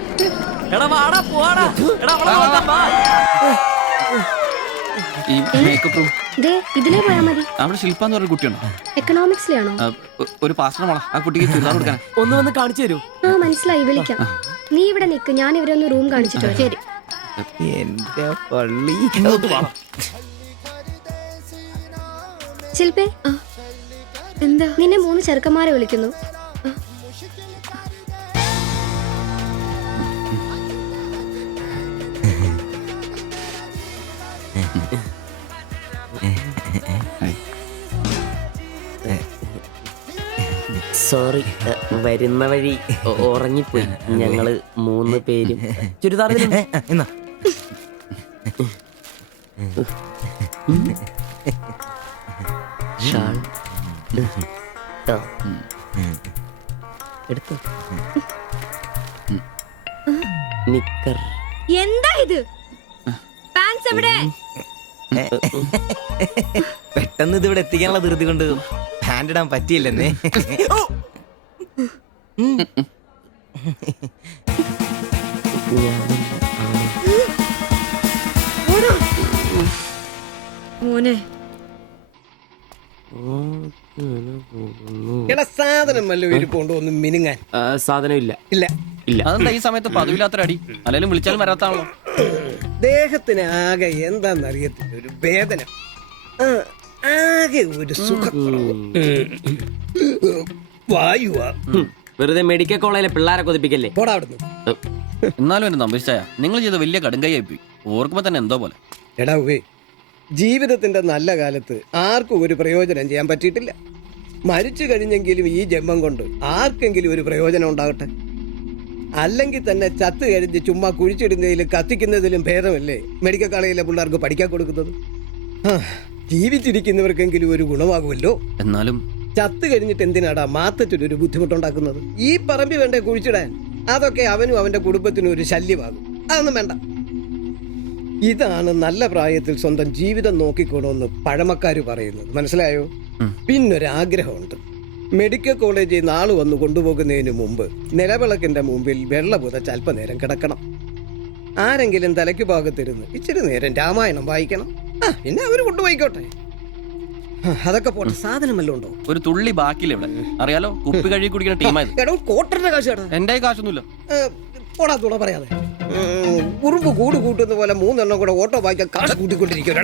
ഈ മേക്കപ്പ് റൂം ഇതിലേ പോയാ മതി. അവിടെ ശില്പ എന്ന് പറഞ്ഞ കുട്ടിയുണ്ടോ? എക്കണോമിക്സിലാണോ? ഒരു പാസ്റ്റർ മോളാ. ആ കുട്ടിക്ക് ചുരിദാർ കൊടുക്കാൻ ഒന്ന് വന്ന് കാണിച്ചു തരൂ. ആ മനസ്സിലായി, വിളിക്കാം. നീ ഇവിടെ നിക്ക്, ഞാൻ ഇവരെ ഒന്ന് റൂം കാണിച്ചിട്ട് വരാം. ശരി. എന്റെ പള്ളി. ശില്പേ, എന്താ? നിന്നെ 3 ചെറുക്കന്മാരെ വിളിക്കുന്നു. സോറി, വരുന്ന വഴി ഉറങ്ങിപ്പോയി. ഞങ്ങള് 3 പേരും ചുരിദാർ എന്നാ ഷാൾ എടുത്തു. നിക്കർ. എന്താ ഇത്? പാൻസ് എവിടെ? പെട്ടെന്ന് ഇത് ഇവിടെ എത്തിക്കാനുള്ള ധൃതി കൊണ്ട് ഹാൻഡ് ഇടാൻ പറ്റിയില്ലെന്നേ. മോനെ സാധനം വല്ല ഇരിപ്പുണ്ടോ ഒന്നും മിനുങ്ങാൻ? സാധനം ഇല്ല. ഇല്ല ഇല്ല. അതെന്താ ഈ സമയത്ത് പതിവില്ലാത്തൊരു അടി? അല്ലെങ്കിലും വിളിച്ചാലും വരാത്താണല്ലോ. ദേഹത്തിന് ആകെ എന്താന്നറിയത്തില്ല, ഒരു വേദന, ആകെ ഒരു സുഖം, വായുവാ. വെറുതെ മെഡിക്കൽ കോളേജിലെ പിള്ളേരെ കൊതിപ്പിക്കല്ലേ. പോടാ അവിടുന്ന്. എന്നാലും എന്നെ നമ്പിച്ചായ നിങ്ങൾ ചെയ്ത വലിയ കടുങ്കയായി പോയി. ഓർക്കുമ്പോ തന്നെ എന്തോ പോലെ. എടാവേ, ജീവിതത്തിന്റെ നല്ല കാലത്ത് ആർക്കും ഒരു പ്രയോജനം ചെയ്യാൻ പറ്റിയിട്ടില്ല. മരിച്ചു കഴിഞ്ഞെങ്കിലും ഈ ജന്മം കൊണ്ട് ആർക്കെങ്കിലും ഒരു പ്രയോജനം ഉണ്ടാകട്ടെ. അല്ലെങ്കിൽ തന്നെ ചത്ത് കഴിഞ്ഞ് ചുമ്മാ കുഴിച്ചിടുന്നതിലും കത്തിക്കുന്നതിലും ഭേദമല്ലേ മെഡിക്കൽ കോളേജിലെ പിള്ളേർക്ക് പഠിക്കാൻ കൊടുക്കുന്നത്? ജീവിച്ചിരിക്കുന്നവർക്കെങ്കിലും ഒരു ഗുണമാകുമല്ലോ. എന്നാലും ചത്ത് കഴിഞ്ഞിട്ട് എന്തിനാടാ മാത്തച്ചൊരു ബുദ്ധിമുട്ടുണ്ടാക്കുന്നത്? ഈ പറമ്പി വേണ്ടേ കുഴിച്ചിടാൻ? അതൊക്കെ അവനും അവന്റെ കുടുംബത്തിനും ഒരു ശല്യമാകും. അതൊന്നും വേണ്ട. ഇതാണ് നല്ല പ്രായത്തിൽ സ്വന്തം ജീവിതം നോക്കിക്കോണമെന്ന് പഴമക്കാര് പറയുന്നത്, മനസ്സിലായോ? പിന്നൊരാഗ്രഹമുണ്ട്. മെഡിക്കൽ കോളേജിൽ നാള് വന്ന് കൊണ്ടുപോകുന്നതിന് മുമ്പ് നിലവിളക്കിന്റെ മുമ്പിൽ വെള്ള പുതച്ച് അല്പനേരം കിടക്കണം. ആരെങ്കിലും തലയ്ക്ക് ഭാഗത്തിരുന്ന് ഇച്ചിരി നേരം രാമായണം വായിക്കണം. പിന്നെ അവര് കൊണ്ടുപോയിക്കോട്ടെ. അതൊക്കെ പോട്ടെ, സാധനമല്ലോ ഉണ്ടോ? ഒരു തുള്ളി ബാക്കിയില്ല ഇവിടെ. അറിയാലോ, കുപ്പി കഴുകി കുടിക്കുന്ന ടീമായത്. എടോ, കോട്ടറിന്റെ കാശ് കേട്ടോ. എന്റെ കാശൊന്നുമില്ല. പോടാ തുണ പറയാതെ. ഉറുമ്പ് കൂട് കൂട്ടുന്ന പോലെ 3 എണ്ണം കൂടെ ഓട്ടോ വായിക്കാൻ കാശ് കൂട്ടിക്കൊണ്ടിരിക്കും.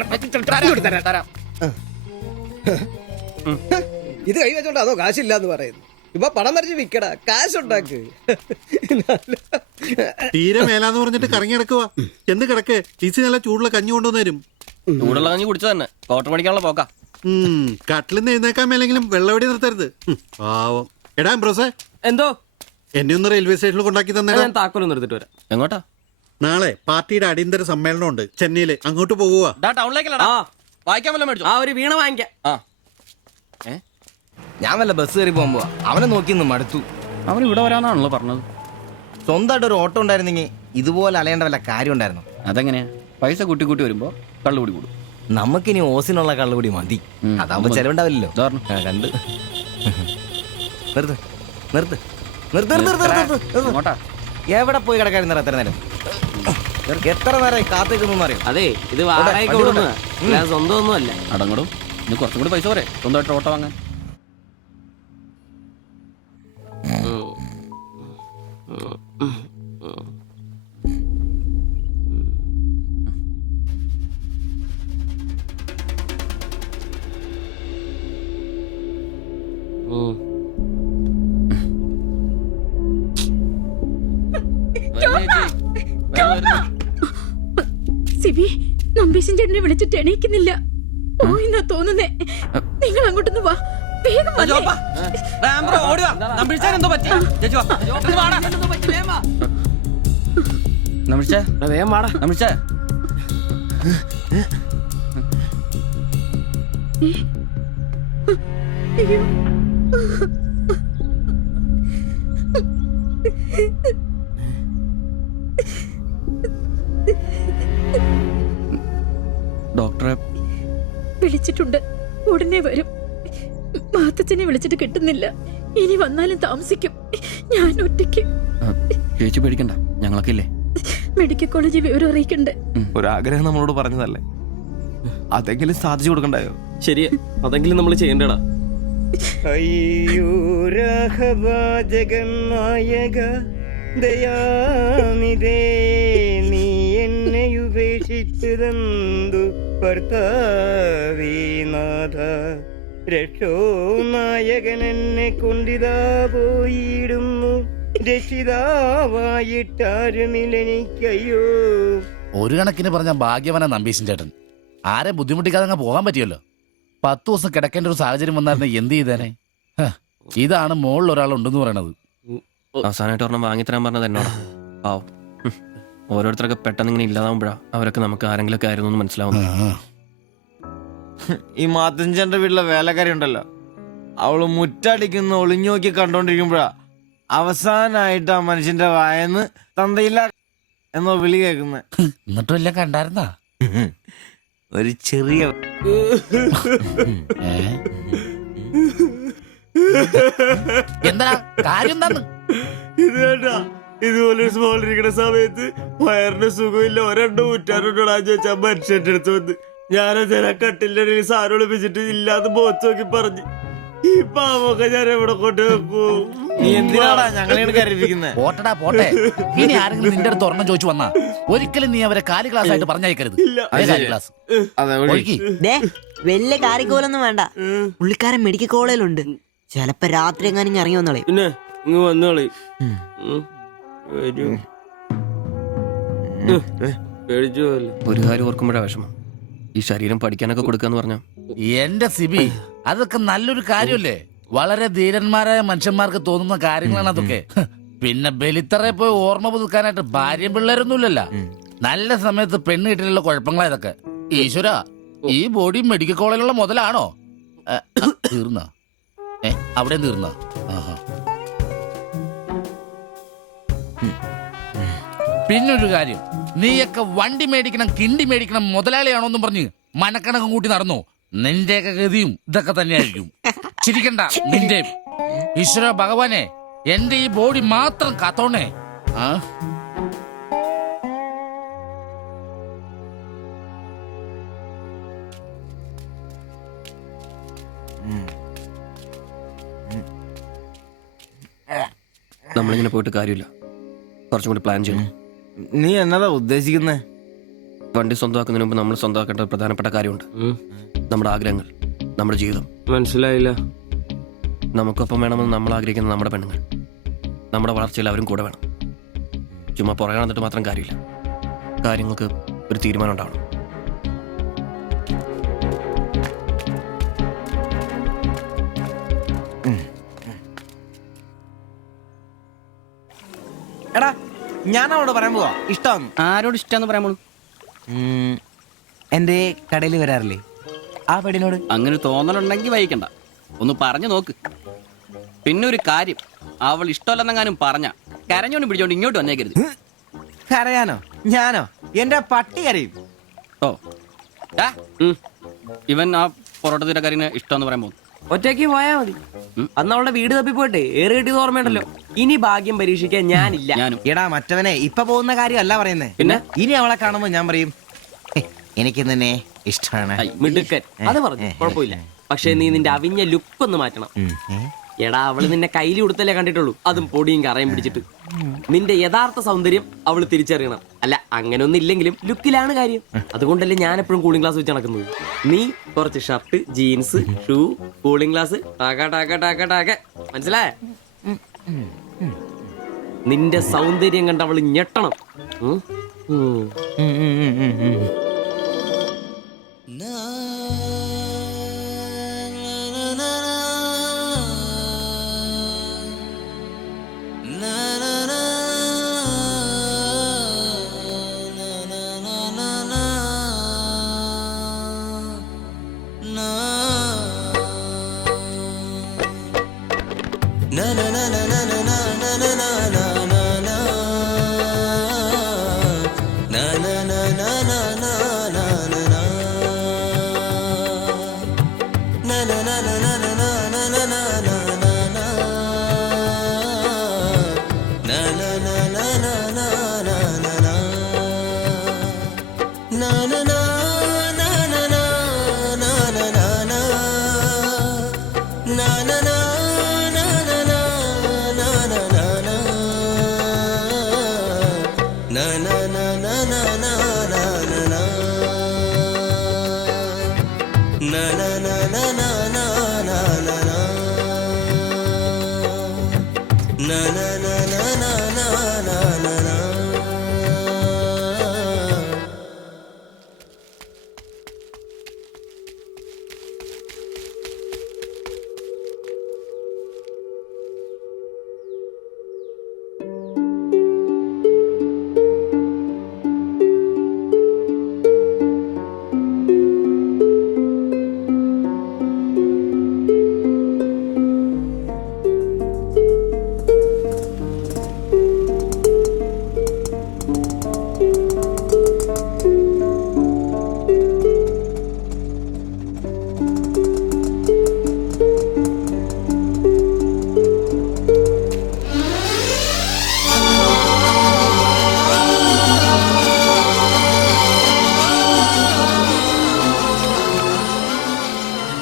ഇത് കൈവച്ചോണ്ട് അതോ കാശില്ല എന്ന് പറയുന്നു. ഇപ്പൊ പണം വരച്ച് വിക്കടാ, കാശുണ്ടാക്ക്. തീരെ മേലാന്ന് പറഞ്ഞിട്ട് കറങ്ങി കിടക്കുക. എന്ത് കിടക്കേ? ഈസി നല്ല ചൂടുള്ള കഞ്ഞി കൊണ്ടുവന്ന് തരും. ചൂടുള്ള കഞ്ഞി കുടിച്ചു തന്നെ കോട്ടർ പഠിക്കാനുള്ള പോക്കാ. കട്ടിലിന്ന് എഴുന്നേക്കാൻ മേലെങ്കിലും വെള്ളവടി നിർത്തരുത്. പാവം. എടാ ബ്രോസേ, എന്തോ എന്നെ ഒന്ന് റെയിൽവേ സ്റ്റേഷനിൽ കൊണ്ടാക്കി തന്നെ. ഞാൻ താക്കോലൊന്നും എടുത്തിട്ട് വരാം. എങ്ങോട്ടാ? നാളെ പാർട്ടിയുടെ അടിയന്തര സമ്മേളനം ഉണ്ട് ചെന്നൈയില്. അങ്ങോട്ട് പോവുക. ടൗണിലേക്കല്ലടാ. വായിക്കാൻ വല്ല മേടിച്ചു. ഒരു വീണ വാങ്ങിക്കാം. ഞാൻ വല്ല ബസ് കയറി പോകുമ്പോ അവനെ നോക്കി നിന്ന് മടുത്തു. അവൻ ഇവിടെ വരാന്നാണല്ലോ പറഞ്ഞത്. സ്വന്തമായിട്ട് ഒരു ഓട്ടോ ഉണ്ടായിരുന്നെങ്കിൽ ഇതുപോലെ അലയേണ്ട വല്ല കാര്യം ഉണ്ടായിരുന്നു. അതെങ്ങനെയാ? പൈസ കൂട്ടി കൂട്ടി വരുമ്പോ കള്ളുകൂടി കൂടും. നമുക്കിനി ഓസിനുള്ള കള്ളുകൂടി മതി. അതാവുമ്പോ ചെലവുണ്ടാവില്ലല്ലോ. കണ്ട് നിർത്ത് നിർത്ത്. അങ്ങോട്ടാ എവിടെ പോയി കിടക്കാരുന്ന എത്ര നേരം എത്ര നേരമായി കാത്തേക്കുന്നു അറിയാം. അതെ ഇത് വാടകയ്ക്ക് കൊടുക്കുന്നതാ, അല്ലാതെ സ്വന്തം ഒന്നും അല്ല. അടങ്ങടും. ഇനി കുറച്ചും കൂടി പൈസ പോരെ സ്വന്തമായിട്ട് ഓട്ടോ വാങ്ങാൻ. സിബി, നമ്പീശൻ ചേട്ടനെ വിളിച്ചിട്ട് എണീക്കുന്നില്ല. പോയിന്നാ തോന്നുന്നേ. നിങ്ങൾ അങ്ങോട്ടൊന്ന് വാ, വേഗം വന്നേ. വേഗം വാടാ. അയ്യോ. ഡോക്ടറെ വിളിച്ചിട്ടുണ്ട്, ഉടനെ വരും. മാത്തച്ഛനെ വിളിച്ചിട്ട് കിട്ടുന്നില്ല. ഇനി വന്നാലും താമസിക്കും. ഞാൻ ഒറ്റയ്ക്ക്. ചേച്ചി പേടിക്കണ്ട, ഞങ്ങളൊക്കെ ഇല്ലേ. മെഡിക്കൽ കോളേജിൽ വിവരം അറിയിക്കണ്ടേ? ഒരാഗ്രഹം നമ്മളോട് പറഞ്ഞതല്ലേ, അതെങ്കിലും സാധിച്ചു കൊടുക്കണ്ടായോ? ശരിയാ, അതെങ്കിലും നമ്മൾ ചെയ്യണ്ടടാ. അയ്യോ ജഗന്നായക ദയാനിധേ, നീ എന്നെ ഉപേക്ഷിച്ചതെന്തു ഭർത്താവീനാഥ. രക്ഷോ നായകൻ എന്നെ കൊണ്ടിതാ പോയിടുന്നു, രക്ഷിതാവായിട്ടാരുമില്ലെനിക്കയ്യോ. ഒരു കണക്കിന് പറഞ്ഞ ഭാഗ്യവന നമ്പീശൻ ചേട്ടൻ. ആരെ ബുദ്ധിമുട്ടിക്കാതെ അങ്ങ് പോകാൻ പറ്റിയല്ലോ. 10 ദിവസം കിടക്കേണ്ട ഒരു സാഹചര്യം വന്നായിരുന്നു എന്ത് ചെയ്തേനെ. ഇതാണ് മുകളിൽ ഒരാളുണ്ടെന്ന് പറയണത്. അവസാനമായിട്ട് ഒരെണ്ണം വാങ്ങിത്തരാൻ പറഞ്ഞത് എന്നോടാ. പാവം. ഓരോരുത്തരൊക്കെ പെട്ടെന്ന് ഇങ്ങനെ ഇല്ലാതാവുമ്പോഴാ അവരൊക്കെ നമുക്ക് ആരെങ്കിലൊക്കെ ആയിരുന്നു എന്ന് മനസ്സിലാവുന്നു. ഈ മാത്തഞ്ചന്റെ വീട്ടിലെ വേലക്കാരി ഉണ്ടല്ലോ, അവള് മുറ്റടിക്കുന്ന ഒളിഞ്ഞു നോക്കി കണ്ടോണ്ടിരിക്കുമ്പോഴാ അവസാനായിട്ട് ആ മനുഷ്യന്റെ വായന്ന് തന്തയില്ല എന്നോ വിളി കേൾക്കുന്നത്. എന്നിട്ടും എല്ലാം കണ്ടായിരുന്നാ? ഒരു ചെറിയ എന്താ കാര്യം? എന്താന്ന് ഇതേട്ടാ, ഇതുപോലെ സ്മോൾ ഇരിക്കുന്ന സമയത്ത് വയറിന് സുഖമില്ല, ഒരെണ്ണം ഊറ്റാറുണ്ടോടാ ചോദിച്ചാ മനുഷ്യന്റെ അടുത്ത് വന്ന് ഞാനതേ കട്ടിലിന്റെ ഇടയിൽ സാരം ഒളിപ്പിച്ചിട്ട് ഇല്ലാതെ ബോത്ത് നോക്കി പറഞ്ഞു. ഈ പാവൊക്കെ ഞാൻ എവിടെ കൊണ്ട് വെക്കൂ? നീ എന്തിനാടാ ഞങ്ങളെയാണ് കരയിപ്പിക്കുന്നത്? പോട്ടടാ പോട്ടെ. ഇനി ആരെങ്കിലും നിന്റെ അടുത്ത് ഒരെണ്ണം ചോദിച്ചു വന്നാ ഒരിക്കലും നീ അവരെ കാലി ക്ലാസ് ആയിട്ട് പറഞ്ഞയക്കരുത്. ക്ലാസ് വലിയ കാരിക്കോലൊന്നും വേണ്ട. പുള്ളിക്കാരൻ മെഡിക്കൽ കോളേജിലുണ്ട്. ചിലപ്പോ രാത്രി എങ്ങാനും ഇറങ്ങി വന്നോളെ. പിന്നെ ഇങ്ങ് വന്നോളി. പേടിച്ചു പോയല്ലേ. ഒരു കാര്യം ഓർക്കുമ്പോഴാ വിഷമം. ഈ ശരീരം പഠിക്കാനൊക്കെ കൊടുക്കാന്ന് പറഞ്ഞ എന്റെ സിബി, അതൊക്കെ നല്ലൊരു കാര്യമല്ലേ? വളരെ ധീരന്മാരായ മനുഷ്യന്മാർക്ക് തോന്നുന്ന കാര്യങ്ങളാണ് അതൊക്കെ. പിന്നെ ബലിത്തറയെ പോയി ഓർമ്മ പുതുക്കാനായിട്ട് ഭാര്യയും പിള്ളേരൊന്നുമില്ലല്ല. നല്ല സമയത്ത് പെണ്ണ് കിട്ടിയുള്ള കുഴപ്പങ്ങളാ ഇതൊക്കെ. ഈശ്വര, ഈ ബോഡി മെഡിക്കൽ കോളേജിലുള്ള മുതലാണോ? തീർന്ന അവിടെ തീർന്ന. പിന്നൊരു കാര്യം, നീയൊക്കെ വണ്ടി മേടിക്കണം, കിണ്ടി മേടിക്കണം, മുതലാളിയാണോന്നും പറഞ്ഞ് മനക്കണക്കം കൂട്ടി നടന്നു. നിന്റെയൊക്കെ ഗതിയും ഇതൊക്കെ തന്നെയായിരിക്കും. ചിരിക്കണ്ട നിന്റെ. ഈശ്വര ഭഗവാനെ, എന്റെ ഈ ബോഡി മാത്രം കാത്തോണേ. നമ്മളിങ്ങനെ പോയിട്ട് കാര്യമില്ല, കുറച്ചും കൂടി പ്ലാൻ ചെയ്യണം. നീ എന്നതാ ഉദ്ദേശിക്കുന്നേ? വണ്ടി സ്വന്തമാക്കുന്നതിന് മുമ്പ് നമ്മൾ സ്വന്തമാക്കേണ്ട ഒരു പ്രധാനപ്പെട്ട കാര്യമുണ്ട്. നമ്മുടെ ആഗ്രഹങ്ങൾ, നമ്മുടെ ജീവിതം. മനസ്സിലായില്ല. നമുക്കൊപ്പം വേണമെന്ന് നമ്മൾ ആഗ്രഹിക്കുന്ന നമ്മുടെ പെണ്ണുങ്ങൾ. നമ്മുടെ വളർച്ചയിൽ അവരും കൂടെ വേണം. ചുമ്മാ പുറകെ നടന്നിട്ട് മാത്രം കാര്യമില്ല. കാര്യങ്ങൾക്ക് ഒരു തീരുമാനം ഉണ്ടാവണം. എടാ, ഞാൻ അവളോട് പറയാൻ പോവാ ഇഷ്ടമാണ്. ആരോട് ഇഷ്ടമെന്ന് പറയാൻ പോണു? എന്റെ കടയിൽ വരാറില്ലേ ആ പെടിനോട്? അങ്ങനെ തോന്നലുണ്ടെങ്കിൽ വൈകണ്ട, ഒന്ന് പറഞ്ഞു നോക്ക്. പിന്നെ ഒരു കാര്യം, അവൾ ഇഷ്ടമല്ലെന്നെങ്ങാനും പറഞ്ഞ കരഞ്ഞോണ്ട് പിടിച്ചോണ്ട് ഇങ്ങോട്ട് വന്നേക്കരുത്. കരയാനോ? ഞാനോ? എന്റെ പട്ടി കരയും. ഓ ഇവൻ ആ പൊറോട്ട തീരക്കാരിനെ ഇഷ്ടമെന്ന് പറയാൻ പോകുന്നു. ഒറ്റയ്ക്ക് പോയാ മതി. അന്ന് അവളുടെ വീട് തപ്പി പോയിട്ട് ഏറ് കിട്ടിയത് ഓർമ്മയുണ്ടല്ലോ. ഇനി ഭാഗ്യം പരീക്ഷിക്കാൻ ഞാനില്ല. ഞാനും. എടാ മറ്റവനെ ഇപ്പൊ പോകുന്ന കാര്യമല്ല പറയുന്നേ. പിന്നെ? ഇനി അവളെ കാണുമ്പോ ഞാൻ പറയും എനിക്ക് നിന്നെ ഇഷ്ടമാണ്. മിടുക്കൻ അത് പറഞ്ഞു കുഴപ്പമില്ല. പക്ഷെ നീ നിന്റെ അവിഞ്ഞ ലുക്ക് ഒന്ന് മാറ്റണം. എടാ അവള് നിന്നെ കയ്യിൽ കൊടുത്തല്ലേ കണ്ടിട്ടുള്ളൂ, അതും പൊടിയും കറയും പിടിച്ചിട്ട്. നിന്റെ യഥാർത്ഥ സൗന്ദര്യം അവള് തിരിച്ചറിയണം. അല്ല അങ്ങനെ ഒന്നും ഇല്ലെങ്കിലും ലുക്കിലാണ് കാര്യം. അതുകൊണ്ടല്ലേ ഞാൻ എപ്പോഴും കൂളിംഗ് ഗ്ലാസ് വെച്ച് നടക്കുന്നത്. നീ കുറച്ച് shirt, jeans, shoe, cooling glass, ടാക്ക ടാക്ക ടാക്ക ടാക്ക. മനസ്സിലായ? നിന്റെ സൗന്ദര്യം കണ്ട് അവള് ഞെട്ടണം.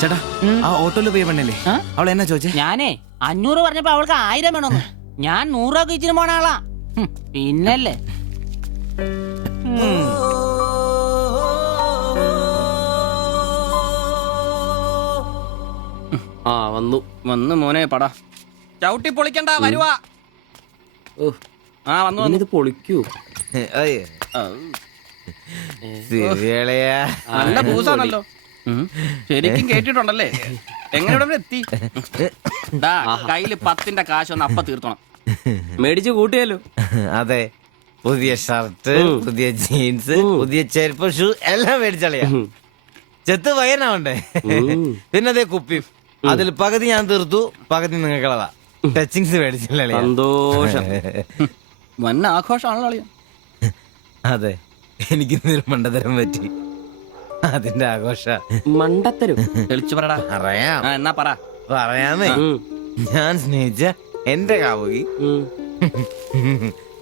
ചേട്ടാ ആ ഓട്ടോയിൽ പോയി പെണ്ണല്ലേ അവൾ എന്നാ ചോദിച്ചേ? ഞാനേ 500 പറഞ്ഞപ്പോ അവൾക്ക് 1000 വേണമെന്ന്. ഞാൻ 100 രൂപ ഇച്ചിരി പോണ ആളാ. പിന്നല്ലേ ആ വന്നു വന്ന് മോനെ പടാ ചവിട്ടി പൊളിക്കണ്ട വരുവാ. ആ വന്നു വന്നു. ഇത് പൊളിക്കൂ. നല്ല പൂസാണല്ലോ. ശരിക്കും കേട്ടിട്ടുണ്ടല്ലേ? എങ്ങനെ ഇവിടെ എത്തി? കയ്യില് 10ന്റെ കാശ് ഒന്ന് അപ്പ തീർത്തോണം. മേടിച്ച് കൂട്ടിയല്ലോ. അതെ, പുതിയ ഷർട്ട്, പുതിയ ജീൻസ്, പുതിയ ചെരുപ്പ്, ഷൂ എല്ലാം മേടിച്ചളയാ. ചെത്ത് വയനാവണ്ടേ? പിന്നെ അതേ കുപ്പി, അതിൽ പകുതി ഞാൻ തീർത്തു, പകുതി നിങ്ങൾക്കുള്ളതാ. ടച്ചിങ്സ് മേടിച്ചില്ലേ? സന്തോഷം. വന്ന ആഘോഷമാണല്ലോ അളിയാ. അതെ, എനിക്കിന്നൊരു മണ്ടതരം പറ്റി, അതിന്റെ ആഘോഷ. മണ്ടത്തരും തെളിച്ചു പറടാ. അറിയാം. എന്നാ പറ. പറയാമേ, ഞാൻ സ്നേഹിച്ച എന്റെ കാമുകി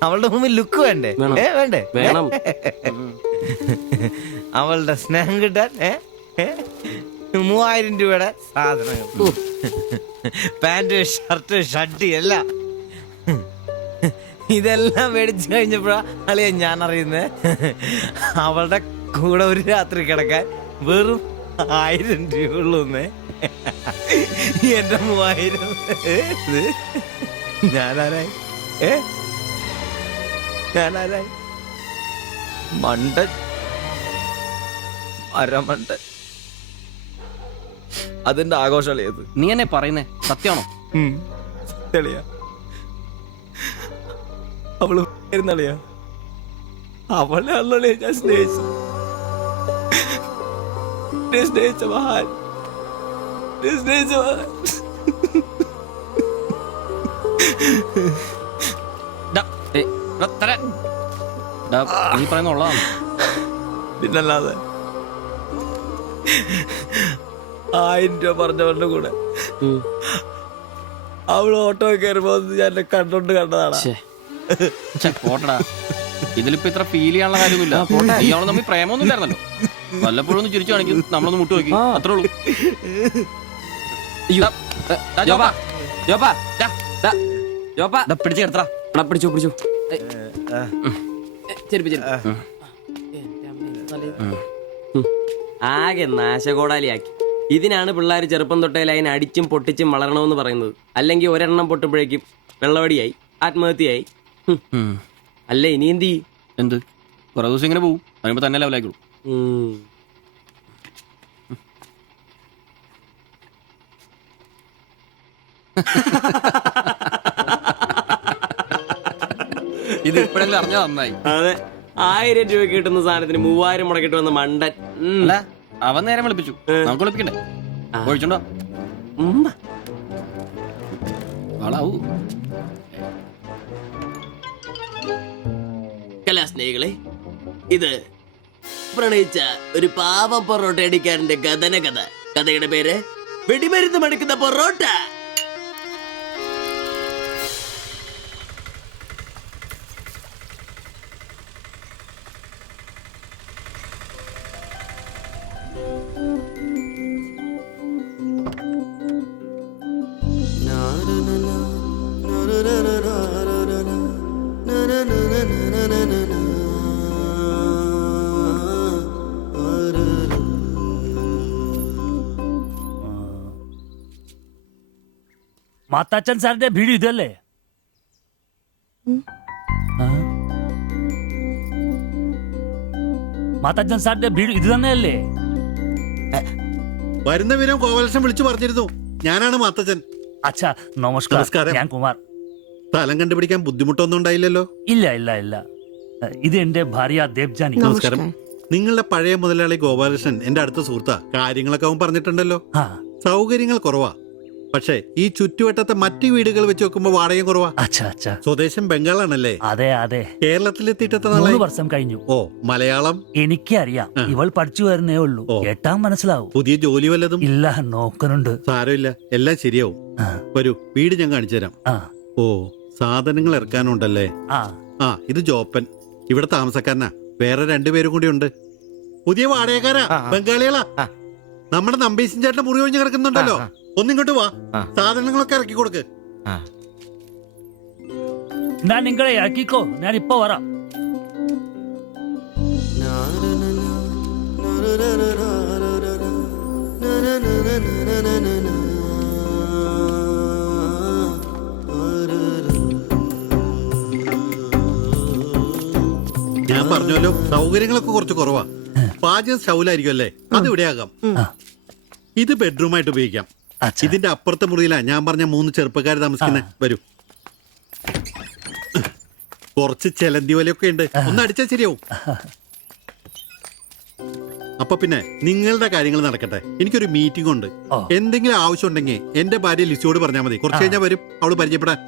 അവളുടെ മുമ്പിൽ ലുക്ക് വേണ്ടേ? വേണ്ടേ? വേണം. അവളുടെ സ്നേഹം കിട്ടാൻ 3000 രൂപയുടെ സാധനങ്ങൾ, പാന്റ്, ഷർട്ട്, ഷഡ്ഡി എല്ലാം, ഇതെല്ലാം മേടിച്ചു കഴിഞ്ഞപ്പോഴാ അളിയ ഞാൻ അറിയുന്നത് അവളുടെ കൂടെ ഒരു രാത്രി കിടക്കാൻ വെറും 1000 രൂപ ഉള്ളൂന്നേ. എന്റെ 3000 ഞാനാരായി? ഞാനാരായി? മണ്ടൻ, അരമണ്ടൻ. അതിന്റെ ആഘോഷമല്ലേ? നീ എന്നെ പറയുന്നേ സത്യമാണോ? തെളിയ അവള് ളിയാ, അവളെ അല്ലേ ഞാൻ സ്നേഹിച്ചു. സ്നേഹിച്ച മഹാൻ, സ്നേഹിച്ച മഹാൻ. നീ പറയുന്ന ഉള്ളതാണ്. പിന്നല്ലാതെ 1000 രൂപ പറഞ്ഞവരുടെ കൂടെ അവള് ഓട്ടോ കയറുമ്പോ ഞാൻ എന്നെ കണ്ടോണ്ട് കണ്ടതാണ്. പോട്ടടാ, ഇതിലിപ്പോ ഇത്ര ഫീൽ ചെയ്യാനുള്ള കാര്യമൊന്നുമില്ല. ഇയാള് തമ്മിൽ പ്രേമൊന്നും ഇല്ലായിരുന്നല്ലോ. വല്ലപ്പോഴും ഒന്ന് ചിരിച്ചു കാണിക്കും, നമ്മളൊന്ന് മുട്ട് നോക്കി, അത്രേ ഉള്ളൂ. പിടിച്ചു കിടത്താ, പിടിച്ചോ പിടിച്ചോ. ആകെ നാശകോടാലിയാക്കി. ഇതിനാണ് പിള്ളേർ ചെറുപ്പം തൊട്ടേ ലൈൻ അടിച്ചും പൊട്ടിച്ചും വളരണമെന്ന് പറയുന്നത്. അല്ലെങ്കിൽ ഒരെണ്ണം പൊട്ടുമ്പോഴേക്കും വെള്ളവടിയായി, ആത്മഹത്യയായി. അല്ല ഇനി എന്ത് ചെയ്യും? എന്ത് കുറെ ദിവസം ഇങ്ങനെ പോവും, പറയുമ്പോ തന്നെ ലെവലായിക്കോളൂ. ഇത് ഇപ്പോഴെങ്കിലും അറിഞ്ഞാ നന്നായി. അതെ, 1000 രൂപ കിട്ടുന്ന സാധനത്തിന് 3000 മുടക്കിട്ട് വന്ന മണ്ടൻ. അല്ല, അവൻ നേരം വിളിപ്പിച്ചു, നമുക്ക് വിളിപ്പിക്കണ്ടേ? ഒഴിച്ചുണ്ടോ ആളാവൂ. കലാസ്നേഹികളെ, ഇത് പ്രണയിച്ച ഒരു പാവം പൊറോട്ട അടിക്കാരന്റെ കഥന കഥ. കഥയുടെ പേര് വെടിമരുന്ന് മടുക്കുന്ന പൊറോട്ട. മാത്താച്ചൻ സാറിന്റെ വീട് ഇതല്ലേ? മാത്താച്ചൻ സാറിന്റെ വീട് ഇത് തന്നെയല്ലേ? വരുന്ന വിവരം ഗോപാലകൃഷ്ണൻ വിളിച്ചു പറഞ്ഞിരുന്നു. ഞാനാണ് മാത്തച്ഛൻ. അച്ഛാ നമസ്കാരം, ഞാൻ കുമാർ. സ്ഥലം കണ്ടുപിടിക്കാൻ ബുദ്ധിമുട്ടൊന്നും ഉണ്ടായില്ലല്ലോ? ഇല്ല ഇല്ല ഇല്ല, ഇത് എന്റെ ഭാര്യ ദേവ്ജാനി. നമസ്കാരം. നിങ്ങളുടെ പഴയ മുതലാളി ഗോപാലകൃഷ്ണൻ എന്റെ അടുത്ത സുഹൃത്താ. കാര്യങ്ങളൊക്കെ അവൻ പറഞ്ഞിട്ടുണ്ടല്ലോ. സൗകര്യങ്ങൾ കുറവാ, പക്ഷേ ഈ ചുറ്റുവട്ടത്തെ മറ്റു വീടുകൾ വെച്ച് നോക്കുമ്പോ വാടകയും കുറവാ. സ്വദേശം ബംഗാളാണല്ലേ? അതെ അതെ. കേരളത്തിലെത്തിയിട്ട് 3 വർഷം കഴിഞ്ഞു. ഓ, മലയാളം എനിക്കറിയാം. ഇവൾ പഠിച്ചു വരുന്നേ ഉള്ളൂ, കേട്ടാ മനസ്സിലാവും. പുതിയ ജോലി വല്ലതും? ഇല്ല, നോക്കുന്നുണ്ട്. സാരമില്ല, എല്ലാം ശരിയാവും. വരൂ, വീട് ഞാൻ കാണിച്ചു തരാം. ഓ, സാധനങ്ങൾ ഇറക്കാനുണ്ടല്ലേ? ഇത് ജോപ്പൻ, ഇവിടെ താമസക്കാരനാ. വേറെ 2 പേരും കൂടി ഉണ്ട്. പുതിയ വാടകക്കാരാ, ബംഗാളികളാ. നമ്മുടെ നമ്പീശൻ ചേട്ടൻ മുറി ഒഴിഞ്ഞ് കിടക്കുന്നുണ്ടല്ലോ, ഒന്നിങ്ങോട്ട് വാ, സാധനങ്ങളൊക്കെ ഇറക്കി കൊടുക്ക്. ഞാൻ നിങ്ങളെ ഇറക്കിക്കോ, ഞാൻ ഇപ്പൊ വരാം. ഞാൻ പറഞ്ഞല്ലോ, സൗകര്യങ്ങളൊക്കെ കുറച്ച് കുറവാ. പാചകം സ്റ്റൗലായിരിക്കും അല്ലേ? അത് ഇവിടെ ആകാം. ഇത് ബെഡ്റൂമായിട്ട് ഉപയോഗിക്കാം. ഇതിന്റെ അപ്പുറത്തെ മുറിയിലാ ഞാൻ പറഞ്ഞ 3 ചെറുപ്പക്കാർ താമസിക്കുന്നത്. വരൂ, കുറച്ച് ചെലന്തി വലയൊക്കെ ഉണ്ട്, ഒന്ന് അടിച്ചാൽ ശരിയാവും. അപ്പൊ പിന്നെ നിങ്ങളുടെ കാര്യങ്ങൾ നടക്കട്ടെ, എനിക്കൊരു മീറ്റിംഗ് ഉണ്ട്. എന്തെങ്കിലും ആവശ്യം ഉണ്ടെങ്കിൽ എന്റെ ഭാര്യ ലിസിയോട് പറഞ്ഞാൽ മതി. കുറച്ച് കഴിഞ്ഞാൽ വരും അവള് പരിചയപ്പെടാൻ.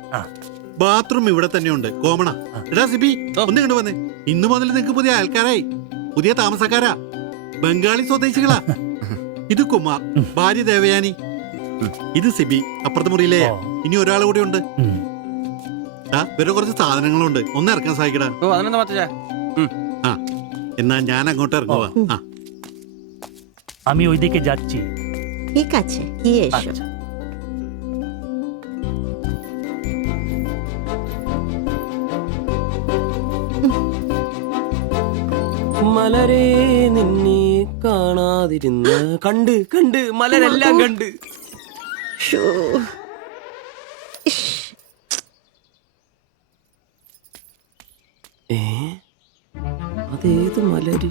ബാത്റൂം ഇവിടെ തന്നെയുണ്ട്, കോമണ. എടാ സിബി, ഒന്ന് കണ്ടു വന്നേ. ഇന്നു മുതൽ നിങ്ങൾക്ക് പുതിയ ആൾക്കാരായി, പുതിയ താമസക്കാരാ, ബംഗാളി സ്വദേശികളാ. ഇത് കുമാർ, ഭാര്യ ദേവയാനി. ഇത് സിബി, അപ്പുറത്തെ മുറിയിലെ. ഇനി ഒരാൾ കൂടെ ഉണ്ട്. വേറെ കുറച്ച് സാധനങ്ങളുണ്ട്, ഒന്ന് ഇറക്കാൻ സഹായിക്കടാ. എന്നാ ഞാൻ അങ്ങോട്ട് ഇറങ്ങുവാ. আমি ওইদিকে যাচ্ছি। ঠিক আছে, গিয়ে এসো। മലരെ നിന്നെ കാണാതിരുന്ന കണ്ട് കണ്ട് മലരെല്ലാം കണ്ട്. അതേത് മലര്?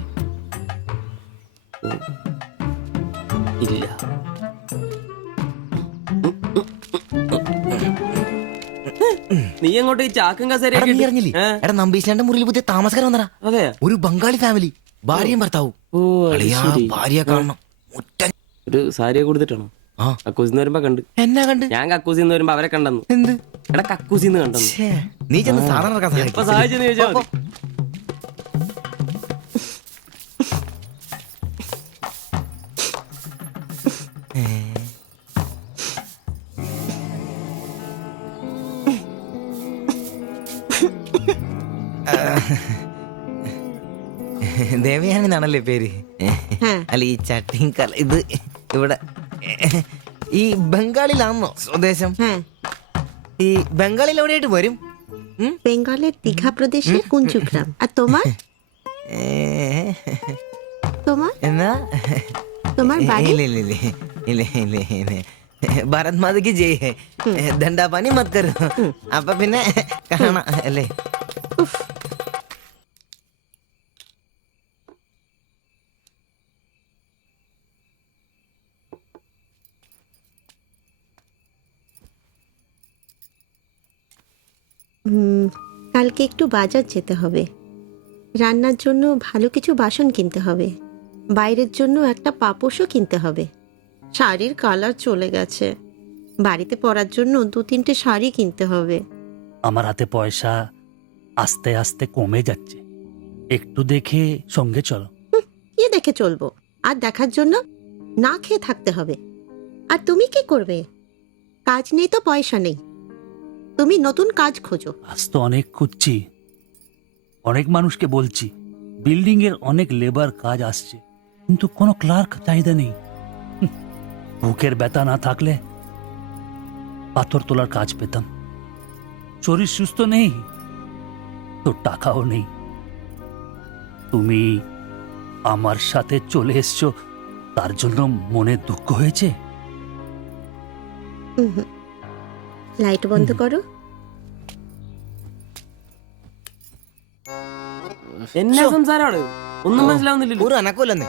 ഇല്ല, നീ അങ്ങോട്ട് ഈ ചാക്കും കസേരയൊക്കെ നമ്പീശന്റെ മുറിയിൽ പുതിയ താമസക്കാരൻ വന്നടാ. അതെ, ഒരു ബംഗാളി ഫാമിലി, ഭാര്യയും ഭർത്താവും. ഭാര്യ കാണണം. ഒരു സാരിയെ കൊടുത്തിട്ടാണോ? കക്കൂസിന്ന് വരുമ്പോ കണ്ട്. എന്നാ കണ്ട്? ഞാൻ കക്കൂസിന്ന് വരുമ്പോ അവരെ കണ്ടെന്നു. എന്ത്? എടാ, കക്കൂസിന്ന് കണ്ടെന്നു. നീ ചെന്ന് സാധനം എപ്പോ സഹായിച്ചെന്ന് ചോദിച്ചാ മതി. ദേവയാനി എന്നാണല്ലേ പേര്? അല്ല ഈ ചട്ടിയും കല ഇത് ഇവിടെ ഈ ബംഗാളിലാണോ സ്വദേശം? ഈ ബംഗാളിൽ എവിടെയായിട്ട് വരും? বেঙ্গলের দীঘা প্রদেশের কুঞ্জুগ্রাম। আর তোমার তোমার എന്നാ তোমার বাড়ি? ഇല്ല ഇല്ല ഇല്ല ഇല്ല ഇല്ല ഇല്ല ഭാരത് മാതയ്ക്ക് ജയ്. ദണ്ഡാപാനി മത് കരോ. അപ്പൊ പിന്നെ കാണാം അല്ലേ? কালকে একটু বাজার যেতে হবে, রান্নার জন্য ভালো কিছু বাসন কিনতে হবে, বাইরের জন্য একটা পাপোশও কিনতে হবে। শাড়ির কালার চলে গেছে, বাড়িতে পরার জন্য 2-3টে শাড়ি কিনতে হবে। আমার হাতে পয়সা আস্তে আস্তে কমে যাচ্ছে, একটু দেখে সঙ্গে চলো। কি দেখে চলবো? আর দেখার জন্য না খেয়ে থাকতে হবে। আর তুমি কি করবে? কাজ নেই তো পয়সা নেই, তুমি নতুন কাজ খোঁজো। আজ তো অনেক খুঁজছি, অনেক মানুষকে বলছি, বিল্ডিং এর অনেক লেবার কাজ আসছে, কিন্তু কোনো ক্লার্ক চাহিদা নেই। বুকের ব্যথা না থাকলে পাথর তোলার কাজ পেতাম। শরীর সুস্থ নেই তো টাকাও নেই। তুমি আমার সাথে চলে এসছো, তার জন্য মনে দুঃখ হয়েছে? ലൈറ്റ് ബന്ദ് করো। എന്നാ സംസാരമാണ്? ഒന്നും മനസ്സിലാവുന്നില്ലല്ലോ. ഒരു അനക്കൂലെന്നേ.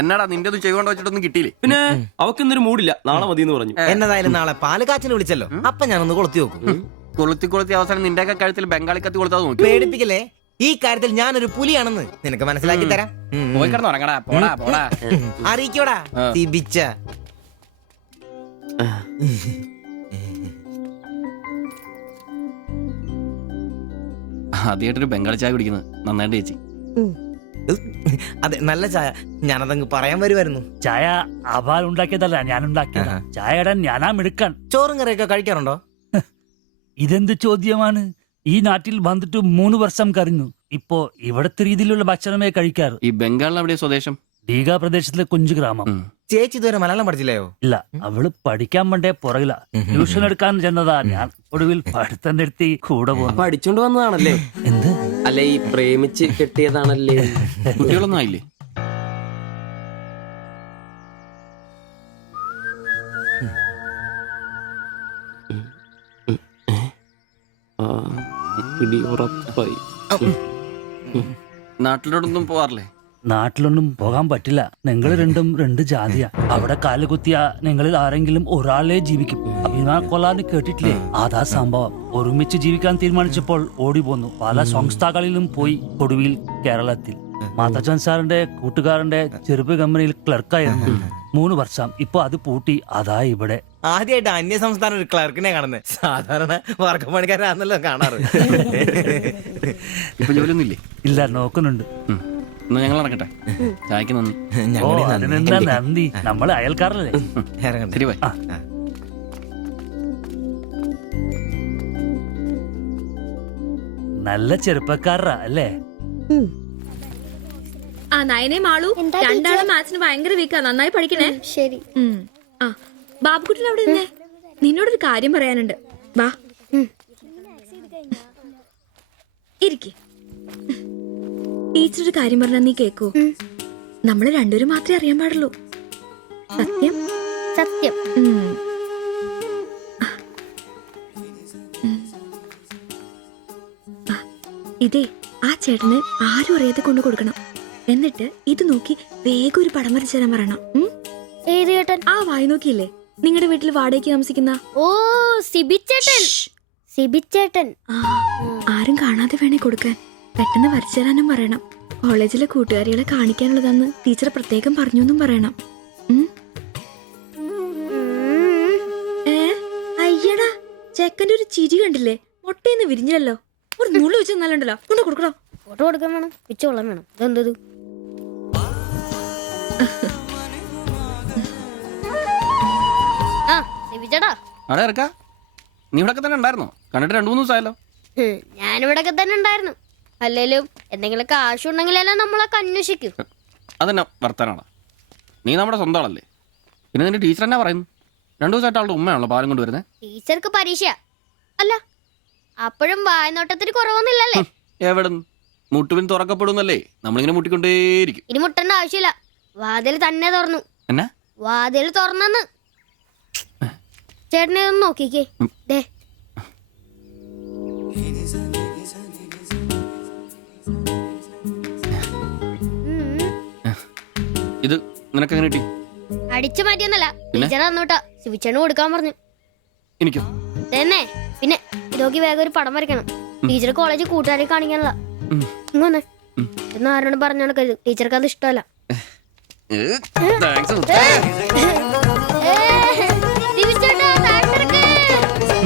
എന്നാടാ നിന്റെ ഒന്നും ചെയ്തുകൊണ്ട് വെച്ചിട്ടൊന്നും കിട്ടിയില്ലേ? പിന്നെ അവക്ക് ഇന്നൊരു മൂടില്ല, നാളെ മതി എന്ന് പറഞ്ഞു. എന്നതായാലും നാളെ പാല് കാച്ചിന് വിളിച്ചല്ലോ, അപ്പൊ ഞാനൊന്ന് കൊളുത്തി നോക്കും. കൊളുത്തി അവസാനം നിന്റെയൊക്കെ കഴുത്തിൽ ബംഗാളി കത്തി കൊളുത്താതെ നോക്കി. പേടിപ്പിക്കല്ലേ, ഈ കാര്യത്തിൽ ഞാനൊരു പുലിയാണെന്ന് നിനക്ക് മനസ്സിലാക്കി തരാം. പോയി കിടന്ന് ഉറങ്ങടാ, പോടാ പോടാ. അറിയിക്കോടാ തിബിച്ച. ആദ്യമായിട്ടൊരു ബംഗാളി ചായ കുടിക്കുന്നത് നന്നായിട്ട് ചേച്ചി. അതെ, നല്ല ചായ. ഞാനതങ്ങ് പറയാൻ വരുമായിരുന്നു. ചായ അപാൽ ഉണ്ടാക്കിയതല്ല, ഞാൻ ഉണ്ടാക്കിയതാ. ചായ ഇടാൻ ഞാനാ മിടുക്കാൻ. ചോറും കറിയൊക്കെ കഴിക്കാറുണ്ടോ? ഇതെന്ത് ചോദ്യമാണ്? ഈ നാട്ടിൽ വന്നിട്ട് 3 വർഷം കഴിഞ്ഞു. ഇപ്പോ ഇവിടത്തെ രീതിയിലുള്ള ഭക്ഷണമേ കഴിക്കാറ്. ഈ ബംഗാളിൽ എവിടെയാ സ്വദേശം? ഡീഗ പ്രദേശത്തിലെ കുഞ്ചു ഗ്രാമം. ചേച്ചി ഇതുവരെ മലയാളം പഠിച്ചില്ലയോ? ഇല്ല, അവള് പഠിക്കാൻ വേണ്ടേ പുറകില. ട്യൂഷൻ എടുക്കാൻ ചെന്നതാ. ഞാൻ ഒടുവിൽ പഠിത്തം നിർത്തി കൂടെ പോകുന്നു. പഠിച്ചോണ്ട് വന്നതാണല്ലേ? എന്ത്? അല്ലെ ഈ പ്രേമിച്ച് കെട്ടിയതാണല്ലേ? കുട്ടികളൊന്നും ആയില്ലേ? പിടി ഉറപ്പായി. നാട്ടിലോട്ടൊന്നും പോവാറില്ലേ? നാട്ടിലൊന്നും പോകാൻ പറ്റില്ല. നിങ്ങൾ രണ്ടും 2 ജാതിയാ. അവിടെ കാലുകുത്തിയ നിങ്ങളിൽ ആരെങ്കിലും ഒരാളെ ജീവിക്കും. അഭിമാന കൊള്ളാന്ന് കേട്ടിട്ടില്ലേ? അതാ സംഭവം. ഒരുമിച്ച് ജീവിക്കാൻ തീരുമാനിച്ചപ്പോൾ ഓടി പോന്നു. പല സംസ്ഥാകളിലും പോയി. ഒടുവിൽ കേരളത്തിൽ മാധവൻ സാറിന്റെ കൂട്ടുകാരന്റെ ചെറുപ്പ് കമ്പനിയിൽ ക്ലർക്കായിരുന്നു 3 വർഷം. ഇപ്പൊ അത് പൂട്ടി. അതാ ഇവിടെ. ആദ്യമായിട്ട് അന്യ സംസ്ഥാന ഒരു ക്ലർക്കിനെ കാണുന്നത്. സാധാരണ വർഗപ്പണിക്കാരാണല്ലോ കാണാറ്. ഇപ്പൊ ജോലിയൊന്നും ഇല്ലേ? ഇല്ല, നോക്കുന്നുണ്ട്. എന്നാ ഞങ്ങൾ ഇറങ്ങട്ടെ. ചായക്ക് നന്ദി. ഓ, അതിനെന്താ നന്ദി, നമ്മള് അയൽക്കാരല്ലേ. ശരി ബൈ. നല്ല ചെറുപ്പക്കാരാ അല്ലേ? ആ നയനെ മാളു, രണ്ടാളും മാത്സിന് ഭയങ്കര വീക്കാ. നന്നായി പഠിക്കണേ. ശരി. ആ ബാബുക്കുട്ടൻ അവിടെ നിന്നേ, നിന്നോടൊരു കാര്യം പറയാനുണ്ട്. വാ ഇരിക്കെ. ടീച്ചർ ഒരു കാര്യം പറഞ്ഞാ നീ കേക്കൂ? നമ്മള് രണ്ടുപേരും മാത്രമേ അറിയാൻ പാടുള്ളൂ. സത്യം സത്യം. ഇതേ ആ ചേട്ടന് ആരും അറിയാതെ കൊണ്ടു കൊടുക്കണം. എന്നിട്ട് ഇത് നോക്കി വേഗം ഒരു പടം വരച്ചു തരാൻ പറയണം. ഏത് ചേട്ടൻ? ആ വായി നോക്കിയില്ലേ, നിങ്ങളുടെ വീട്ടിൽ വാടകയ്ക്ക് താമസിക്കുന്ന? ഓ, സിബിച്ചേട്ടൻ. സിബിച്ചേട്ടൻ. ആരും കാണാതെ വേണേ കൊടുക്കാൻ. പെട്ടെന്ന് വരച്ചു തരാനും പറയണം. കോളേജിലെ കൂട്ടുകാരികളെ കാണിക്കാനുള്ളതാന്ന് ടീച്ചർ പ്രത്യേകം പറഞ്ഞൊന്നും പറയണം. അയ്യടാ, ചെക്കന്റെ ഒരു ചിരി കണ്ടില്ലേ? മുട്ടയെന്ന് വിരിഞ്ഞല്ലോ. ഒരു നുള്ളു വെച്ച് നല്ലുണ്ടല്ലോ. കൊണ്ട് കൊടുക്കണോ? ഫോട്ടോ കൊടുക്കാൻ വേണം, പിച്ചോളം വേണം. ഇതെന്തത്? ആ സിബിച്ചേട്ടാ. അവിടെ ഇറക്കാ. നീ ഇവിടെ തന്നെ ഉണ്ടായിരുന്നോ? കണ്ടിട്ട് 2-3 ദിവസമായല്ലോ. ഞാനിവിടൊക്കെ തന്നെ ഉണ്ടായിരുന്നു. അല്ലേലും എന്തെങ്കിലും കാശുണ്ടെങ്കിലല്ലേ നമ്മളൊക്കെ അന്വേഷിക്കും. അതെന്നാ വർത്താനാണ്? നീ നമ്മുടെ സ്വന്തം ആളല്ലേ? പിന്നെ നിന്റെ ടീച്ചർ എന്നാ പറയുന്നു? 2 ദിവസമായിട്ട് അവളുടെ ഉമ്മയാണല്ലോ പാലും കൊണ്ടുവരുന്നത്. ടീച്ചർക്ക് പരീക്ഷ അല്ല, അപ്പോഴും വായനോട്ടത്തിന് കുറവൊന്നുമില്ലല്ലേ? എവിടെ മുട്ടുവിൻ തുറക്കപ്പെടുന്നല്ലേ? നമ്മളിങ്ങനെ മുട്ടിക്കൊണ്ടേയിരിക്കും. ഇനി മുട്ടേണ്ട ആവശ്യമില്ല, വാതിൽ തന്നെ തുറന്നു. എന്നാ വാതിൽ തുറന്നെന്ന്. ചേട്ടനെ ഒന്ന് നോക്കിക്കേ. ദേ ഇത് നിനക്ക് എങ്ങനെ കിട്ടി? അടിച്ചു മാറ്റിയൊന്നല്ല, ടീച്ചർ തന്നോട്ടാ. ശിവിച്ചേണ് കൊടുക്കാൻ പറഞ്ഞു. എനിക്കോ? തന്നെ. പിന്നെ ഇതൊക്കെ വേഗം ഒരു പടം വരയ്ക്കണം. ടീച്ചർ കോളേജിൽ കൂട്ടുകാരെ കാണിക്കാനുള്ള. ഇങ്ങനെ ഇതൊന്നും ആരോടും പറഞ്ഞു നടക്കരുത്, ടീച്ചർക്ക് അത് ഇഷ്ടമല്ല.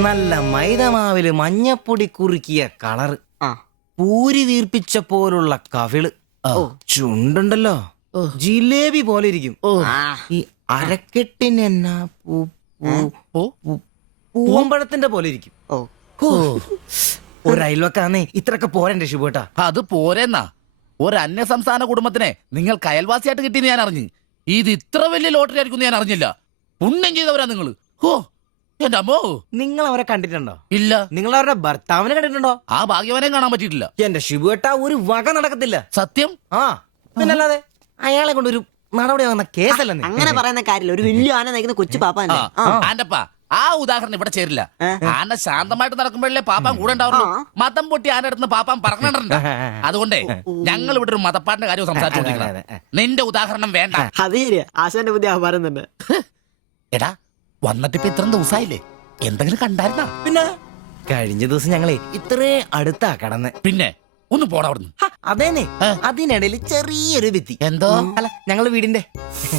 നല്ല മൈദമാവില് മഞ്ഞപ്പൊടി കുറുക്കിയ കളറ്, പൂരി വീർപ്പിച്ച പോലുള്ള കവിള്, ചുണ്ടുണ്ടല്ലോ ജിലേബി പോലെ ഇരിക്കും. ഈ അരക്കെട്ടിന് എന്നാ പൂവമ്പഴത്തിന്റെ പോലെ ഇരിക്കും. ഒരു അയൽവക്കാന്നേ ഇത്രയൊക്കെ പോരണ്ടേ ശുഭേട്ടാ? അത് പോരെന്നാ. ഒരു അന്യ സംസ്ഥാന കുടുംബത്തിനെ നിങ്ങൾക്ക് അയൽവാസിയായിട്ട് കിട്ടിയെന്ന് ഞാൻ അറിഞ്ഞു. ഇത് ഇത്ര വലിയ ലോട്ടറി ആയിരിക്കും ഞാൻ അറിഞ്ഞില്ല. പുണ്യം ചെയ്തവരാ നിങ്ങള്. ഓ എന്റെ അമ്മോ. നിങ്ങൾ അവരെ കണ്ടിട്ടുണ്ടോ? ഇല്ല. നിങ്ങൾ അവരുടെ ഭർത്താവിനെ കണ്ടിട്ടുണ്ടോ? ആ ഭാഗ്യവനെയും കാണാൻ പറ്റിയിട്ടില്ല. എന്റെ ശിബുവേട്ടാ ഒരു വക നടക്കത്തില്ല. സത്യം. ആ പിന്നല്ലാതെ അയാളെ കൊണ്ട് ഒരു നടപടി വന്ന കേസല്ലെന്ന്. അങ്ങനെ പറയുന്ന കാര്യമില്ല. ഒരു വലിയ ആന നയിക്കുന്ന കൊച്ചു പാപ്പല്ലേ. ആന്റപ്പാ ആ ഉദാഹരണം ഇവിടെ ചേരില്ല. ആന ശാന്തമായിട്ട് നടക്കുമ്പോഴല്ലേ പാപ്പാൻ കൂടെ ഉണ്ടാവുള്ളൂ. മതം പൊട്ടി ആന അടുത്ത് പാപ്പാൻ പറഞ്ഞിട്ടുണ്ട്. അതുകൊണ്ടേ ഞങ്ങൾ ഇവിടെ ഒരു മതപ്പാടിന്റെ കാര്യം സംസാരിച്ചോണ്ടിരിക്കുന്നത്. നിന്റെ ഉദാഹരണം വേണ്ട. അത് ശരിയാ, ആശാന്റെ പുതിയ പറയുന്നുണ്ട്. എടാ വന്നിട്ടിപ്പോ ഇത്രയും ദിവസമായില്ലേ, എന്തെങ്കിലും കണ്ടായിരുന്നാ? പിന്നെ കഴിഞ്ഞ ദിവസം ഞങ്ങളെ ഇത്രേ അടുത്താ കടന്ന്. പിന്നെ ഒന്ന് പോടാ അവിടുന്ന്. അതേനെ, അതിനിടയിൽ ചെറിയൊരു ഭിത്തി. എന്തോ അല്ല ഞങ്ങള് വീടിന്റെ.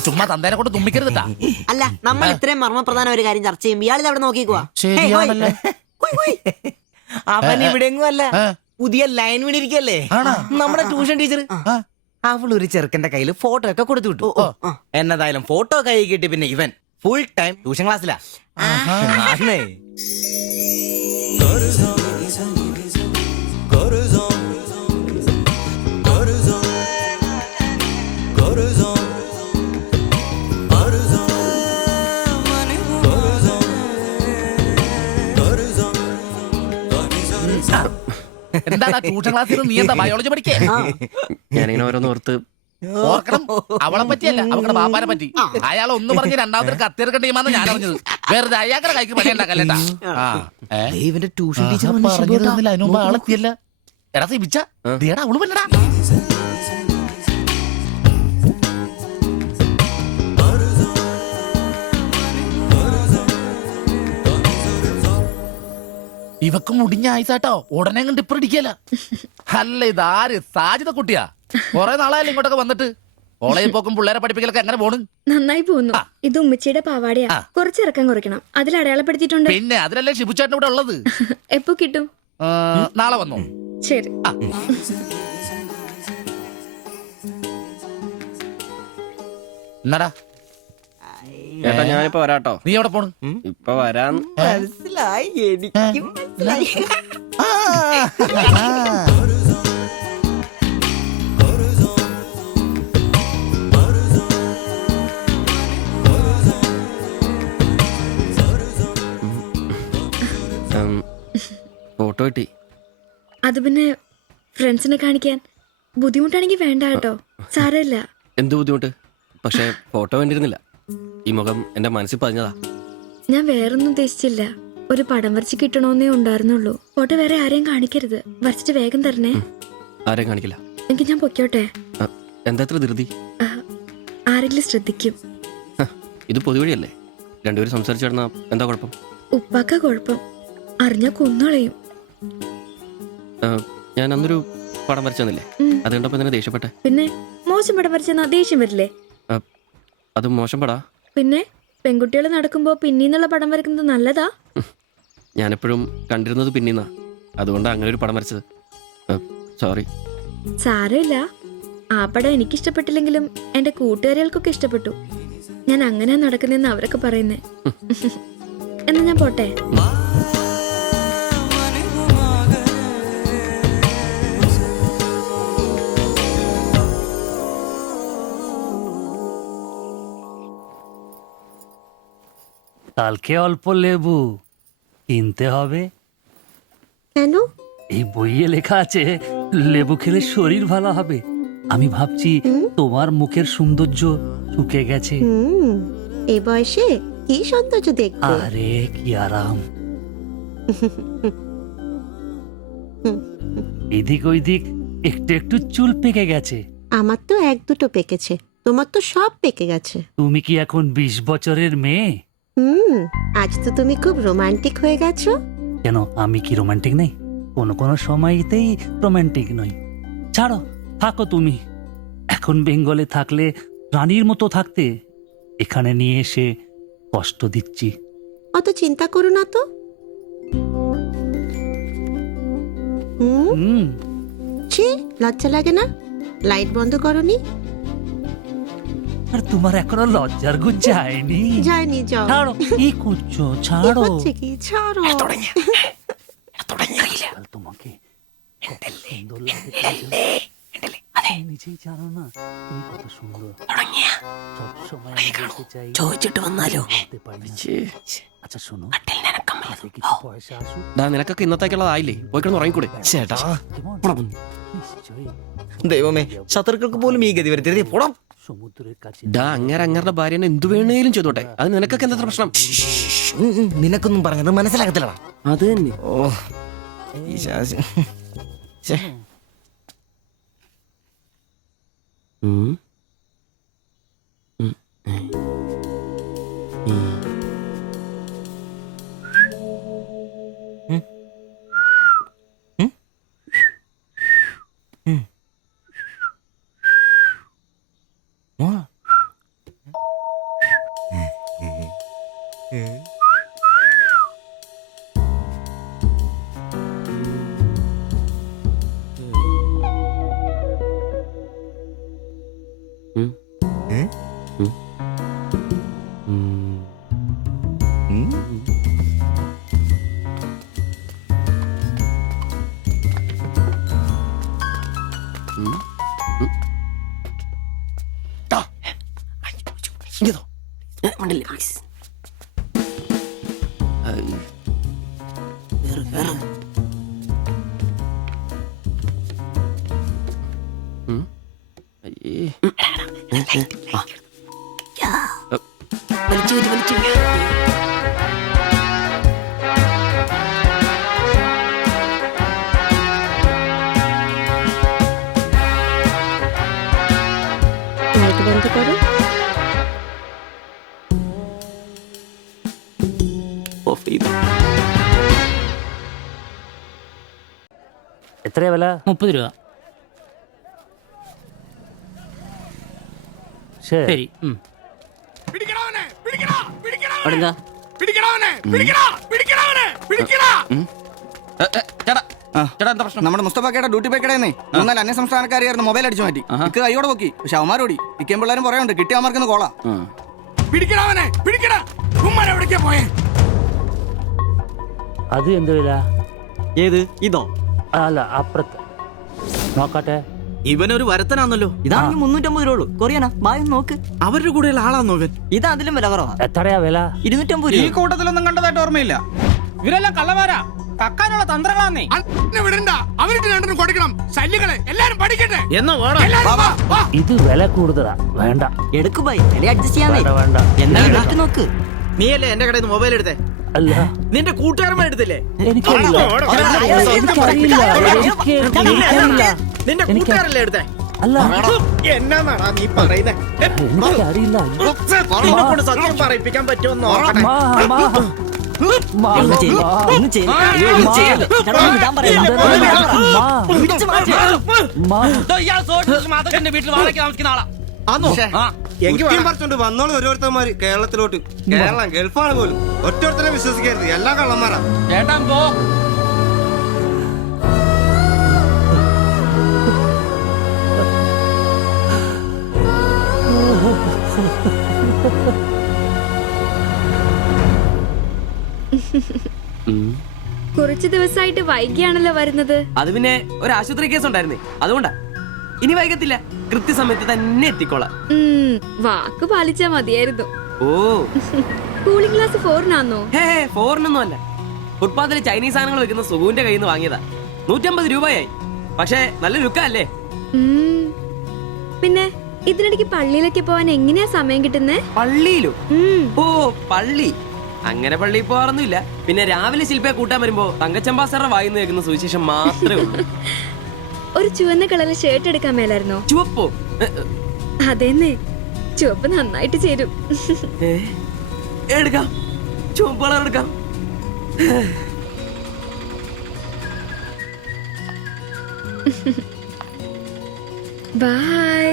ചുമ്മാ തന്തേനെ കൊണ്ട് തുമ്മിക്കരുതാ. അല്ല, നമ്മൾ ഇത്രയും മർമ്മപ്രധാന ഒരു കാര്യം ചർച്ച ചെയ്യുമ്പോ ഇയാളിത് അവിടെ നോക്കിക്കുവാ. അവൻ ഇവിടെങ്ങും അല്ല, പുതിയ ലൈൻ വീണിരിക്കല്ലേ നമ്മുടെ ട്യൂഷൻ ടീച്ചർ. അവളൊരു ചെറുക്കന്റെ കയ്യിൽ ഫോട്ടോ ഒക്കെ കൊടുത്തു വിട്ടു. എന്നതായാലും ഫോട്ടോ കൈ കിട്ടി. പിന്നെ ഇവൻ ഫുൾ ടൈം ട്യൂഷൻ ക്ലാസ്സിലാ. എന്താ ട്യൂഷൻ ക്ലാസ്സിൽ നീ എന്താ ബയോളജി പഠിക്കേ? ഞാനിങ്ങനെ ഓരോന്ന് ഓർത്ത് ഓർക്കണം. അവളെ പറ്റിയല്ല, അവളുടെ ബാപ്പാനെ പറ്റി. അയാൾ ഒന്ന് പറഞ്ഞ് രണ്ടാമത്തെ കത്തിയെടുക്ക ടീമാന്ന് ഞാൻ അറിഞ്ഞത്. വെറുതെ അയാളുടെ കൈക്ക് പണിയുണ്ടാക്കല്ലേട്ടാ. ഇവന്റെ ട്യൂഷൻ ടീച്ചർ അതിനു മുമ്പ് ആളെത്തിയല്ല. എടാ സിബിച്ച അവള് പറ്റടാ. ഇവക്ക് മുടിഞ്ഞ ആയിസാട്ടോ, ഉടനെ കണ്ട് ഇപ്പൊ ഇടിക്കല. അല്ല ഇതാര് സാജിത കുട്ടിയാ? കൊറേ നാളായാലും ഇങ്ങോട്ടൊക്കെ വന്നിട്ട്. കോളേജിൽ പോക്കും പിള്ളേരെ പഠിപ്പിക്കലൊക്കെ എങ്ങനെ പോണ്? നന്നായി പോകുന്നു. ഇത് ഉമ്മച്ചിയുടെ പാവാടയാ, കുറച്ചിറക്കം കുറയ്ക്കണം. അതിൽ അടയാളപ്പെടുത്തിയിട്ടുണ്ട്. പിന്നെ അതിലല്ലേ ഷിബുച്ചേട്ടൻ ഇവിടെ ഉള്ളത്. എപ്പോ കിട്ടും? നാളെ വന്നോ? ശരി. എന്നാടാ ചേട്ടാ ഞാനിപ്പോ വരാട്ടോ. നീ എവിടെ പോണ്? ഇപ്പൊ വരാൻ. മനസ്സിലായി, എനിക്കും മനസ്സിലായി. ഫോട്ടോ കിട്ടി. അത് പിന്നെ ഫ്രണ്ട്സിനെ കാണിക്കാൻ ബുദ്ധിമുട്ടാണെങ്കിൽ വേണ്ട കേട്ടോ, സാരമില്ല. എന്ത് ബുദ്ധിമുട്ട്? പക്ഷെ ഫോട്ടോ വേണ്ടിയിരുന്നില്ല. ഈ മുഖം എന്റെ മനസ്സിൽ പതിഞ്ഞതാ. ഞാൻ വേറൊന്നും ഉദ്ദേശിച്ചില്ല. ഒരു പടം വരച്ച് കിട്ടണമെന്നേ ഉണ്ടായിരുന്നുള്ളൂ. ഫോട്ടോ വേറെ ആരെയും കാണിക്കരുത്, വരച്ചിട്ട് വേഗം തരണേ. ആരെയും കാണിക്കില്ല. എനിക്ക് ഞാൻ പൊക്കോട്ടെ? എന്താ ഇത്ര ധൃതി? ആരെങ്കിലും ശ്രദ്ധിക്കും. ഇത് പൊതുവഴിയല്ലേ, രണ്ടുപേരും സംസാരിച്ചു കിടന്നാ എന്താ കുഴപ്പം? ഉപ്പാക്ക കുഴപ്പം, അറിഞ്ഞാ കൊന്നുകളയും. ഞാൻ അന്നൊരു പടം വരച്ചു തന്നില്ലേ, അത് കണ്ടപ്പോ എന്തിനാ ദേഷ്യപ്പെട്ടെ? പിന്നെ മോശം പടം വരച്ചെന്നാ ദേഷ്യം വരില്ലേ? അത് മോശം പടാ. പിന്നെ പെൺകുട്ടികൾ നടക്കുമ്പോ പിന്നീന്നുള്ള പടം വരക്കുന്നത് നല്ലതാ. ഞാനെപ്പോഴും കണ്ടിരുന്നത് പിന്നീന്നാ, അതുകൊണ്ടാ അങ്ങനെ ഒരു പടം വരച്ചത്. സോറി. സാരമില്ല. ആ പടം എനിക്കിഷ്ടപ്പെട്ടില്ലെങ്കിലും എന്റെ കൂട്ടുകാരികൾക്കൊക്കെ ഇഷ്ടപ്പെട്ടു. ഞാൻ അങ്ങനെ നടക്കുന്നെന്ന് അവരൊക്കെ പറയുന്നേ. എന്നാ ഞാൻ പോട്ടെ. কালকে অল্প লেবু কিনতে হবে। কেন? এই বইয়ে লেখা আছে লেবু খেলে শরীর ভালো হবে। আমি ভাবছি তোমার মুখের সৌন্দর্য শুকে গেছে। এই বয়সে কি সৌন্দর্য দেখবে? আরে কি আরাম। এদিক ওইদিক একটু একটু চুল পেকে গেছে। আমার তো এক দুটো পেকেছে, তোমার তো সব পেকে গেছে। তুমি কি এখন 20 বছরের মেয়ে? আজ তো তুমি খুব রোমান্টিক হয়ে গেছো। কেন, আমি কি রোমান্টিক নেই? কোনো কোনো সময়তেই রোমান্টিক নই। ছাড়ো, থাকো তুমি। এখন বেঙ্গলে থাকলে রানীর মতো থাকতে, এখানে নিয়ে এসে কষ্ট দিচ্ছি। অত চিন্তা করো না তো। ছি, লজ্জা লাগে না? লাইট বন্ধ করনি? আর তোমার এখনো লজ্জার গুণ যায়নি? যায়নি, যাও। ছাড়ো, কি করছো? ছাড়ো। কি ছাড়ো? তোমাকে সুন্দর লাগে, নিজেই জানো না তুমি কত সুন্দর। সবসময় আমি বলতে চাই, ചോദിച്ചിട്ട് വന്നാലോ? বলতে পারি না। আচ্ছা শোনো, হাতে কিছু পয়সা আসুক। നിനക്കൊക്കെ ഇന്നത്തേക്കുള്ളതായില്ലേ? പോയി കിടന്ന് ഉറങ്ങിക്കൂടെ? ചേട്ടാ নিশ্চয়ই ദൈവമേ, ശത്രുക്കൾക്ക് പോലും ഈ ഗതി വരുത്തരുത്. പോടാം. সমুদ্রের কাছে അങ്ങരുടെ ഭാര്യനെ എന്തു വേണേലും ചെയ്തോട്ടെ, അത് നിനക്കൊക്കെ എന്താ പ്രശ്നം? നിനക്കൊന്നും പറഞ്ഞത് മനസ്സിലാകത്തില്ലടാ. അത് തന്നെ. ഓ ഈ ശാസി. ഛെ. লাইট বন্ধ করো। എത്രയാ വില? 30 രൂപ. ശരി. നമ്മുടെ മുസ്തഫാക്കയുടെ ഡ്യൂട്ടി പേക്കടേന്നേ 3 അന്യ സംസ്ഥാനക്കാരിയായിരുന്നു മൊബൈൽ അടിച്ചു മാറ്റി. ഇക്ക് കൈയോടെ നോക്കി, പക്ഷെ അവന്മാരോടി ഇക്കേം പിള്ളേരും പറയുന്നുണ്ട് കിട്ടിയ അവന്മാർക്കൊന്ന് കോളാ. അത് എന്ത് വില? ഏത് ഇതോ? അല്ല, അപ്പുറത്ത് നോക്കട്ടെ. ഇവനൊരു വരത്തനാന്നല്ലോ. ഇതാണെങ്കിൽ 350 രൂപ ഉള്ളൂ. കൊറിയനാ, ബായ് നോക്ക്. അവരുടെ കൂടെയുള്ള ആളാന്നോ ഇവൻ? ഇത് അതിലും വില കുറവാ. എത്രയാ വില? 250 ഈ രൂപ. കൂട്ടത്തിലൊന്നും കണ്ടതായിട്ട് ഓർമ്മയില്ല. ഇവരെല്ലാം കള്ളമാരാ, കക്കാനുള്ള തന്ത്രങ്ങളാന്നേ. ഇത് വില കൂടുതലാ, വേണ്ട. എടുക്ക് ബായ്, വില അഡ്ജസ്റ്റ് ചെയ്യാന്നേ. വേണ്ട. എന്താ ഉണ്ടാക്കി നോക്ക്. നീയല്ലേ എന്റെ കടയിൽ നിന്ന് മൊബൈൽ എടുത്തേ? അല്ല, നിന്റെ കൂട്ടുകാരന്മാർ എടുത്തില്ലേ? എനിക്കറിയില്ല. നിന്റെ കൂട്ടുകാരല്ലേ എടുത്തേ? അല്ല, എന്നാന്നാടാ നീ പറയുന്നേ? എനിക്കറിയില്ല. കൊണ്ട് സത്യം പറയിപ്പിക്കാൻ പറ്റുമെന്ന് നോക്കട്ടെ. ഒന്ന് ചെയ്യ്, ഒന്ന് ചെയ്യ്. അയ്യോ, ഒന്ന് ചെയ്യ്. ചേട്ടാ, ഒന്ന് വിടാൻ പറയാം. പിടിച്ച് മാറ്റ്. വീട്ടിൽ വാടകയ്ക്ക് താമസിക്കുന്ന ആളാ. പറിച്ചോണ്ട് വന്നോളൂ ഓരോരുത്തന്മാര് കേരളത്തിലോട്ട്. കേരളം ഗൾഫാണ് പോലും. ഒറ്റൊരുത്തരെ വിശ്വസിക്കരുത്, എല്ലാം കള്ളന്മാരാ. ചേട്ടാ പോ. കുറച്ചു ദിവസമായിട്ട് വൈകിയാണല്ലോ വരുന്നത്. അത് പിന്നെ ഒരു ആശുപത്രി കേസ് ഉണ്ടായിരുന്നേ, അതുകൊണ്ടാ. ഇനി വൈകത്തില്ല, കൃത്യസമയത്ത് തന്നെ എത്തിക്കോളാം. വാക്ക് പാലിച്ചാ മതിയായിരുന്നു. ഓ കൂളിംഗ് ഗ്ലാസ് 4-നാന്നോ? ഹേ ഫോറിനൊന്നും അല്ല, ഫുട്പാത്തിൽ ചൈനീസ് സാധനങ്ങൾ വെക്കുന്ന സുഖുവിന്റെ കയ്യിൽ നിന്ന് വാങ്ങിയതാ. 150 രൂപയായി. പക്ഷേ നല്ല ലുക്കല്ലേ? പിന്നെ ഇതിനിടയ്ക്ക് പള്ളിയിലൊക്കെ പോവാൻ എങ്ങനെയാ സമയം കിട്ടുന്നേ? പള്ളിയിലോ? ഓ പള്ളി, അങ്ങനെ പള്ളിയിൽ പോവാറൊന്നുമില്ല. പിന്നെ രാവിലെ ശില്പയെ കൂട്ടാൻ വരുമ്പോ തങ്കച്ചമ്പാസറ വായിന്ന് കേൾക്കുന്ന സുവിശേഷം മാത്രമേ ഉള്ളൂ. ഒരു ചുവന്ന കളറിൽ ഷർട്ട് എടുക്കാൻ മേലായിരുന്നോ? ചുവപ്പോ? അതെന്നെ, ചുവപ്പ് നന്നായിട്ട് ചേരും. എടുക്കാം, ചുവപ്പ് കളർ എടുക്കാം. ബൈ.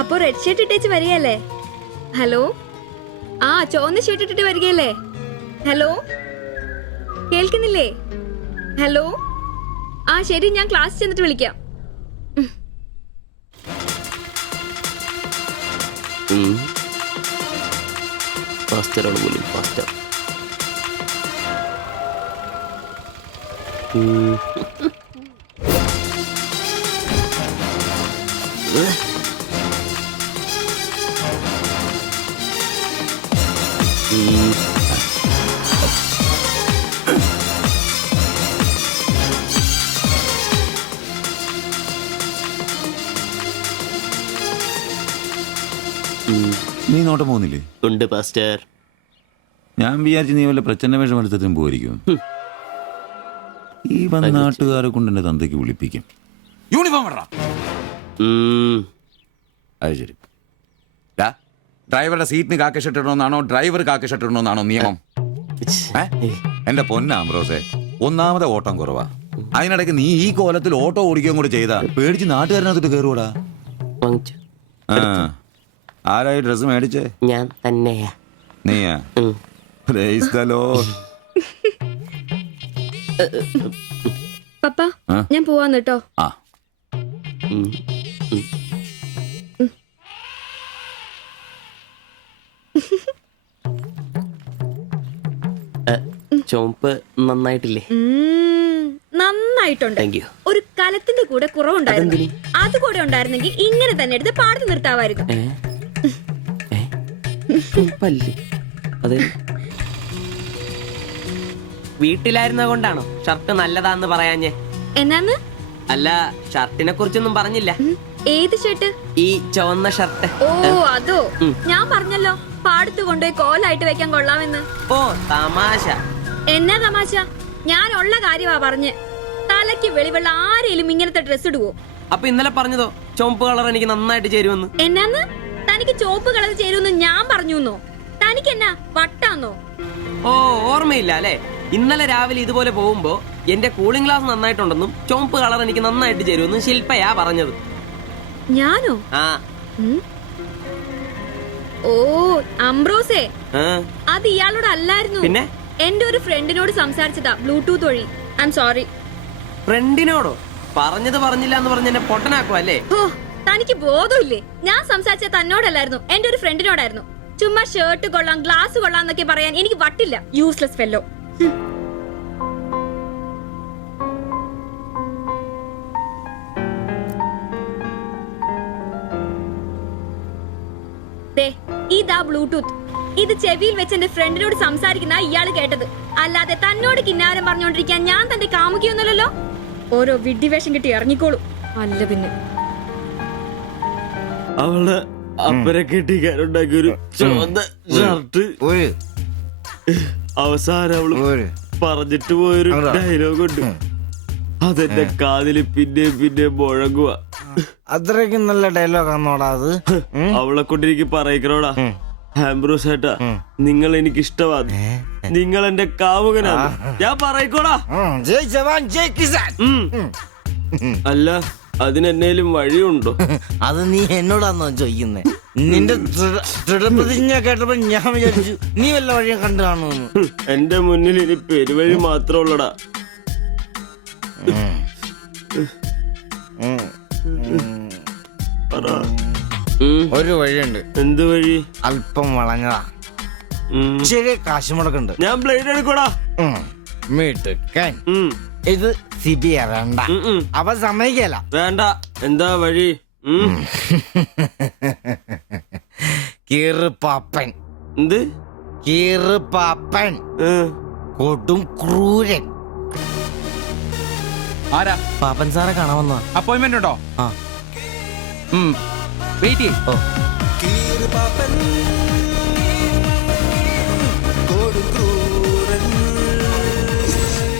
അപ്പൊ റെഡ് ഷർട്ട് ഇട്ടേച്ച് വരികയല്ലേ? ഹലോ, ആ ചുവന്ന ഷർട്ട് ഇട്ടിട്ട് വരികയല്ലേ? ഹലോ, കേൾക്കുന്നില്ലേ? ഹലോ, ആ ശരി, ഞാൻ ക്ലാസ് ചെന്നിട്ട് വിളിക്കാം. നീ നോട്ടം പോകുന്നില്ലേ? ഉണ്ട് പാസ്റ്റർ. ഞാൻ വിചാരിച്ചു നീ വല്ല പ്രച്ഛന്ന വേഷം എടുത്തതിനും പോയിരിക്കും. ഈ വന്ന നാട്ടുകാരെ കൊണ്ട് എന്റെ തന്തയ്ക്ക് വിളിപ്പിക്കും. യൂണിഫോം ഇടറാ. അത് ശരി. ഡ്രൈവറുടെ സീറ്റിന് കാക്ക ഷർട്ട് ഇടണമെന്നാണോ ഡ്രൈവർ കാക്ക ഷർട്ട് ഇടണമെന്നാണോ നിയമം? എന്റെ പൊന്ന ആംബ്രോസെ, ഒന്നാമത്തെ ഓട്ടം കുറവാ. അതിനിടയ്ക്ക് നീ ഈ കോലത്തിൽ ഓട്ടോ ഓടിക്കുകയും കൂടെ ചെയ്താ പേടിച്ച് നാട്ടുകാരനകത്തിട്ട് കയറൂടാ. ആരായി ഡ്രസ് മേടിച്ചേ? ഞാൻ തന്നെയാ. നീയാ? Price the Lord. പപ്പ, ഞാൻ പോവാന്ന് കേട്ടോ. ആ ചോപ്പ് നന്നായിട്ടില്ലേ? നന്നായിട്ടുണ്ട്. ഒരു കലത്തിന്റെ കൂടെ കുറവുണ്ടായിരുന്നു. അത് കൂടെ ഉണ്ടായിരുന്നെങ്കിൽ ഇങ്ങനെ തന്നെ എടുത്ത് പാടത്ത് നിർത്താമായിരുന്നു. വീട്ടിലായിരുന്ന കൊണ്ടാണോ ഷർട്ട് നല്ലതാന്ന് പറയാഞ്ഞേ? എന്നാന്ന്? അല്ല, ഷർട്ടിനെ കുറിച്ചൊന്നും പറഞ്ഞില്ല. ഏത് ഷർട്ട്? ഈ ചുവന്ന ഷർട്ട്. ഓ അതോ, ഞാൻ പറഞ്ഞല്ലോ പാടത്ത് കൊണ്ടുപോയി കോലായിട്ട് വെക്കാൻ കൊള്ളാമെന്ന്. ഓ തമാശ. എന്നാ തമാശ? ഞാൻ ഉള്ള കാര്യമാ പറഞ്ഞ്. തലയ്ക്ക് വെളിവെള്ള ആരെയും ഇങ്ങനത്തെ ഡ്രസ് ഇടുവോ? അപ്പൊ ഇന്നലെ പറഞ്ഞതോ ചുവപ്പ് കളർ എനിക്ക് നന്നായിട്ട് ചേരുമെന്ന്? എന്നാന്ന്? തനിക്ക് ചുവപ്പ് കളർ ചേരുമെന്ന് ഞാൻ പറഞ്ഞുന്നോ? തനിക്ക് എന്നാ വട്ടാന്നോ? ഓ ഓർമ്മയില്ല അല്ലെ? ഇന്നലെ രാവിലെ ഇതുപോലെ പോകുമ്പോ എന്റെ കൂളിംഗ് ഗ്ലാസ് നന്നായിട്ടുണ്ടെന്നും ചുവപ്പ് കളർ എനിക്ക് നന്നായിട്ട് ചേരുമെന്നും ശില്പയാ പറഞ്ഞത്. ഞാനോ? ആ. ഓ അംബ്രോസേ, അത് ഇയാളോട് അല്ലായിരുന്നു. പിന്നെ എന്റെ ഒരു ഫ്രണ്ടിനോട് സംസാരിച്ചതാ ബ്ലൂടൂത്ത് വഴി. I am sorry. ഫ്രണ്ടിനോടോ? പറഞ്ഞത് പറഞ്ഞില്ല എന്ന് പറഞ്ഞ എന്നെ പൊട്ടനാക്കും അല്ലേ? ഓ തനിക്ക് ബോധമില്ലേ? ഞാൻ സംസാരിച്ച തന്നോടല്ലായിരുന്നു, എന്റെ ഒരു ഫ്രണ്ടിനോടായിരുന്നു. ചുമ്മാ ഷർട്ട് കൊള്ളാം ഗ്ലാസ് കൊള്ളാം എന്നൊക്കെ പറയാൻ എനിക്ക് വട്ടില്ല. Useless fellow. ഇതാ ബ്ലൂടൂത്ത്. ഇത് ചെവിയിൽ വെച്ച് എന്റെ ഫ്രണ്ടിനോട് സംസാരിക്കുന്ന ഇയാള് കേട്ടത്. അല്ലാതെ തന്നോട് കിന്നാരം പറഞ്ഞോണ്ടിരിക്കാൻ ഞാൻ തന്റെ കാമുകിയൊന്നുമല്ലല്ലോ. ഓരോ വിഡ്ഢിവേഷം കിട്ടി ഇറങ്ങിക്കോളൂ. അല്ല പിന്നെ അവള് അപ്പനെ കെട്ടിക്കാനുണ്ടാക്കിയൊരു ചുവന്ന ഷർട്ട്. അവസാനം അവള് പറഞ്ഞിട്ട് പോയൊരു ഡയലോഗ് ഉണ്ട്. അതെന്റെ കാതില് പിന്നെ മുഴങ്ങുക. അത്രയ്ക്കും നല്ല ഡയലോഗ് ആണോടാ അത്? അവളെ കൊണ്ടിരിക്കും പറയിക്കണോടാ. ആംബ്രോസ് ഏട്ടാ, നിങ്ങൾ എനിക്ക് ഇഷ്ടമാണ്. നിങ്ങൾ എന്റെ കാമുകനാണ്. ഞാൻ പറയിക്കോടാ. അല്ല, അതിനെന്നേലും വഴിയുണ്ടോ? അത് നീ എന്നോടാന്നോ ചോദിക്കുന്നേ? നിന്റെ ദൃഢപ്രതിജ്ഞ കേട്ടപ്പോ ഞാൻ വിചാരിച്ചു നീ വല്ല വഴിയും കണ്ടു കാണുമെന്ന്. എന്റെ മുന്നിൽ ഇനി പെരുവഴി മാത്രമുള്ളടാ. പറ. ഒരു വഴിയുണ്ട്. എന്ത് വഴി? അല്പം വളഞ്ഞതാ, ചെറിയ കാശുമുടക്കുണ്ട്. ഞാൻ ബ്ലേഡ് എടുക്കടാ. മീട്ടുക്കൻ ഇത് സിബി വേണ്ട, അവ സമ്മതിക്കല. വേണ്ട. എന്താ വഴി? കീറുപാപ്പൻ. എന്ത് കീറുപാപ്പൻ? കൊടും ക്രൂരൻ. ആരാ? പാപ്പൻ സാറെ കാണാൻ വന്നാ. അപ്പോയിന്റ്മെന്റ് ഉണ്ടോ? ആ, വെയിറ്റ് ചെയ്യ്.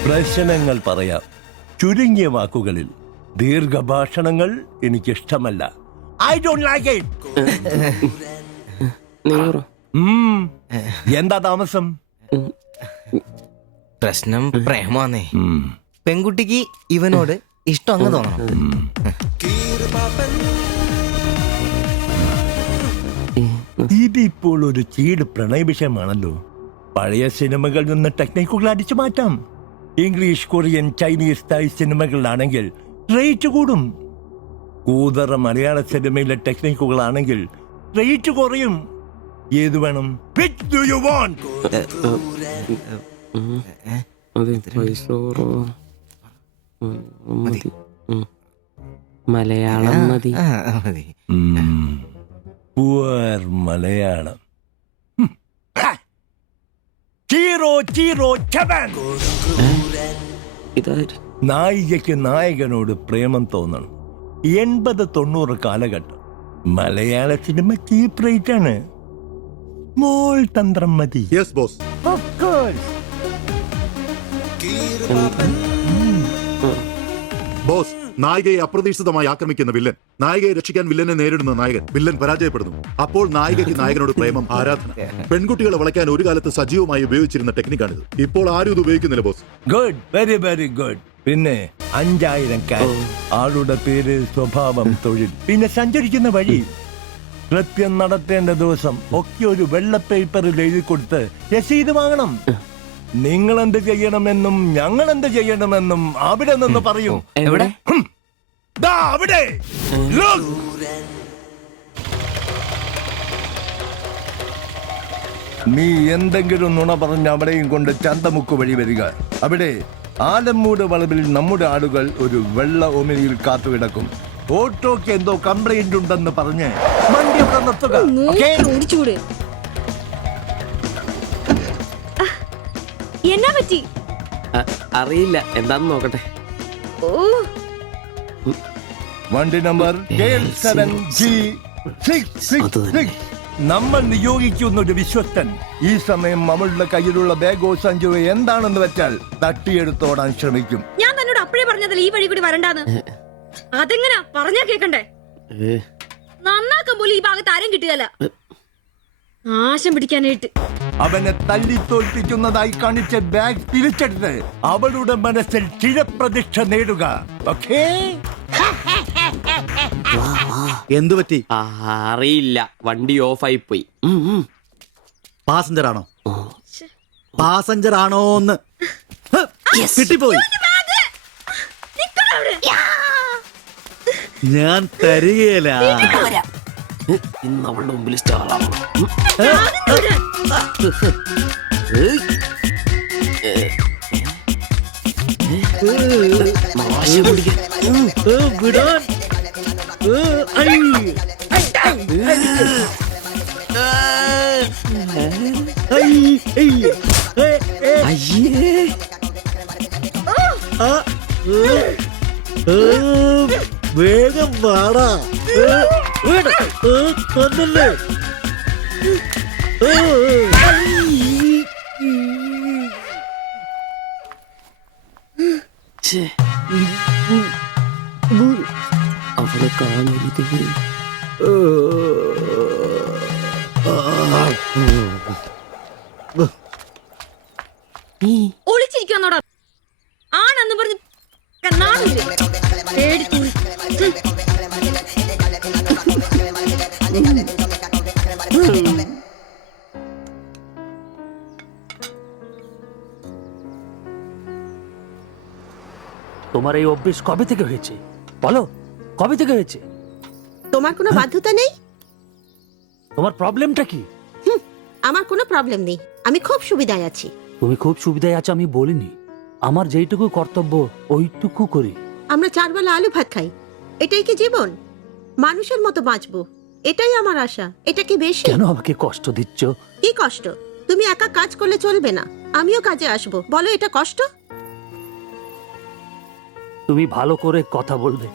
പ്രശ്നങ്ങൾ പറയാം ചുരുങ്ങിയ വാക്കുകളിൽ. ദീർഘഭാഷണങ്ങൾ എനിക്കിഷ്ടമല്ല. I don't like it. എന്താ താമസം? പ്രശ്നം പ്രേമാന്നേ. പെൺകുട്ടിക്ക് ഇവനോട് ഇഷ്ടം അങ്ങ് തോന്നണം. ഇതിപ്പോൾ ഒരു ചീട് പ്രണയ വിഷയമാണല്ലോ. പഴയ സിനിമകളിൽ നിന്ന് ടെക്നിക്കുകൾ അടിച്ചു മാറ്റാം. ഇംഗ്ലീഷ്, കൊറിയൻ, ചൈനീസ്, തായ് സിനിമകളിലാണെങ്കിൽ റേറ്റ് കൂടും. കൂതറ മലയാള സിനിമയിലെ ടെക്നിക്കുകളാണെങ്കിൽ റേറ്റ് കുറയും. ഏത് വേണം? Which do you want? Malayalam മതി. പുവർ മലയാളം. ചീറോ ചീറോ ചവൻ. നായികയ്ക്ക് നായകനോട് പ്രേമം തോന്നണം. 80-90 കാലഘട്ടം മലയാള സിനിമ ചീപ്പ് റേറ്റ് ആണ്. സ്മോൾ തന്ത്രം മതി. Yes boss. Of course. Boss, നായികയെ അപ്രതീക്ഷിതമായി ആക്രമിക്കുന്ന വില്ലൻ, നായികയെ രക്ഷിക്കാൻ വില്ലനെ നേരിടുന്ന നായകൻ, വില്ലൻ പരാജയപ്പെടുന്നു. അപ്പോൾ നായികയ്ക്ക് നായകനോട് പ്രേമം, ആരാധന. പെൺകുട്ടികളെ വളയ്ക്കാൻ ഒരു കാലത്ത് സജീവമായി ഉപയോഗിച്ചിരുന്ന ടെക്നിക്കാണിത്. ഇപ്പോൾ ആരും ഇത് ഉപയോഗിക്കുന്നില്ല boss. Good, very very good. പിന്നെ 5000 ക്യാഷ്, ആളുടെ പേര്, സ്വഭാവം, തൊഴിൽ, പിന്നെ സഞ്ചരിക്കുന്ന വഴി, കൃത്യം നടത്തേണ്ട ദിവസം ഒക്കെ ഒരു വെള്ള പേപ്പറിൽ എഴുതി കൊടുത്ത് രസീത് വാങ്ങണം. നിങ്ങൾ എന്ത് ചെയ്യണമെന്നും ഞങ്ങൾ എന്ത് ചെയ്യണമെന്നും അവിടെ നിന്ന് പറയൂ. എവിടെ? ദാ അവിടെ. Look. നീ എന്തെങ്കിലും നുണ പറഞ്ഞ് അവിടെയും കൊണ്ട് ചന്തമുക്ക് വഴി വരിക. അവിടെ ആലമ്മൂട് വളവിൽ നമ്മുടെ ആളുകൾ ഒരു വെള്ള ഒമിനിയിൽ കാത്തുകിടക്കും. ഓട്ടോക്ക് എന്തോ കംപ്ലൈന്റ് ഉണ്ടെന്ന് പറഞ്ഞ് വണ്ടി അവിടെ നിർത്തുക. ഓടിച്ചൂട്. എന്നാ പറ്റി? അറിയില്ല, എന്താന്ന് നോക്കട്ടെ. വണ്ടി നമ്പർ KL7G666. നമ്മൾ നിയോഗിക്കുന്ന ഒരു വിശ്വസ്തൻ. ഈ സമയം നമ്മളുടെ കയ്യിലുള്ള ബാഗോ സഞ്ചോ എന്താണെന്ന് വെച്ചാൽ തട്ടിയെടുത്തോടാൻ ശ്രമിക്കും. ഞാൻ തന്നോട് അപ്പഴേ പറഞ്ഞതല്ല ഈ വഴി കൂടി വരണ്ടാന്ന്. അതെങ്ങനാ പറഞ്ഞാ കേക്കണ്ടേ? നന്നാക്കാൻ പോലും ഈ ഭാഗത്ത് ആരും കിട്ടുകയല്ല. നാശം പിടിക്കാനായിട്ട് അവനെ തല്ലി തോൽപ്പിക്കുന്നതായി കാണിച്ച ബാഗ് തിരിച്ചെടുത്ത് അവളുടെ മനസ്സിൽ ചിരപ്രതിഷ്ഠ നേടുക. ഓക്കേ? എന്തു പറ്റി? അറിയില്ല, വണ്ടി ഓഫായി പോയി. പാസഞ്ചർ ആണോ? പാസഞ്ചർ ആണോന്ന് കിട്ടിപ്പോയി. ഞാൻ തരികയില്ല. ഇന്ന് അവളുടെ മുമ്പിൽ സ്റ്റാളാണ്. വിടാൻ. വേഗം വാടാ. കൊന്നല്ലേ. അവളെ കാണരുത്. ഒളിച്ചിരിക്കുന്നോടാ ആണെന്ന് പറഞ്ഞ് നാണില്ലേ? তোমার এই অভ্যেস কবে থেকে হয়েছে বলো? কবে থেকে হয়েছে? তোমার কোনো বাধ্যতা নেই? তোমার প্রবলেমটা কি? আমার কোনো প্রবলেম নেই, আমি খুব সুবিধায় আছি। তুমি খুব সুবিধায় আছো আমি বলিনি, আমার যেইটুকু কর্তব্য ওইটুকু করি। আমরা 4 বেলা আলু ভাত খাই, এটাই কি জীবন? মানুষের মতো বাঁচবো, এটাই আমার আশা। এটা কি বেশি? কেন আমাকে কষ্ট দিচ্ছ? কি কষ্ট? তুমি একা কাজ করলে চলবে না, আমিও কাজে আসবো। বলো এটা কষ্ট? তুমি ভালো করে কথা বলবে।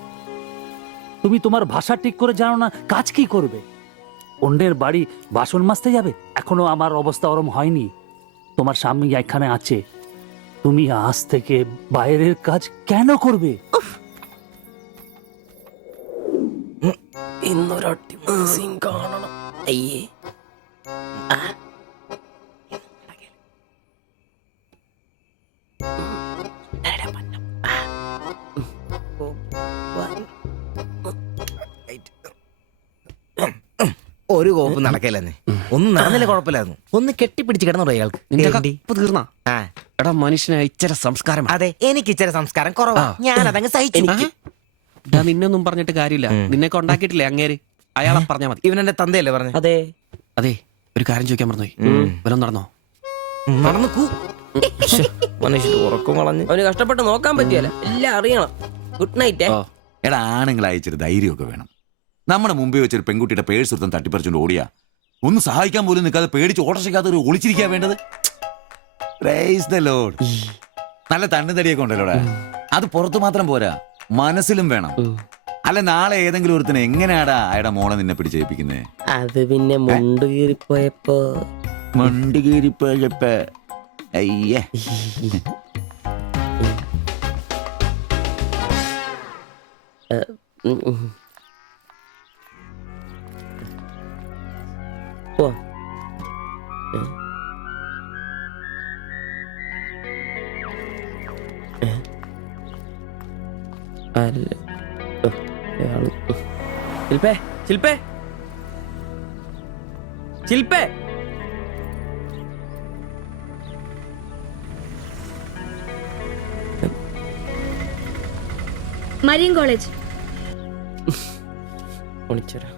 তুমি তোমার ভাষা ঠিক করে জানো না, কাজ কি করবে? অন্যের বাড়ি বাসন মাজতে যাবে? এখনো আমার অবস্থা ওরম হয়নি। তোমার স্বামী এখানে আছে, তুমি আজ থেকে বাইরের কাজ কেন করবে? ഇന്നൊരട്ടി സീൻ കാണണം. അയ്യേ ഒരു കോപ്പ് നടക്കല്ലെന്നെ. ഒന്നും നടന്നില്ല കുഴപ്പമില്ലായിരുന്നു. ഒന്ന് കെട്ടിപ്പിടിച്ച് കിടന്നു അയാൾക്ക്. നിന്റെ കപ്പ് തീർന്നാ? ആ എടാ മനുഷ്യന് ഇച്ചിരി സംസ്കാരം. അതെ, എനിക്ക് ഇച്ചിരി സംസ്കാരം കുറവാ, ഞാൻ അതങ്ങ് സഹിച്ചു. നിന്നൊന്നും പറഞ്ഞിട്ട് കാര്യമില്ല, നിന്നെ കൊണ്ടാക്കിയിട്ടില്ലേ അങ്ങേര്, അയാളെ പറഞ്ഞാ മതി. ഇവൻ എന്റെ തന്തയല്ലേ പറഞ്ഞു? അതെ അതെ, ഒരു കാര്യം ചോദിക്കാൻ മറന്നുപോയി. വല്ലതും നടന്നോ? നടന്നു മനുഷ്യന്റെ ഉറക്കം കളഞ്ഞ്. അവന് കഷ്ടപ്പെട്ട് നോക്കാൻ പറ്റിയല്ല, എല്ലാം അറിയണം. Good night. എടാ, ആണുങ്ങൾ അയച്ചൊരു ധൈര്യമൊക്കെ വേണം. നമ്മുടെ മുമ്പേ വെച്ചൊരു പെൺകുട്ടിയുടെ പേഴ്സ് ഒരുത്തം തട്ടിപ്പറിച്ചുകൊണ്ട് ഓടിയാ ഒന്ന് സഹായിക്കാൻ പോലും നിൽക്കാതെ പേടിച്ച് ഓട്ടർഷയ്ക്കകത്ത് ഒരു ഒളിച്ചിരിക്കാ വേണ്ടത്. Praise the Lord. നല്ല തണ്ണുതടിയൊക്കെ ഉണ്ടല്ലോടാ, അത് പുറത്തു മാത്രം പോരാ, മനസ്സിലും വേണം. അല്ല, നാളെ ഏതെങ്കിലും ഒരുത്തിന് എങ്ങനെയാടാ അയാളുടെ മോളെ നിന്നെ പിടിച്ചേൽപ്പിക്കുന്നേ? അത് പിന്നെ മുണ്ട് കീറിപ്പോയപ്പോ അയ്യേ പോ. ശില്പേ ശില്പേ ശില്പേ മരിയൻ കോളേജ്. ഒളിച്ചോരാ.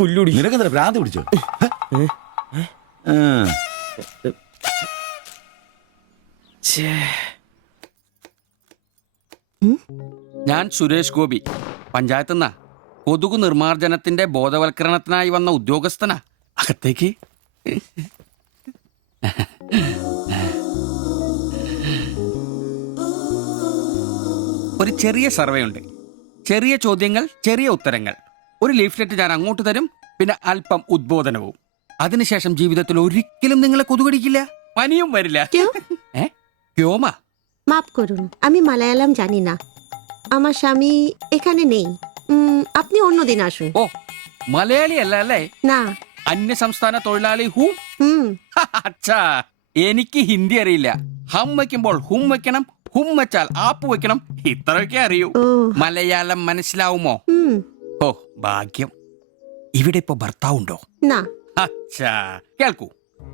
കുല്ലുടി, നിനക്കെന്താ ഭ്രാന്ത് പിടിച്ചോ? ഞാൻ സുരേഷ് ഗോപി, പഞ്ചായത്ത് നിന്നാ. കൊതുകു നിർമ്മാർജ്ജനത്തിന്റെ ബോധവൽക്കരണത്തിനായി വന്ന ഉദ്യോഗസ്ഥനാ. അകത്തേക്ക്. ഒരു ചെറിയ സർവേ ഉണ്ട്, ചെറിയ ചോദ്യങ്ങൾ, ചെറിയ ഉത്തരങ്ങൾ. ഒരു ലീഫ്ലെറ്റ് ഞാൻ അങ്ങോട്ട് തരും, പിന്നെ അല്പം ഉദ്ബോധനവും. അതിനുശേഷം ജീവിതത്തിൽ ഒരിക്കലും നിങ്ങളെ കൊതുകടിക്കില്ല, പനിയും വരില്ല. ക്യോമാ? মাফ করুন, আমি মালায়ালাম জানি না, আমার স্বামী এখানে নেই। আপনি অন্যদিন আসুন। ഓ, മലയാളി അല്ല അല്ലേ? না। അന്യ സംസ്ഥാന തൊഴിലാളി ഹൂം? അച്ഛാ, എനിക്ക് ഹിന്ദി അറിയില്ല. ഹം വയ്ക്കുമ്പോൾ ഹും വെക്കണം, ഹും വെച്ചാൽ ആപ്പ് വെക്കണം, ഇത്രയൊക്കെ അറിയൂ. മലയാളം മനസ്സിലാവുമോ? ഓ ഭാഗ്യം. ഇവിടെ ഇപ്പൊ ഭർത്താവുണ്ടോ? അച്ഛാ, കേൾക്കൂ.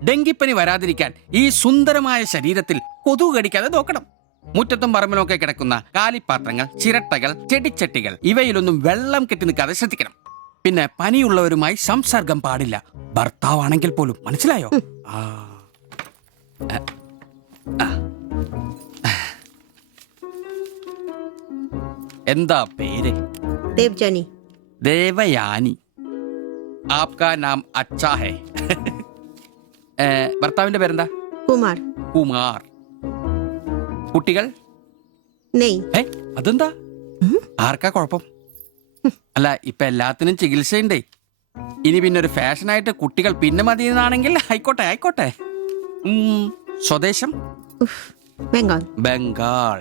ഡെങ്കിപ്പനി വരാതിരിക്കാൻ ഈ സുന്ദരമായ ശരീരത്തിൽ കൊതുക് കടിക്കാതെ നോക്കണം. മുറ്റത്തും പറമ്പിലൊക്കെ കിടക്കുന്ന കാലിപ്പാത്രങ്ങൾ, ചിരട്ടകൾ, ചെടിച്ചട്ടികൾ, ഇവയിലൊന്നും വെള്ളം കെട്ടി നിൽക്കാതെ ശ്രദ്ധിക്കണം. പിന്നെ പനിയുള്ളവരുമായി സംസർഗം പാടില്ല, ഭർത്താവാണെങ്കിൽ പോലും. മനസ്സിലായോ? എന്താ പേര്? ദേവ്ജാനി. ദേവയാനി. ആപ്കാ നാം അച്ഛാ ഹേ. ഭർത്താവിന്റെ പേരെന്താ? കുമാർ. കുമാർ. കുട്ടികൾ? അതെന്താ? ആർക്കാ കുഴപ്പം? അല്ല, ഇപ്പൊ എല്ലാത്തിനും ചികിത്സയുണ്ടേ. ഇനി പിന്നെ ഒരു ഫാഷനായിട്ട് കുട്ടികൾ പിന്നെ മതി എന്നാണെങ്കിൽ ആയിക്കോട്ടെ ആയിക്കോട്ടെ. സ്വദേശം? ബംഗാൾ. ബംഗാൾ.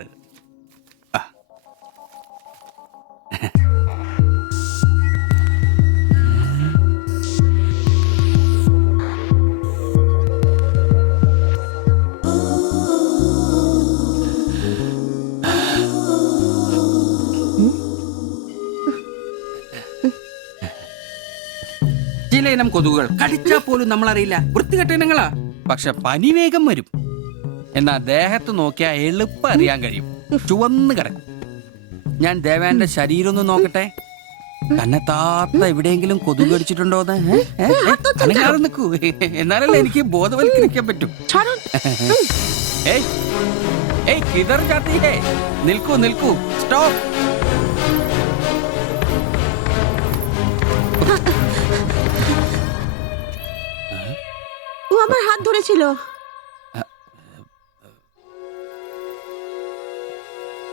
ഇനം കൊതുകുകൾ കടിച്ചാൽ പോലും നമ്മൾ അറിയില്ല. വൃത്തികെട്ട ഇനങ്ങളാ, പക്ഷെ പനി വേഗം വരും. എന്നാ ദേഹത്ത് നോക്കിയാൽ എളുപ്പം അറിയാൻ കഴിയും, ചുവന്ന് കിടക്കും. ഞാൻ ദേവാന്റെ ശരീരം ഒന്ന് നോക്കട്ടെ. കന്നെത്താത്ത എവിടെയെങ്കിലും കൊതുക് കടിച്ചിട്ടുണ്ടോന്ന് അനങ്ങാതെ നിൽക്കൂ, എന്നാലല്ലേ എനിക്ക് ബോധവൽക്കരിക്കാൻ പറ്റും. ഏയ് ഏയ് കിതർ ജാത്തി ഹേ, നിൽക്കൂ നിൽക്കൂ, സ്റ്റോപ്പ്. ও আমার হাত ধরেছিল।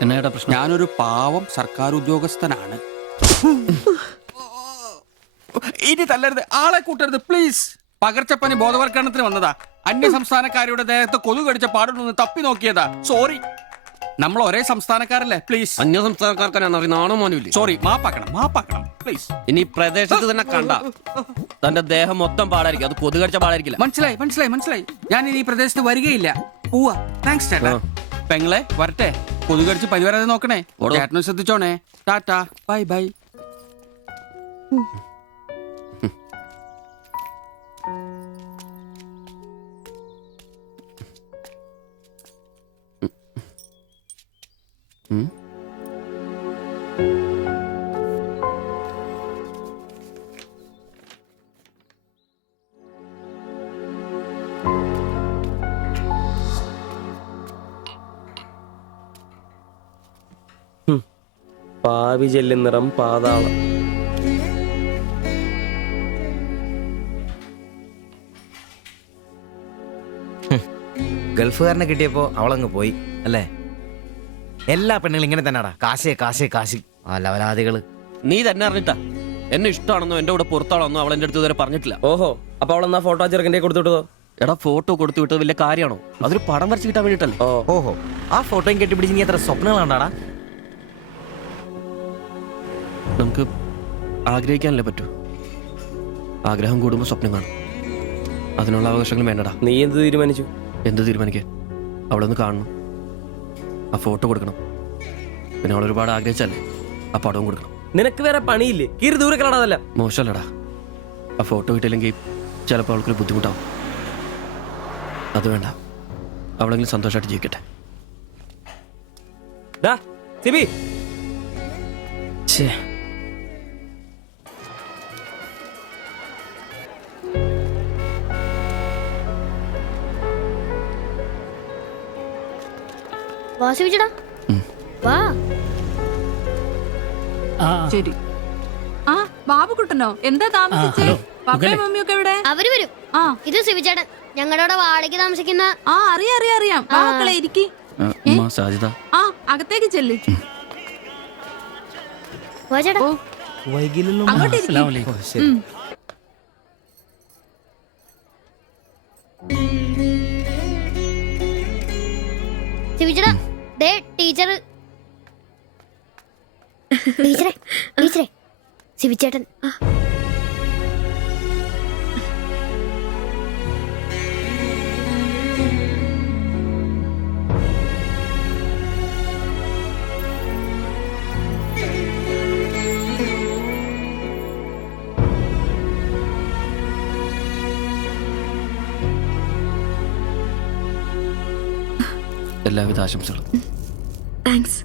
എന്നേടാ പ്രശ്നം? ഞാനൊരു പാവം സർക്കാർ ഉദ്യോഗസ്ഥനാണ്. ഇനി തല്ലരുത്, ആളെ കൂട്ടരുത് പ്ലീസ്. പകർച്ചപ്പനി ബോധവൽക്കരണത്തിന് വന്നതാ. അന്യ സംസ്ഥാനക്കാരുടെ ദേഹത്ത് കൊതു കടിച്ച പാടുണ്ടെന്ന് തപ്പി നോക്കിയതാ. സോറി, നമ്മൾ ഒരേ സംസ്ഥാനക്കാരല്ലേ, പ്ലീസ്. അന്യ സംസ്ഥാനക്കാർക്കാണ് നാണോ മാനുമില്ലേ? സോറി, മാപ്പാക്കണം പ്ലീസ്. ഇനി പ്രദേശത്ത് തന്നെ കണ്ട തന്റെ ദേഹം മൊത്തം പാടായിരിക്കും, അത് കൊതു കടിച്ച പാടായിരിക്കില്ല. മനസ്സിലായി. ഞാൻ ഇനി ഈ പ്രദേശത്ത് വരികയില്ല. പോവാ. താങ്ക്സ് ചേട്ടാ. പെങ്ങളെ വരട്ടെ. കൊതു കടിച്ച് പനി വരാതെ നോക്കണേ. ചേട്ടനും ശ്രദ്ധിച്ചോണേ. Tata, bye bye. പാവി ജെല്ലിൻ നിറം പാതാളം. ഗൾഫുകാരനെ കിട്ടിയപ്പോ അവളങ്ങ് പോയി അല്ലേ? എല്ലാ പെണ്ണുങ്ങളും ഇങ്ങനെ തന്നെടാ, കാശ് ആ ലവലാദികള്. നീ തന്നെ അറിഞ്ഞിട്ടാ എന്നെ ഇഷ്ടമാണെന്നോ എന്റെ കൂടെ പുറത്താണെന്നോ അവൾ എന്റെ അടുത്ത് ഇതുവരെ പറഞ്ഞിട്ടില്ല. ഓഹോ, അപ്പൊ അവളെന്നാ ഫോട്ടോ ചെറുക്കൻ്റെ കൊടുത്തു വിട്ടതോ? എടാ ഫോട്ടോ കൊടുത്തു വിട്ടത് വലിയ കാര്യമാണോ? അതൊരു പടം വരച്ച് കിട്ടാൻ വേണ്ടിട്ടല്ലേ. ഓഹോ, ആ ഫോട്ടോയും കെട്ടിപ്പിടിച്ച് നീ എത്ര സ്വപ്നങ്ങളാണ്ടാടാ? നമുക്ക് ആഗ്രഹിക്കാനല്ലേ പറ്റൂ. ആഗ്രഹം കൂടുമ്പോൾ സ്വപ്നം കാണും. അതിനുള്ള അവകാശങ്ങളും വേണ്ടടാ. നീ എന്ത് തീരുമാനിച്ചു? എന്ത് തീരുമാനിക്കാൻ? അവളൊന്ന് കാണണം, ആ ഫോട്ടോ കൊടുക്കണം, പിന്നെ അവൾ ഒരുപാട് ആഗ്രഹിച്ചല്ലേ ആ പടവും കൊടുക്കണം. നിനക്ക് വേറെ പണിയില്ലേ? കീറി ദൂരെ കളടാതല്ല. മോശമല്ലടാ, ആ ഫോട്ടോ കിട്ടിയില്ലെങ്കിൽ ചിലപ്പോൾ അവൾക്കൊരു ബുദ്ധിമുട്ടാവും. അത് വേണ്ട, അവളെങ്കിലും സന്തോഷമായിട്ട് ജീവിക്കട്ടെ. സിബി, വാ സിബിച്ചേട്ടാ, വാ. ശരി. ആ ബാബുക്കുട്ടനോ, എന്താ താമസിച്ചേ? പപ്പയും മമ്മിയൊക്കെ എവിടെ? അവര് വരും. ഇത് സിബിച്ചേട്ടൻ, ഞങ്ങളുടെ വാടകയ്ക്ക് താമസിക്കുന്ന. ആ അറിയാം. മക്കളെ ഇരിക്കി. ആ അകത്തേക്ക് ചെല്ല്. അങ്ങോട്ട് ഇരിക്ക്. സിബിച്ചേട്ടാ, ദേ ടീച്ചർ. ടീച്ചറെ സിബിച്ചേട്ടൻ. എല്ലാവിധ ആശംസകളും. താങ്ക്സ്.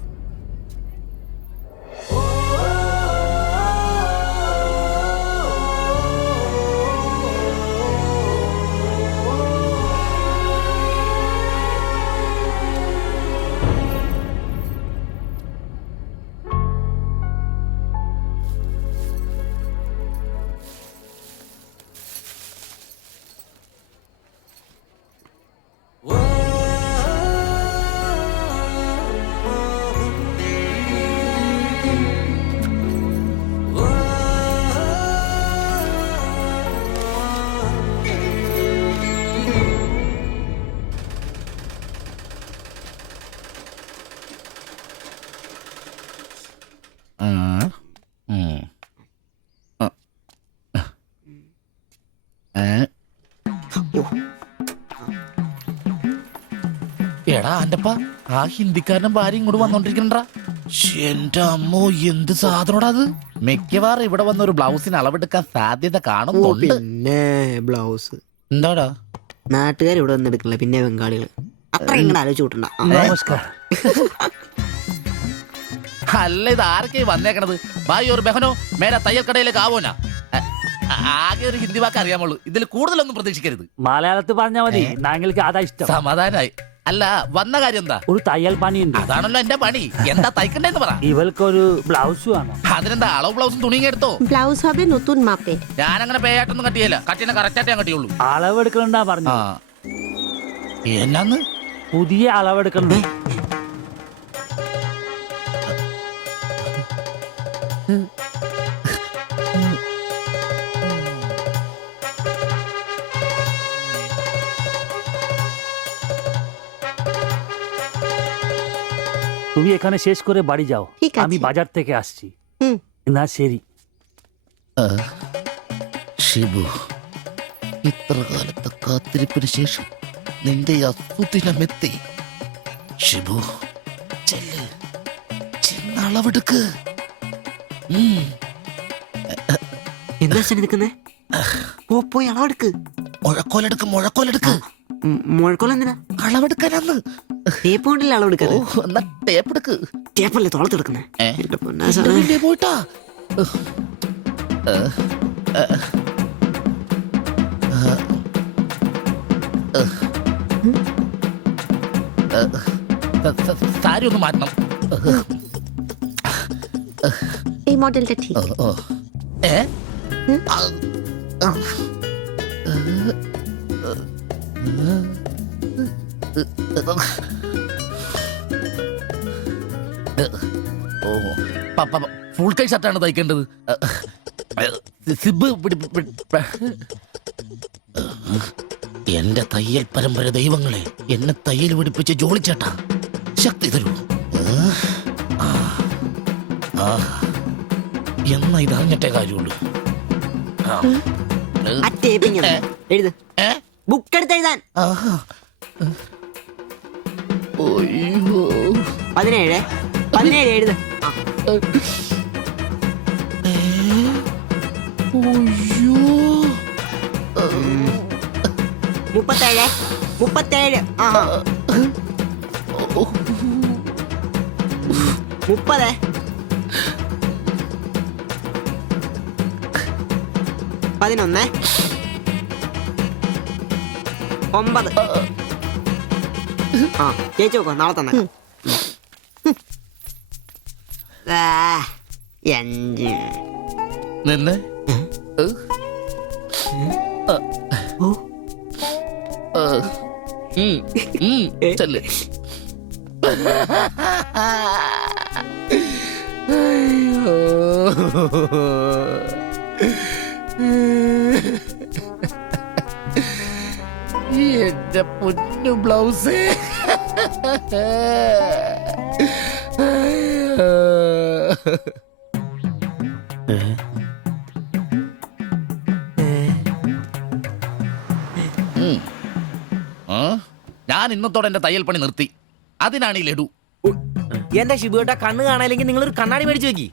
എടാ അന്റപ്പ, ആ ഹിന്ദിക്കാരനും ഭാര്യ ഇങ്ങോട്ട് വന്നോണ്ടിരിക്കണ്ടാ. എന്റെ അമ്മോ എന്ത് സാധനോടാ അത്. മിക്കവാറും ഇവിടെ വന്ന ഒരു ബ്ലൗസിന് അളവെടുക്കാൻ സാധ്യത കാണുന്നുണ്ട്. പിന്നെ ബ്ലൗസ് എന്താടാ നാട്ടുകാർ ഇവിടെ വന്ന് എടുക്കില്ല, പിന്നെ ബംഗാളികള്. അത്ര ഇങ്ങനെ ആലോചിച്ച് കൂട്ടണ്ട. നമസ്കാരം. അല്ല ഇത് ആരൊക്കെ വന്നേക്കണത്? ഭായി ഒരു ബഹനോ മേരെ തയ്യൽ കടയിലേക്ക് ആവോനാ. ആകെ ഒരു ഹിന്ദി വാക്ക് അറിയാമുള്ളൂ, ഇതിൽ കൂടുതലൊന്നും പ്രതീക്ഷിക്കരുത്. മലയാളത്തിൽ പറഞ്ഞാൽ മതി, ഞങ്ങൾക്ക് അതാ ഇഷ്ടം. സമാധാനായി. അല്ല വന്ന കാര്യം എന്താ? ഒരു തയ്യൽ പണിയുണ്ട്. അതാണല്ലോ എന്റെ പണി. എന്താ തയ്ക്കണ്ടേന്ന് പറ. ഇവൾക്കൊരു ബ്ലൗസ് വേണം. അതിനെന്താ അളവ് ബ്ലൗസും തുണിയും എടുത്തോ? ব্লাউজ হবে নতুন মাপে। ഞാനങ്ങനെ പേയായിട്ടൊന്നും കട്ടിയല്ല, കട്ടിനെ കറക്റ്റായിട്ട് ഞാൻ കട്ടിയുള്ളൂ. അളവെടുക്കണ്ടാ പറഞ്ഞു. എന്നാന്ന്? പുതിയ അളവെടുക്കണ്ടേ? তুমি এখানে শেষ করে বাড়ি যাও, আমি বাজার থেকে আসছি। না ശരി. ഷിബു, ഇത്ര കാലത്തെ കാത്തിരിപ്പിന് ശേഷം നിന്റെ അസുദിനമെത്തി. ഷിബു ചെല്ല്, ചെന്ന് അളവെടുക്ക്. എന്താ നിൽക്കുന്നേ? പോയി അളവെടുക്ക്. മുഴക്കോലെടുക്ക്, മുഴക്കോലെടുക്ക്. മുഴക്കോൽ എന്തിനാ? അളവെടുക്കാനാന്ന്. ടേപ്പ് കൊണ്ടല്ലേ അളവെടുക്കാറ്? എന്നാ ടേപ്പ് എടുക്ക്. ടേപ്പല്ലേ തോളത്തെടുക്കുന്നേ? പോയിട്ടാ സാരി ഒന്ന് മാറ്റണം. এই মডেলটা ঠিক। ഫുൾ കൈ ഷർട്ടാണ് തയ്ക്കേണ്ടത്. സിബ് എന്റെ തയ്യൽ പരമ്പര ദൈവങ്ങളെ, എന്നെ തയ്യൽ പിടിപ്പിച്ച് ജോളിച്ചേട്ടാ ശക്തി തരൂ. എന്നാ ഇത് അറിഞ്ഞിട്ടേ കാര്യമുള്ളൂ. ബുക്ക് എടുത്ത് എഴുതാൻ 17 എഴുത്. 37 30 11 9 ചേച്ചി നോക്കോ, നാളെ തന്നെ. 5 നിന്ന് ചെല്ല്. എന്റെ പൊന്നു ബ്ലൗസ്. ഞാൻ ഇന്നത്തോടെ എന്റെ തയ്യൽ പണി നിർത്തി. അതിനാണ് ഈ ലഡു. എന്റെ ഷിബുട്ട കണ്ണ് കാണാനില്ലെങ്കിൽ നിങ്ങൾ ഒരു കണ്ണാടി മേടിച്ചു വെക്കി,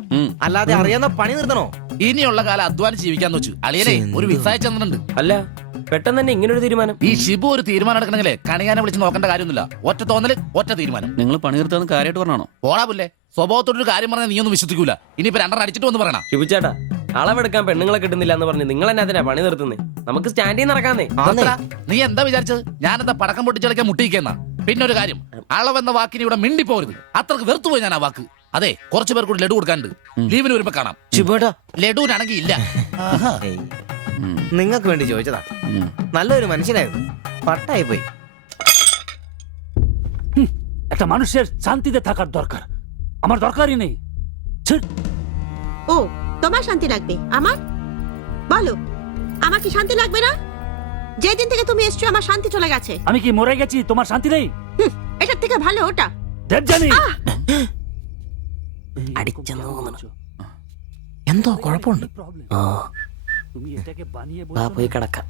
അല്ലാതെ അറിയാവുന്ന പണി നിർത്തണോ? ഇനിയുള്ള കാലം അധ്വാനിച്ച് ജീവിക്കാന്ന് വെച്ചു. അളിയനെ ഒരു വിസായ ചെന്നിട്ടുണ്ട്. അല്ല പെട്ടെന്ന് തന്നെ ഇങ്ങനെ ഒരു തീരുമാനം. ഈ ഷിബു ഒരു തീരുമാനം എടുക്കണമെങ്കിലേ കണിയാനെ വിളിച്ച് നോക്കേണ്ട കാര്യമൊന്നുമില്ല. ഒറ്റ തോന്നല്, ഒറ്റ തീരുമാനം. നിങ്ങൾ പണി നിർത്താന്ന് കാര്യമായിട്ട് പറഞ്ഞാണോ? പോടാ പുല്ലേ, സ്വഭാവത്തോടൊരു കാര്യം പറഞ്ഞാൽ നീ ഒന്നും വിശ്വസിക്കൂല. ഇനിയിപ്പോ 2 അടിച്ചിട്ട് വന്ന് പറയണം. ഷിബുച്ചേട്ടാ, അളവെടുക്കാൻ പെണ്ണുങ്ങളെ കിട്ടുന്നില്ല എന്ന് പറഞ്ഞ് നിങ്ങൾ തന്നെ അതിനാ പണി നിർത്തുന്നേ. നമുക്ക് സ്റ്റാൻഡിൽ നടക്കാന്നേ. നീ എന്താ വിചാരിച്ചത്? ഞാനെന്താ പടക്കം പൊട്ടിച്ചടക്കാൻ മുട്ടിക്കുന്ന? പിന്നെ ഒരു കാര്യം, അളവെന്ന വാക്കിന് ഇവിടെ മിണ്ടിപ്പോരുത്. അത്രക്ക് വെറുത്തുപോയി ഞാൻ ആ വാക്ക്. അതെ, കുറച്ചു പേർ കൂടി ലഡു കൊടുക്കാനുണ്ട്. ലീവിന് വരുമ്പോ കാണാം. ലഡുവിനാണെങ്കിൽ ഇല്ല. നിങ്ങൾക്ക് വേണ്ടി ചോദിച്ചതാ. നല്ലൊരു മനുഷ്യനായിരുന്നു, പട്ടായി പോയി. একটা মানুষের শান্তিতে থাকার দরকার, আমার দরকারই নেই। ও তোমার শান্তি লাগবে? আমার বলো, আমার কি শান্তি লাগবে না? যেদিন থেকে তুমি এসছো আমার শান্তি চলে গেছে। আমি কি মরে গেছি? তোমার শান্তি নেই? এটার থেকে ভালো ওটা। দেবজানি, എന്തോ കുഴപ്പമുണ്ട്. তুমি এটাকে বানিয়ে പോയി കിടക്കാം.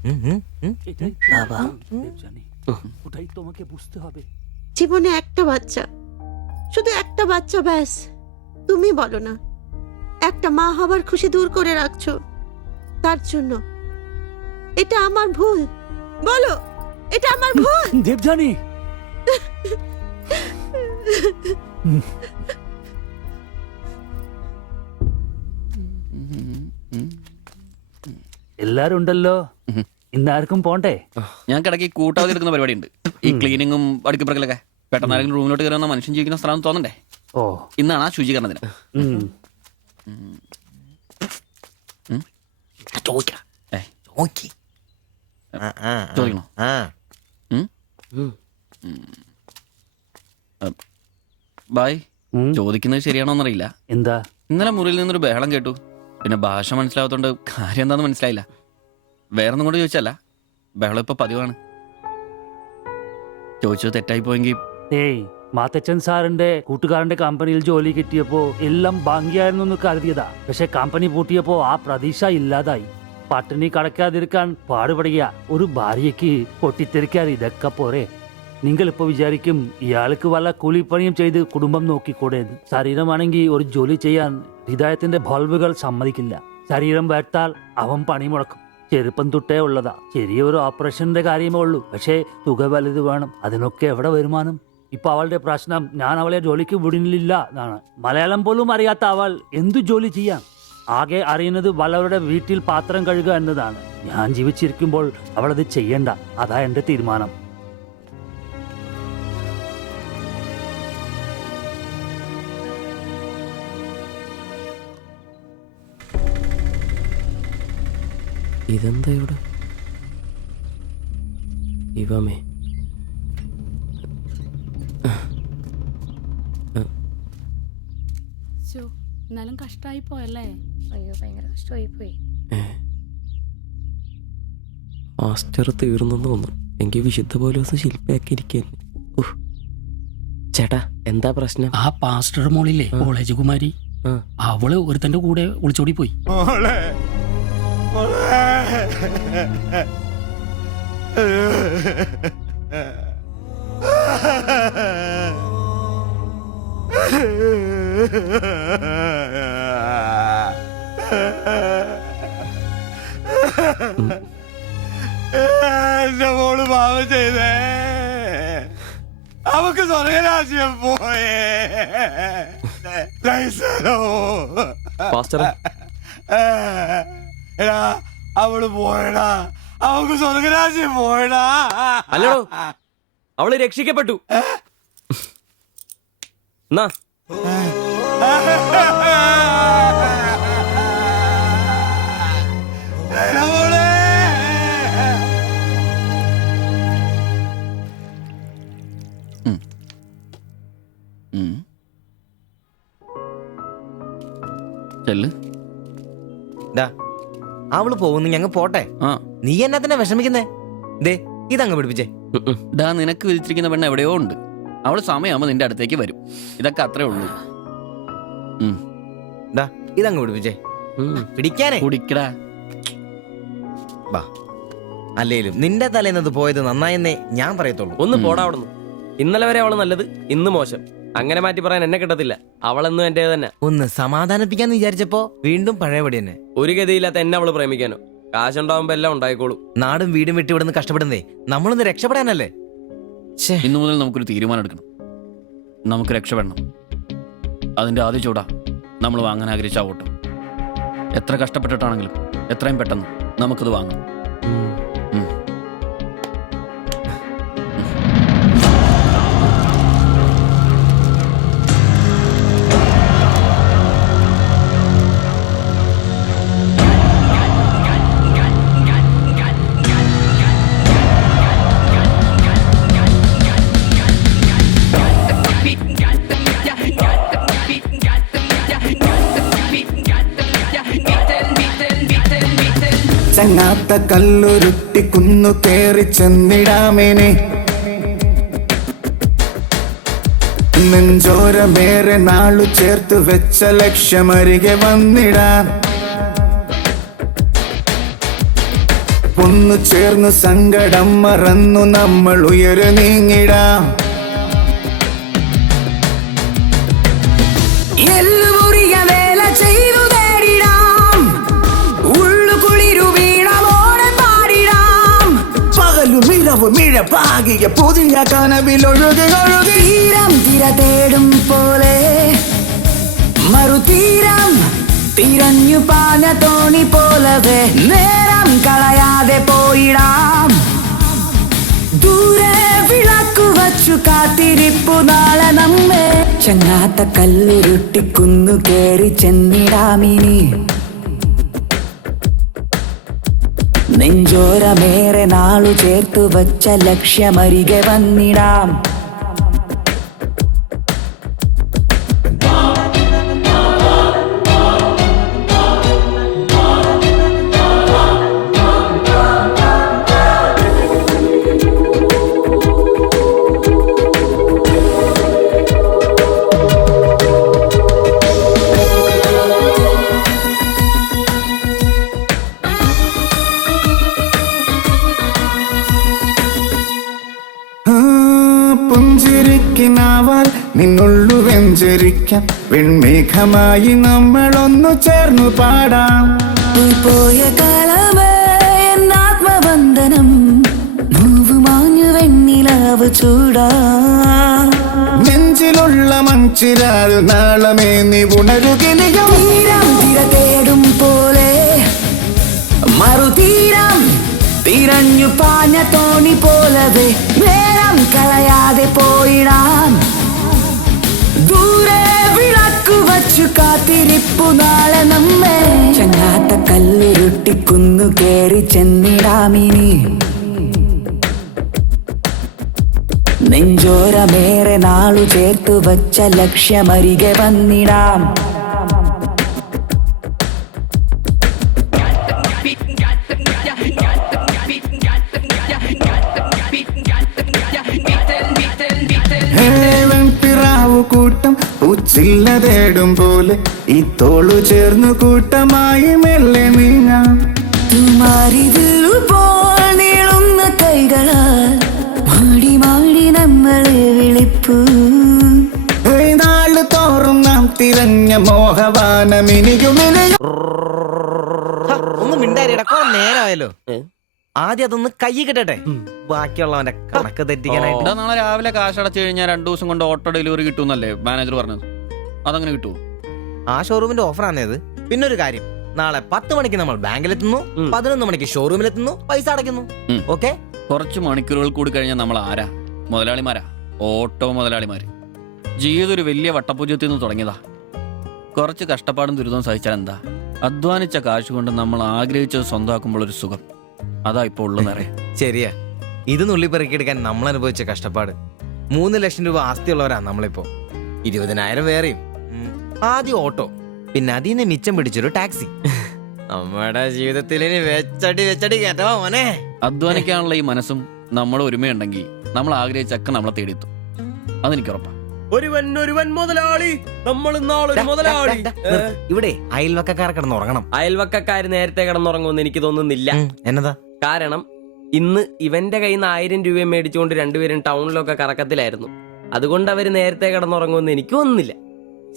ওটাই তোমাকে বুঝতে হবে। জীবনে একটা বাচ্চা, শুধু একটা বাচ্চা, ব্যাস। তুমি বলো না, একটা মা হবার খুশি দূর করে রাখছো তার জন্য। এটা আমার ভুল, বলো এটা আমার ভুল? দেবযানী, എല്ലാരും ഉണ്ടല്ലോ, ഇന്നാർക്കും പോണ്ടേ? ഞങ്ങൾക്ക് ഇടയ്ക്ക് കൂട്ടാതെ എടുക്കുന്ന പരിപാടി ഉണ്ട്. ഈ ക്ലീനിങ്ങും അടുക്കപ്പറക്കലൊക്കെ. പെട്ടെന്ന് ആരെങ്കിലും റൂമിലോട്ട് കയറുന്ന മനുഷ്യൻ ജീവിക്കുന്ന സ്ഥലം തോന്നണ്ടേ? ഓ, ഇന്നാണ് ആ ശുചീകരണ ദിനം. ചോദിക്കണോ? ബായ്, ചോദിക്കുന്നത് ശരിയാണോന്നറിയില്ല. എന്താ? ഇന്നലെ മുറിയിൽ നിന്നൊരു ബഹളം കേട്ടു. പിന്നെ ഭാഷ മനസ്സിലാവാത്തോണ്ട് കാര്യം എന്താന്ന് മനസ്സിലായില്ല. വേറൊന്നും കൊണ്ട് ചോദിച്ചല്ല, ബഹളം ഇപ്പൊ പതിവാണ്. ചോദിച്ചത് തെറ്റായി പോയെങ്കിൽ. ഏയ്, മാത്തച്ചൻ സാറിന്റെ കൂട്ടുകാരന്റെ കമ്പനിയിൽ ജോലി കിട്ടിയപ്പോ എല്ലാം ഭാഗ്യായിരുന്നു എന്ന് കരുതിയതാ. പക്ഷെ കമ്പനി പൂട്ടിയപ്പോ ആ പ്രതീക്ഷ ഇല്ലാതായി. പട്ടിണി കടക്കാതിരിക്കാൻ പാടുപടുക. ഒരു ഭാര്യയ്ക്ക് പൊട്ടിത്തെറിക്കാൻ ഇതൊക്കെ പോരെ? നിങ്ങൾ ഇപ്പൊ വിചാരിക്കും ഇയാൾക്ക് വല്ല കൂലിപ്പണിയും ചെയ്ത് കുടുംബം നോക്കിക്കൂടെ. ശരീരമാണെങ്കിൽ ഒരു ജോലി ചെയ്യാൻ ഹൃദയത്തിന്റെ ബൾബുകൾ സമ്മതിക്കില്ല. ശരീരം വേർത്താൽ അവൻ പണി മുടക്കും. ചെറുപ്പം തൊട്ടേ ഉള്ളതാ. ചെറിയൊരു ഓപ്പറേഷന്റെ കാര്യമേ ഉള്ളൂ, പക്ഷേ തുക വലുത് വേണം. അതിനൊക്കെ എവിടെ വരുമാനം? ഇപ്പൊ അവളുടെ പ്രശ്നം ഞാൻ അവളെ ജോലിക്ക് വിടുന്നില്ല എന്നാണ്. മലയാളം പോലും അറിയാത്ത അവൾ എന്തു ജോലി ചെയ്യാൻ? ആകെ അറിയുന്നത് വല്ലവരുടെ വീട്ടിൽ പാത്രം കഴുകുക എന്നതാണ്. ഞാൻ ജീവിച്ചിരിക്കുമ്പോൾ അവളത് ചെയ്യണ്ട. അതാ എന്റെ തീരുമാനം. ഇതെന്താ ഇവിടെ? ഇവമേ എന്നാലും കഷ്ടായി പോയല്ലേ? അയ്യോ, ഭയങ്കര കഷ്ടമായി പോയി. മാസ്റ്റർ തീർന്നെന്ന് തോന്നുന്നു. എനിക്ക് വിശുദ്ധ പോലെ ദിവസം ശില്പയാക്കിയിരിക്കുന്നു. ചേട്ടാ, എന്താ പ്രശ്നം? ആ പാസ്റ്റർ മോളില്ലേ, കോളേജ് കുമാരി, അവള് ഒരുത്തന്റെ കൂടെ ഒളിച്ചോടി പോയി. എന്റെ മോള് പാവം ചെയ്തേ. അവക്ക് സ്വർഗരാജ്യം പോയേ. എടാ, അവള് പോയടാ. അവക്ക് സ്വർഗരാജ്യം പോയടാ. അല്ലടോ, അവള് രക്ഷിക്കപ്പെട്ടു. എന്നാ അവള് പോകുന്നു, ഞങ്ങ പോട്ടെ. നീ എന്നാ തന്നെ വിഷമിക്കുന്നേ? ദേ, ഇതങ്ങ് പിടിപ്പിച്ചേ. ഡാ, നിനക്ക് വിളിച്ചിരിക്കുന്ന പെണ്ണ് എവിടെയോ ഉണ്ട്. അവള് സമയമാകുമ്പോ നിന്റെ അടുത്തേക്ക് വരും. ഇതൊക്കെ അത്രേ ഉള്ളൂ. ഇതങ്ങ് പിടിപ്പിച്ചേ. പിടിക്കാനേ കുടിക്കടാ. അല്ലേലും നിന്റെ തലേന്നത് പോയത് നന്നായെന്നേ ഞാൻ പറയത്തുള്ളൂ. ഒന്ന് പോടാ അവിടുന്ന്. ഇന്നലെ വരെ അവള് നല്ലത്, ഇന്ന് മോശം. അങ്ങനെ മാറ്റി പറയാൻ എന്നെ കിട്ടത്തില്ല. അവളെന്നും എന്റെ തന്നെ. ഒന്ന് സമാധാനിപ്പിക്കാന്ന് വിചാരിച്ചപ്പോ വീണ്ടും പഴയപടി തന്നെ. ഒരു ഗതിയില്ലാത്ത എന്നെ അവള് പ്രേമിക്കാനോ? കാശുണ്ടാവുമ്പോ എല്ലാം ഉണ്ടായിക്കോളൂ. നാടും വീടും വിട്ട് ഇവിടുന്ന് കഷ്ടപ്പെടുന്നേ നമ്മളൊന്ന് രക്ഷപ്പെടാനല്ലേ. ഇന്നു മുതൽ നമുക്കൊരു തീരുമാനം എടുക്കണം. നമുക്ക് രക്ഷപ്പെടണം. അതിന്റെ ആദ്യ ചൂടാ നമ്മൾ വാങ്ങാൻ ആഗ്രഹിച്ച ആ ഓട്ടം. എത്ര കഷ്ടപ്പെട്ടിട്ടാണെങ്കിലും എത്രയും പെട്ടെന്ന് നമുക്കത് വാങ്ങണം. ചങ്ങാത്ത കല്ലുരുട്ടി കുന്നു കേറി ചെന്നിടാമേനെ, നെഞ്ചോരമേറെ നാളു ചേർത്ത് വെച്ച ലക്ഷ്യമരികെ വന്നിടാം. ഒന്നു ചേർന്നു സങ്കടം മറന്നു നമ്മൾ ഉയര് നീങ്ങിടാം. ഒരു മിഴവ് മിഴപ്പാകിയ പുതിയ കനവിലൊഴുകി ഒഴുകി തീരം തിര തേടും പോലെ മറുതീരം തിരഞ്ഞു പാഞ്ഞ തോണി പോലവേ നേരം കളയാതെ പോയിടാം ദൂരെ വിളക്കു വച്ചു കാത്തിരിപ്പു നാളെ നമ്മെ ചങ്ങാത്ത കല്ലുരുട്ടിക്കുന്നു കേറി ചെന്നിടാമിനി നെഞ്ചോരമേറെ നാളു ചേർത്തു വച്ച ലക്ഷ്യമരികെ വന്നിടാം പുഞ്ചിരിക്കിനാവാൽ നിന്നുള്ളു വെഞ്ചരിക്കാം വെൺമേഘമായി നമ്മളൊന്നു ചേർന്നു പാടാം പോയ കാലമേ എന്നാത്മബന്ധനം നോവ് മാഞ്ഞു വെണ്ണിലാവ് ചൂടാ നെഞ്ചിലുള്ള മഞ്ചിരാൽ നാളമേ നീ ഉണരുകിനിയോ തീരം തിര തേടും പോലെ മറുതീരം തിരഞ്ഞു പാഞ്ഞ തോണി പോലവേ നേരം കളയാതെ പോയിടാം ദൂരെ വിളക്കു വച്ചു കാത്തിരിപ്പു നാളെ നമ്മെ ചങ്ങാത്ത കല്ലുരുട്ടിക്കുന്നു കേറി ചെന്നിടാമിനി നെഞ്ചോരമേറെ നാളു ചേർത്തു വച്ച ലക്ഷ്യമരികെ വന്നിടാം പിറാവു കൂട്ടം പൂച്ചില്ല തേടും പോലെ ഈ തോളു ചേർന്നു കൂട്ടമായി മെല്ലെ നീങ്ങാം നീളുന്ന കൈകളാൽ മാടി മാടി നമ്മളെ വിളിപ്പൂ നാള് തോറും നാം തിരഞ്ഞ മോഹവാനമിനിയുമിനിയും ഒന്ന് മിണ്ടാരിടാ കുറെ നേരമായല്ലോ ആദ്യം അതൊന്ന് കൈ കിട്ടട്ടെ ബാക്കിയുള്ളവന്റെ കണക്ക് തെറ്റിക്കാനായിട്ട് നാളെ രാവിലെ കാശ് അടച്ചു കഴിഞ്ഞാൽ 2 ദിവസം കൊണ്ട് ഓട്ടോ ഡെലിവറി കിട്ടുമെന്നല്ലേ മാനേജർ പറഞ്ഞത്? അതങ്ങനെ കിട്ടുമോ? ആ ഷോറൂമിന്റെ ഓഫറാണേത്. പിന്നെ ഒരു കാര്യം, നാളെ 10 മണിക്ക് നമ്മൾ ബാങ്കിലെത്തുന്നു, 11 മണിക്ക് ഷോറൂമിലെത്തുന്നു, പൈസ അടയ്ക്കുന്നു. ഓക്കെ, കുറച്ച് മണിക്കൂറുകൾ കൂടി കഴിഞ്ഞാൽ നമ്മൾ ആരാ? മുതലാളിമാരാ, ഓട്ടോ മുതലാളിമാര്. ജീവിതം ഒരു വലിയ വട്ടപൂജ്യത്തിൽ നിന്ന് തുടങ്ങിയതാ. കുറച്ച് കഷ്ടപ്പാടും ദുരിതവും സഹിച്ചാൽ എന്താ? അധ്വാനിച്ച കാശ് കൊണ്ട് നമ്മൾ ആഗ്രഹിച്ചത് സ്വന്തമാക്കുമ്പോൾ ഒരു സുഖം, അതാ ഇപ്പൊ ഉള്ളതെന്നറിയാം. ശരിയാ. ഇത് നുള്ളി പെറുക്കിയെടുക്കാൻ നമ്മൾ അനുഭവിച്ച കഷ്ടപ്പാട്. 3 ലക്ഷം രൂപ ആസ്തിയുള്ളവരാ നമ്മളിപ്പോ. 20,000 വേറെയും. ആദ്യം ഓട്ടോ, പിന്നെ അതിന് മിച്ചം പിടിച്ചൊരു ടാക്സി. നമ്മുടെ ജീവിതത്തിൽ ഇനി വെച്ചടി കേട്ടോ മോനെ. അധ്വാനിക്കാനുള്ള ഈ മനസ്സും നമ്മുടെ ഒരുമയുണ്ടെങ്കിൽ നമ്മൾ ആഗ്രഹിച്ചൊക്കെ നമ്മളെ തേടിയെത്തും, അതെനിക്ക് ഉറപ്പാ. ഒരുവൻ മുതലാളി, നമ്മൾ നാളൊരു മുതലാളി. ഇവിടെ അയൽവക്കക്കാർ കിടന്നുറങ്ങണം. അയൽവക്കക്കാര് നേരത്തെ കിടന്നുറങ്ങുമെന്ന് എനിക്ക് തോന്നുന്നില്ല. എന്നതാ കാരണം ഇന്ന് ഇവന്റെ കയ്യിൽ നിന്ന് 1000 രൂപ മേടിച്ചുകൊണ്ട് രണ്ടുപേരും ടൗണിലൊക്കെ കറക്കത്തിലായിരുന്നു. അതുകൊണ്ട് അവര് നേരത്തെ കിടന്നുറങ്ങുമെന്ന് എനിക്ക് തോന്നുന്നില്ല.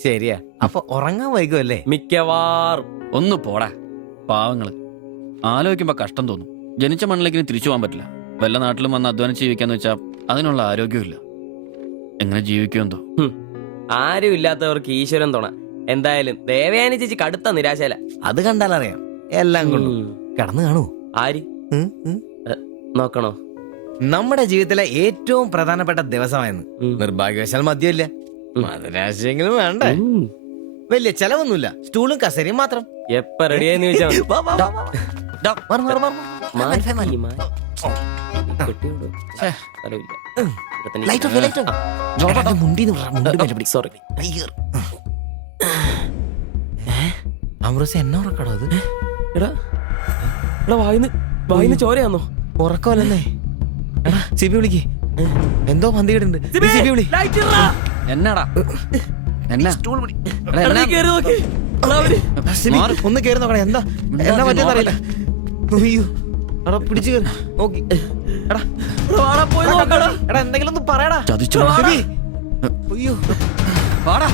ശരിയാ, അപ്പൊ ഉറങ്ങാൻ വൈകുമല്ലേ? മിക്കവാറും. ഒന്ന് പോടാ പാവങ്ങള്. ആലോചിക്കുമ്പോ കഷ്ടം തോന്നും. ജനിച്ച മണ്ണിലേക്ക് തിരിച്ചു പോകാൻ പറ്റില്ല. വല്ല നാട്ടിലും വന്ന് അധ്വാനിച്ച് ജീവിക്കാന്ന് വെച്ചാൽ അതിനുള്ള ആരോഗ്യമില്ല. എങ്ങനെ ജീവിക്കുമെന്തോ. ആരും ഇല്ലാത്തവർക്ക് ഈശ്വരൻ തുണ. എന്തായാലും ദേവയാനി ചേച്ചി കടുത്ത നിരാശല. അത് കണ്ടാലറിയാം എല്ലാം കൊണ്ടും. കിടന്നു കാണൂ. ആര് നോക്കണോ? നമ്മുടെ ജീവിതത്തിലെ ഏറ്റവും പ്രധാനപ്പെട്ട ദിവസമായിരുന്നു. നിർഭാഗ്യവശാൽ മദ്യമില്ല. മധുരാശയെങ്കിലും വേണ്ടേ? വലിയ ചെലവൊന്നുമില്ല, സ്റ്റൂളും കസേരയും മാത്രം. എപ്പ റെഡിയായെന്ന് ചോദിച്ചാൽ എന്നെ ഉറക്കടോ അത്? എടാ വായിന്ന് ചോരയാന്നോ? ഉറക്കമല്ലേ? എടാ സിബി വിളിക്ക്, എന്തോ പന്തികിട്ടുണ്ട്. സിബി വിളി. എന്നാടാ എന്നാ ഒന്ന് കേറി നോക്കണേ. എന്താ പറ്റിയെന്ന് അറിയില്ല. അയ്യോ എടാ പിടിച്ചു കയറി നോക്കി. എടാ എന്തെങ്കിലും ഒന്ന് പറയടാ. അയ്യോ വാടാ.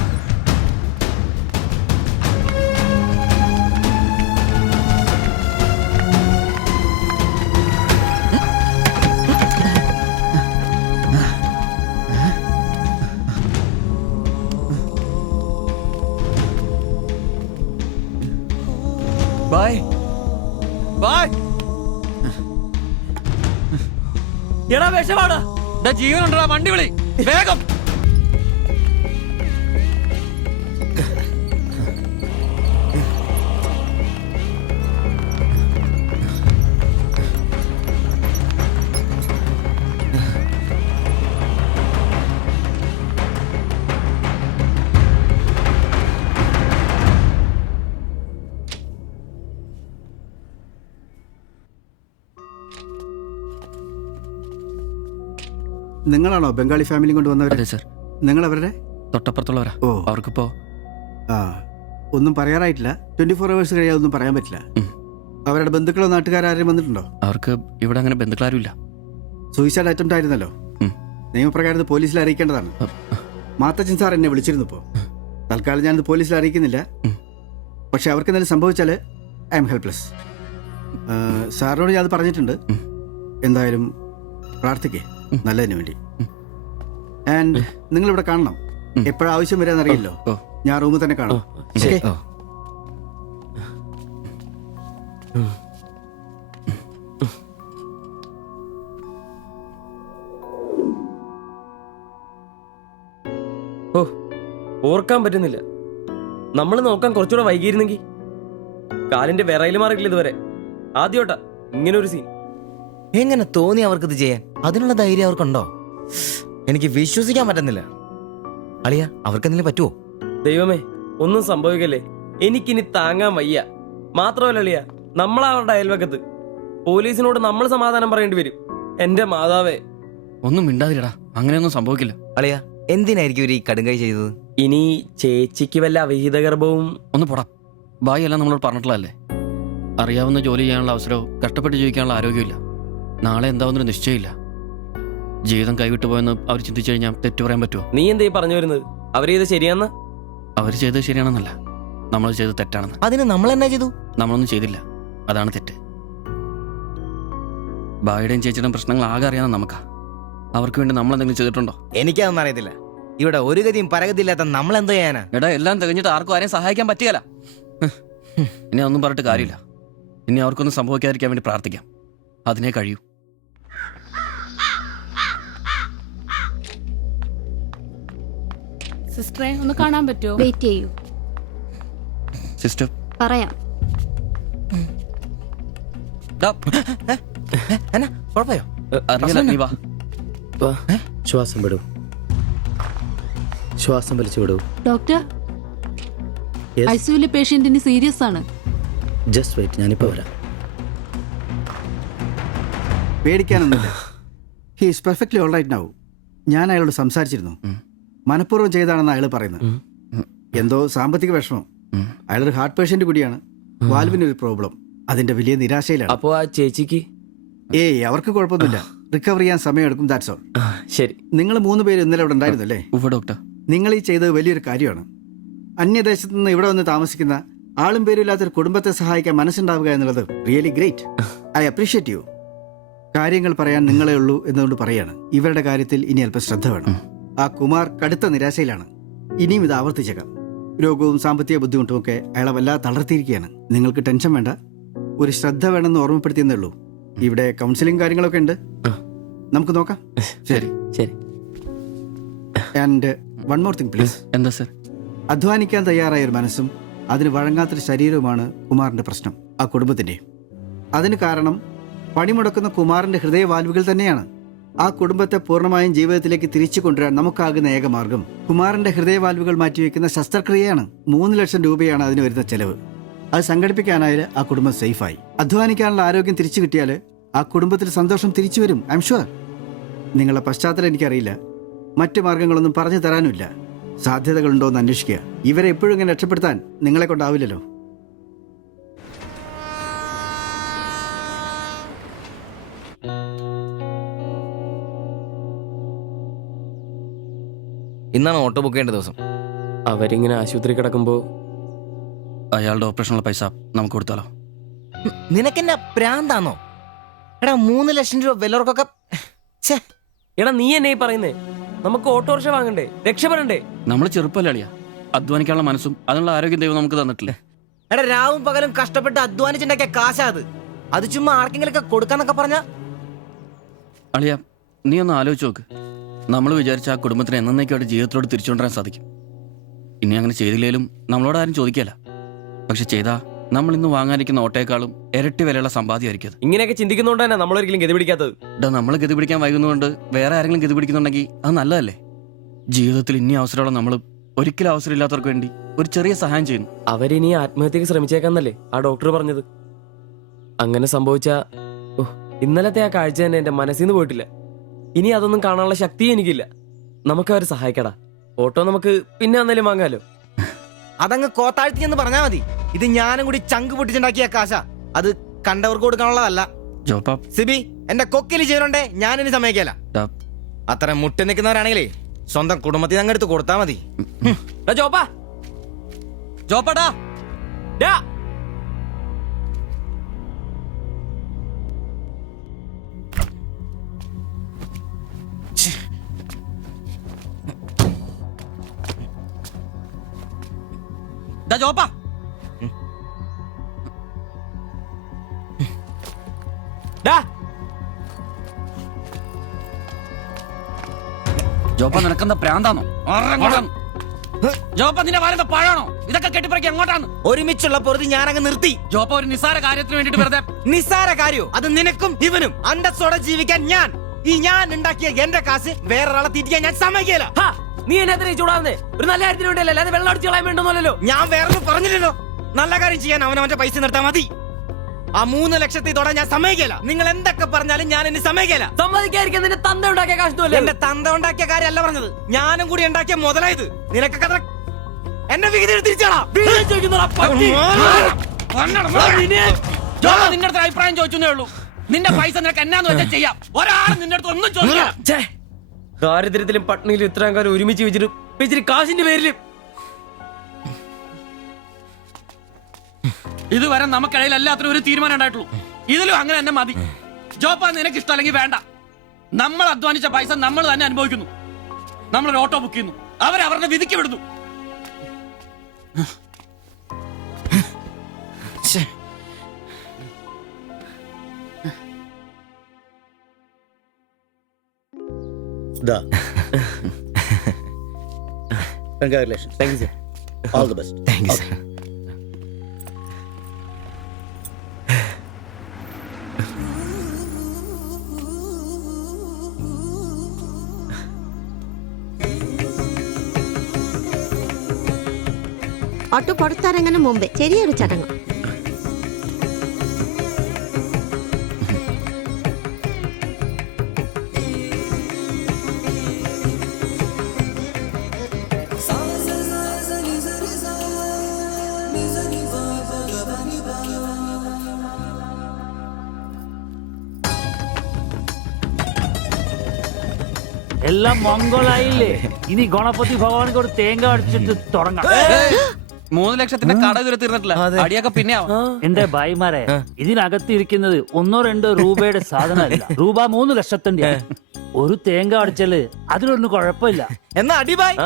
എടാ വിഷമാടാ. ജീവനുണ്ടാ വണ്ടി വിളി വേഗം. നിങ്ങളാണോ ബംഗാളി ഫാമിലി കൊണ്ട് വന്നവർ? അതെ സർ. നിങ്ങൾ അവരുടെ തൊട്ടപ്പുറത്തുള്ളവരാ. ഓ, അവർക്കിപ്പോ ആ ഒന്നും പറയാറായിട്ടില്ല. 24 hours കഴിയാതെ ഒന്നും പറയാൻ പറ്റില്ല. അവരുടെ ബന്ധുക്കളോ നാട്ടുകാരും വന്നിട്ടുണ്ടോ? അവർക്ക് ഇവിടെ അങ്ങനെ ബന്ധുക്കളാരും ഇല്ല. സൂയിസൈഡ് അറ്റംപ്റ്റ് ആയിരുന്നല്ലോ. നിയമപ്രകാരം ഇത് പോലീസിൽ അറിയിക്കേണ്ടതാണ്. മാത്തച്ചൻ സാർ എന്നെ വിളിച്ചിരുന്നു. ഇപ്പോൾ തൽക്കാലം ഞാനിത് പോലീസിൽ അറിയിക്കുന്നില്ല. പക്ഷെ അവർക്ക് എന്തെങ്കിലും സംഭവിച്ചാൽ ഐ എം ഹെൽപ്ലെസ്. സാറിനോട് ഞാൻ അത് പറഞ്ഞിട്ടുണ്ട്. എന്തായാലും പ്രാർത്ഥിക്കേ നല്ലതിന് വേണ്ടി. ആൻഡ് നിങ്ങളിവിടെ കാണണം. എപ്പോഴാവശ്യം വരാന്നറിയില്ലോ. ഞാൻ റൂമിൽ തന്നെ കാണാം. ശരി. ഓ, ഓർക്കാൻ പറ്റുന്നില്ല. നമ്മൾ നോക്കാൻ കുറച്ചുകൂടെ വൈകിയിരുന്നെങ്കിൽ. കാലിന്റെ വിറയിൽ മാറിയില്ല ഇതുവരെ. ആദ്യോട്ടാ ഇങ്ങനെ ഒരു സീൻ. എങ്ങനെ തോന്നി അവർക്കിത് ചെയ്യാൻ? അതിനുള്ള ധൈര്യം അവർക്കുണ്ടോ? എനിക്ക് വിശ്വസിക്കാൻ പറ്റുന്നില്ല. അളിയ, അവർക്കെന്തെങ്കിലും പറ്റുമോ? ദൈവമേ, ഒന്നും സംഭവിക്കല്ലേ. എനിക്കിനി താങ്ങാൻ വയ്യ. മാത്രമല്ല അളിയ, നമ്മളവരുടെ അയൽവക്കത്ത്. പോലീസിനോട് നമ്മൾ സമാധാനം പറയേണ്ടി വരും. എന്റെ മാതാവേ. ഒന്നും മിണ്ടാതിരടാ, അങ്ങനെയൊന്നും സംഭവിക്കില്ല. അളിയ, എന്തിനായിരിക്കും ഒരു ഈ കടുങ്കൈ ചെയ്തത്? ഇനി ചേച്ചിക്ക് വല്ല അവിഹിത ഗർഭവും. ഒന്ന് പോടാ. ബായി എല്ലാം നമ്മളോട് പറഞ്ഞിട്ടുള്ളതല്ലേ. അറിയാവുന്ന ജോലി ചെയ്യാനുള്ള അവസരവും കഷ്ടപ്പെട്ട് ജീവിക്കാനുള്ള ആരോഗ്യമില്ല. നാളെ എന്താവുന്നൊരു നിശ്ചയമില്ല. ജീവിതം കൈവിട്ടു പോയെന്ന് അവർ ചിന്തിച്ചു കഴിഞ്ഞാൽ തെറ്റു പറയാൻ പറ്റുമോ? നീ എന്തേ പറഞ്ഞു വരുന്നത്? അവർ ചെയ്ത് ശരിയാന്ന്? അവർ ചെയ്തത് ശരിയാണെന്നല്ല, നമ്മൾ ചെയ്തത് തെറ്റാണെന്ന്. അതിന് നമ്മൾ എന്നാ ചെയ്തു? നമ്മളൊന്നും ചെയ്തില്ല, അതാണ് തെറ്റ്. ബായിയുടെയും ചേച്ചിയുടെയും പ്രശ്നങ്ങൾ ആകെ അറിയാവുന്ന നമുക്കാ. അവർക്ക് വേണ്ടി നമ്മൾ എന്തെങ്കിലും ചെയ്തിട്ടുണ്ടോ? എനിക്കതൊന്നും അറിയത്തില്ല. ഇവിടെ ഒരു ഗതിയും പരഗതിയില്ലാത്ത നമ്മൾ എന്തോ ചെയ്യാനാ? എടാ, എല്ലാം തികഞ്ഞിട്ട് ആർക്കും ആരെയും സഹായിക്കാൻ പറ്റുകയില്ല. ഇനി ഒന്നും പറഞ്ഞിട്ട് കാര്യമില്ല. ഇനി അവർക്കൊന്നും സംഭവിക്കാതിരിക്കാൻ വേണ്ടി പ്രാർത്ഥിക്കാം. അതിനെ കഴിയൂ. സിസ്റ്ററെ ഒന്ന് കാണാൻ പറ്റുമോ? വെയിറ്റ് ചെയ്യൂ, സിസ്റ്റർ. പറയാം. കുഴപ്പമോ? അറിയില്ല, നീ വാ. ശ്വാസം വിടൂ. ശ്വാസം വലിച്ചു വിടൂ. ഡോക്ടർ, ഐസിയുലെ പേഷ്യന്റിന് സീരിയസ് ആണ്. ജസ്റ്റ് വെയിറ്റ്, ഞാനിപ്പോ വരാം. പേടിക്കാനൊന്നുമില്ല. He is perfectly all right now. ഞാൻ അയാളോട് സംസാരിച്ചിരുന്നു. മനഃപൂർവ്വം ചെയ്താണെന്ന് അയാൾ പറയുന്നത്. എന്തോ സാമ്പത്തിക വിഷമം. അയാളൊരു ഹാർട്ട് പേഷ്യന്റ് കൂടിയാണ്. വാൽവിനൊരു പ്രോബ്ലം. അതിന്റെ വലിയ നിരാശയിലാണ്. അപ്പോ ആ ചേച്ചിക്ക്? ഏയ്, അവർക്ക് കുഴപ്പമൊന്നുമില്ല. റിക്കവർ ചെയ്യാൻ സമയമെടുക്കും. That's all. ശരി. നിങ്ങൾ 3 പേര് ഇന്നലെ ഇവിടെ ഉണ്ടായിരുന്നല്ലേ? ഡോക്ടർ, നിങ്ങൾ ഈ ചെയ്തത് വലിയൊരു കാര്യമാണ്. അന്യദേശത്ത് നിന്ന് ഇവിടെ വന്ന് താമസിക്കുന്ന ആളും പേരും ഇല്ലാത്തൊരു കുടുംബത്തെ സഹായിക്കാൻ മനസ്സുണ്ടാവുക എന്നുള്ളത് really great. I appreciate you. കാര്യങ്ങൾ പറയാൻ നിങ്ങളെ ഉള്ളൂ എന്നുകൊണ്ട് പറയാണ്. ഇവരുടെ കാര്യത്തിൽ ഇനി അല്പം ശ്രദ്ധ വേണം. ആ കുമാർ കടുത്ത നിരാശയിലാണ്. ഇനിയും ഇത് ആവർത്തിച്ചേക്കാം. രോഗവും സാമ്പത്തിക ബുദ്ധിമുട്ടും ഒക്കെ അയാളെ വല്ലാതെ തളർത്തിയിരിക്കുകയാണ്. നിങ്ങൾക്ക് ടെൻഷൻ വേണ്ട. ഒരു ശ്രദ്ധ വേണമെന്ന് ഓർമ്മപ്പെടുത്തിയെന്നേ ഉള്ളൂ. ഇവിടെ കൗൺസിലിംഗ് കാര്യങ്ങളൊക്കെ ഉണ്ട്. നമുക്ക് നോക്കാം. ശരി ശരി. And one more thing please. എന്താ സർ? അധ്വാനിക്കാൻ തയ്യാറായ ഒരു മനസ്സും അതിന് വഴങ്ങാത്തൊരു ശരീരവുമാണ് കുമാറിന്റെ പ്രശ്നം, ആ കുടുംബത്തിന്റെ. അതിന് കാരണം പണിമുടക്കുന്ന കുമാറിന്റെ ഹൃദയവാൽവുകൾ തന്നെയാണ്. ആ കുടുംബത്തെ പൂർണ്ണമായും ജീവിതത്തിലേക്ക് തിരിച്ചു കൊണ്ടുവരാൻ നമുക്കാകുന്ന ഏക മാർഗം കുമാറിന്റെ ഹൃദയവാൽവുകൾ മാറ്റിവെക്കുന്ന ശസ്ത്രക്രിയയാണ്. 3 ലക്ഷം രൂപയാണ് അതിന് വരുന്ന ചെലവ്. അത് സംഘടിപ്പിക്കാനായാൽ ആ കുടുംബം സേഫായി. അധ്വാനിക്കാനുള്ള ആരോഗ്യം തിരിച്ചു കിട്ടിയാൽ ആ കുടുംബത്തിൽ സന്തോഷം തിരിച്ചു വരും. I am sure. നിങ്ങളുടെ പശ്ചാത്തലം എനിക്കറിയില്ല, മറ്റു മാർഗങ്ങളൊന്നും പറഞ്ഞു തരാനുമില്ല. സാധ്യതകളുണ്ടോ എന്ന് അന്വേഷിക്കുക. ഇവരെ എപ്പോഴും ഇങ്ങനെ രക്ഷപ്പെടുത്താൻ നിങ്ങളെ കൊണ്ടാവില്ലല്ലോ. ഇന്നാണ് ഓട്ടോ ബുക്ക് ചെയ്യേണ്ട ദിവസം. അവരിങ്ങനെ ആശുപത്രി കിടക്കുമ്പോ അയാളുടെ ഓപ്പറേഷനുള്ള പൈസ നമുക്ക് കൊടുത്താലോ? നിനക്കെന്നെ പ്രാന്താന്നോ? എടാ, 3 ലക്ഷം രൂപ വിലവർക്കൊക്കെ. എടാ, നീ എന്നെ പറയുന്നേ? നമുക്ക് ഓട്ടോറിക്ഷ വാങ്ങണ്ടേ? രക്ഷപ്പെടണ്ടേ? നമ്മൾ ചെറുപ്പല്ലേ അളിയാ. അധ്വാനിക്കാനുള്ള മനസ്സും അതിനുള്ള ആരോഗ്യം ദൈവം നമുക്ക് തന്നിട്ടില്ലേ? എടാ, രാവും പകലും കഷ്ടപ്പെട്ട് അധ്വാനിച്ചുണ്ടാക്കിയ കാശാ അത്. അത് ചുമ്മാ ആർക്കെങ്കിലൊക്കെ കൊടുക്കാന്നൊക്കെ പറഞ്ഞ അളിയ, നീ ഒന്ന് ആലോചിച്ച് നോക്ക്. നമ്മൾ വിചാരിച്ച ആ കുടുംബത്തിന് എന്നേക്കുമായിട്ട് ജീവിതത്തിലോട്ട് തിരിച്ചുകൊണ്ടുവരാൻ സാധിക്കും. ഇനി അങ്ങനെ ചെയ്തില്ലേലും നമ്മളോട് ആരും ചോദിക്കല്ല. പക്ഷെ ചെയ്താ നമ്മൾ ഇന്ന് വാങ്ങാനിരിക്കുന്ന ഓട്ടേക്കാളും ഇരട്ടി വിലയുള്ള സമ്പാദ്യമായിരിക്കും അത്. ഇങ്ങനെയൊക്കെ ചിന്തിക്കുന്നതുകൊണ്ട് തന്നെ നമ്മളൊരിക്കലും ഗതി പിടിക്കാത്തത്. നമ്മൾ ഗതി പിടിക്കാൻ വൈകുന്നതുകൊണ്ട് വേറെ ആരെങ്കിലും ഗതി പിടിക്കുന്നുണ്ടെങ്കിൽ അത് നല്ലതല്ലേ? ജീവിതത്തിൽ ഇനി അവസരമുള്ള നമ്മൾ ഒരിക്കലും അവസരമില്ലാത്തവർക്ക് വേണ്ടി ഒരു ചെറിയ സഹായം ചെയ്യുന്നു. അവരിനി ആത്മഹത്യക്ക് ശ്രമിച്ചേക്കാന്നല്ലേ ആ ഡോക്ടർ പറഞ്ഞത്. അങ്ങനെ സംഭവിച്ച ഇന്നലത്തെ ആ കാഴ്ച തന്നെ എന്റെ മനസ്സിൽ നിന്ന് പോയിട്ടില്ല. ഇനി അതൊന്നും കാണാനുള്ള ശക്തി എനിക്കില്ല. നമുക്ക് അവരെ സഹായിക്കടാ. ഓട്ടോ നമുക്ക് പിന്നെ അന്നേലും വാങ്ങാലോ. അതങ്ങ് കോത്താഴ്ത്തി എന്ന് പറഞ്ഞാ മതി. ഇത് ഞാനും കൂടി ചങ്ക് പൊട്ടിച്ചുണ്ടാക്കിയ കാശ. അത് കണ്ടവർക്ക് കൊടുക്കാനുള്ളതല്ല. സിബി, എന്റെ കൊക്കില് ജീവനുണ്ടേ ഞാനിനി സമ്മതിക്കല. അത്ര മുട്ടി നിൽക്കുന്നവരാണെങ്കിലേ സ്വന്തം കുടുംബത്തിൽ അങ്ങ് എടുത്ത് കൊടുത്താ മതി. ജോപ്പാടാ ജോപ്പാ, ജോപ്പ നിനക്കെന്താ പ്രാന്താണോ? ജോപ്പ നിന്റെ വാരത്തെ പഴാണോ? ഇതൊക്കെ കെട്ടിപ്പറക്കി അങ്ങോട്ടാണ്. ഒരുമിച്ചുള്ള പൊറുതി ഞാനങ്ങ് നിർത്തി. ജോപ്പ ഒരു നിസ്സാര കാര്യത്തിന് വേണ്ടിട്ട് വെറുതെ. നിസ്സാര കാര്യോ? അത് നിനക്കും ഇവനും അന്തസ്സോടെ ജീവിക്കാൻ ഞാൻ ഉണ്ടാക്കിയ എന്റെ കാശ് വേറൊരാളെ തീറ്റിക്കാൻ ഞാൻ സമ്മതിക്കില്ല. നീ എന്നെ ചൂടാവുന്നേ? ഒരു നല്ല കാര്യത്തിന് വേണ്ടിയല്ലേ, അല്ലാതെ വെള്ളം അടിച്ചു കളയാൻ വേണ്ടല്ലോ. ഞാൻ വേറെ പറഞ്ഞില്ലല്ലോ. നല്ല കാര്യം ചെയ്യാൻ അവനവന്റെ പൈസ നിർത്താൻ മതി. ആ 3 ലക്ഷത്തിൽ തൊടാൻ ഞാൻ സമ്മതിക്കില്ല. നിങ്ങൾ എന്തൊക്കെ പറഞ്ഞാലും ഞാൻ എന്നെ സമ്മതിക്കില്ല. സമ്മതിക്കാതിരിക്കാൻ നിന്റെ തന്ത ഉണ്ടാക്കിയ കാശ്. എന്റെ തന്ത ഉണ്ടാക്കിയ കാര്യമല്ല പറഞ്ഞത്, ഞാനും കൂടി ഉണ്ടാക്കിയ മുതലായത്. നിനക്കൊക്കെ എന്റെ വിഹിതം തിരിച്ചാടാ. നിന്റെ അടുത്ത് അഭിപ്രായം ചോദിച്ചേ ഉള്ളൂ. നിന്റെ പൈസ നിനക്ക് എന്നാന്ന് വെച്ചാൽ ചെയ്യാം. ഒരാളും നിന്റെ അടുത്ത് ഒന്നും ചോദിക്കാം. ദാരിദ്ര്യത്തിലും പട്ടിണിയിലും ഇത്രയും കാലം ഒരുമിച്ച് വെച്ചിട്ട് കാശിന്റെ പേരിലും ഇതുവരെ നമുക്കിടയിൽ എല്ലാത്തിനും ഒരു തീരുമാനം ഉണ്ടായിട്ടുള്ളൂ. ഇതിലും അങ്ങനെ തന്നെ മതി. ജോപ്പ നിനക്ക് ഇഷ്ടമല്ലെങ്കിൽ വേണ്ട. നമ്മൾ അധ്വാനിച്ച പൈസ നമ്മൾ തന്നെ അനുഭവിക്കുന്നു. നമ്മളൊരു ഓട്ടോ ബുക്ക് ചെയ്യുന്നു, അവരവരുടെ വിധിക്ക് വിടുന്നു. Congratulations. Thank you, sir. All the best. Thank you, sir. Auto പുറത്തിറങ്ങുന്ന മുമ്പേ ചെറിയൊരു ചടങ്ങ്. എല്ലാം മംഗളായില്ലേ? ഇനി ഗണപതി ഭഗവാനക്ക് ഒരു തേങ്ങ അടിച്ചിട്ട് തുടങ്ങാം. 3 ലക്ഷത്തിന്റെ കട ഇതുവരെ തീർന്നിട്ടില്ല. അടിയൊക്കെ പിന്നെ എന്റെ ഭായിമാരെ, ഇതിനകത്തിരിക്കുന്നത് 1-2 രൂപയുടെ സാധനമല്ല, രൂപ 3 ലക്ഷത്തിന്റെ. ഒരു തേങ്ങ അടിച്ചാല് അതിലൊന്നും കുഴപ്പമില്ല. എന്നാ അടിബായ്.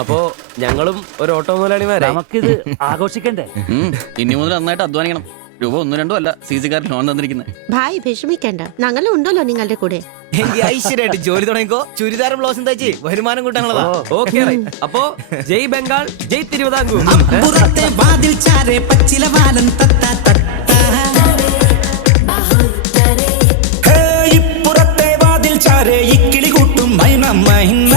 അപ്പോ ഞങ്ങളും ഒരു ഓട്ടോ മുതലാളിമാരെ. നമുക്കിത് ആഘോഷിക്കണ്ടേ? ഇനി മുതൽ നന്നായിട്ട് അധ്വാനിക്കണം. രൂപ 1-2 അല്ല CC-കാർ ലോൺ തന്നിരിക്കുന്നത്. ഭായ് വിഷമിക്കണ്ട, ഞങ്ങളും ഉണ്ടല്ലോ നിങ്ങളുടെ കൂടെ. എനിക്ക് ഐശ്വര്യമായിട്ട് ജോലി തുടങ്ങിക്കോ. ചുരിദാറും ബ്ലൗസും തയ്ച്ച് വരുമാനം കൂട്ടാനുള്ളതാ. ഓക്കെ, അപ്പോ ജയ് ബംഗാൾ, ജയ് തിരുവിതാംകൂർ. ഇപ്പുറത്തെ വാതിൽ ചാരെ ഇക്കിളി കൂട്ടും മൈന മൈന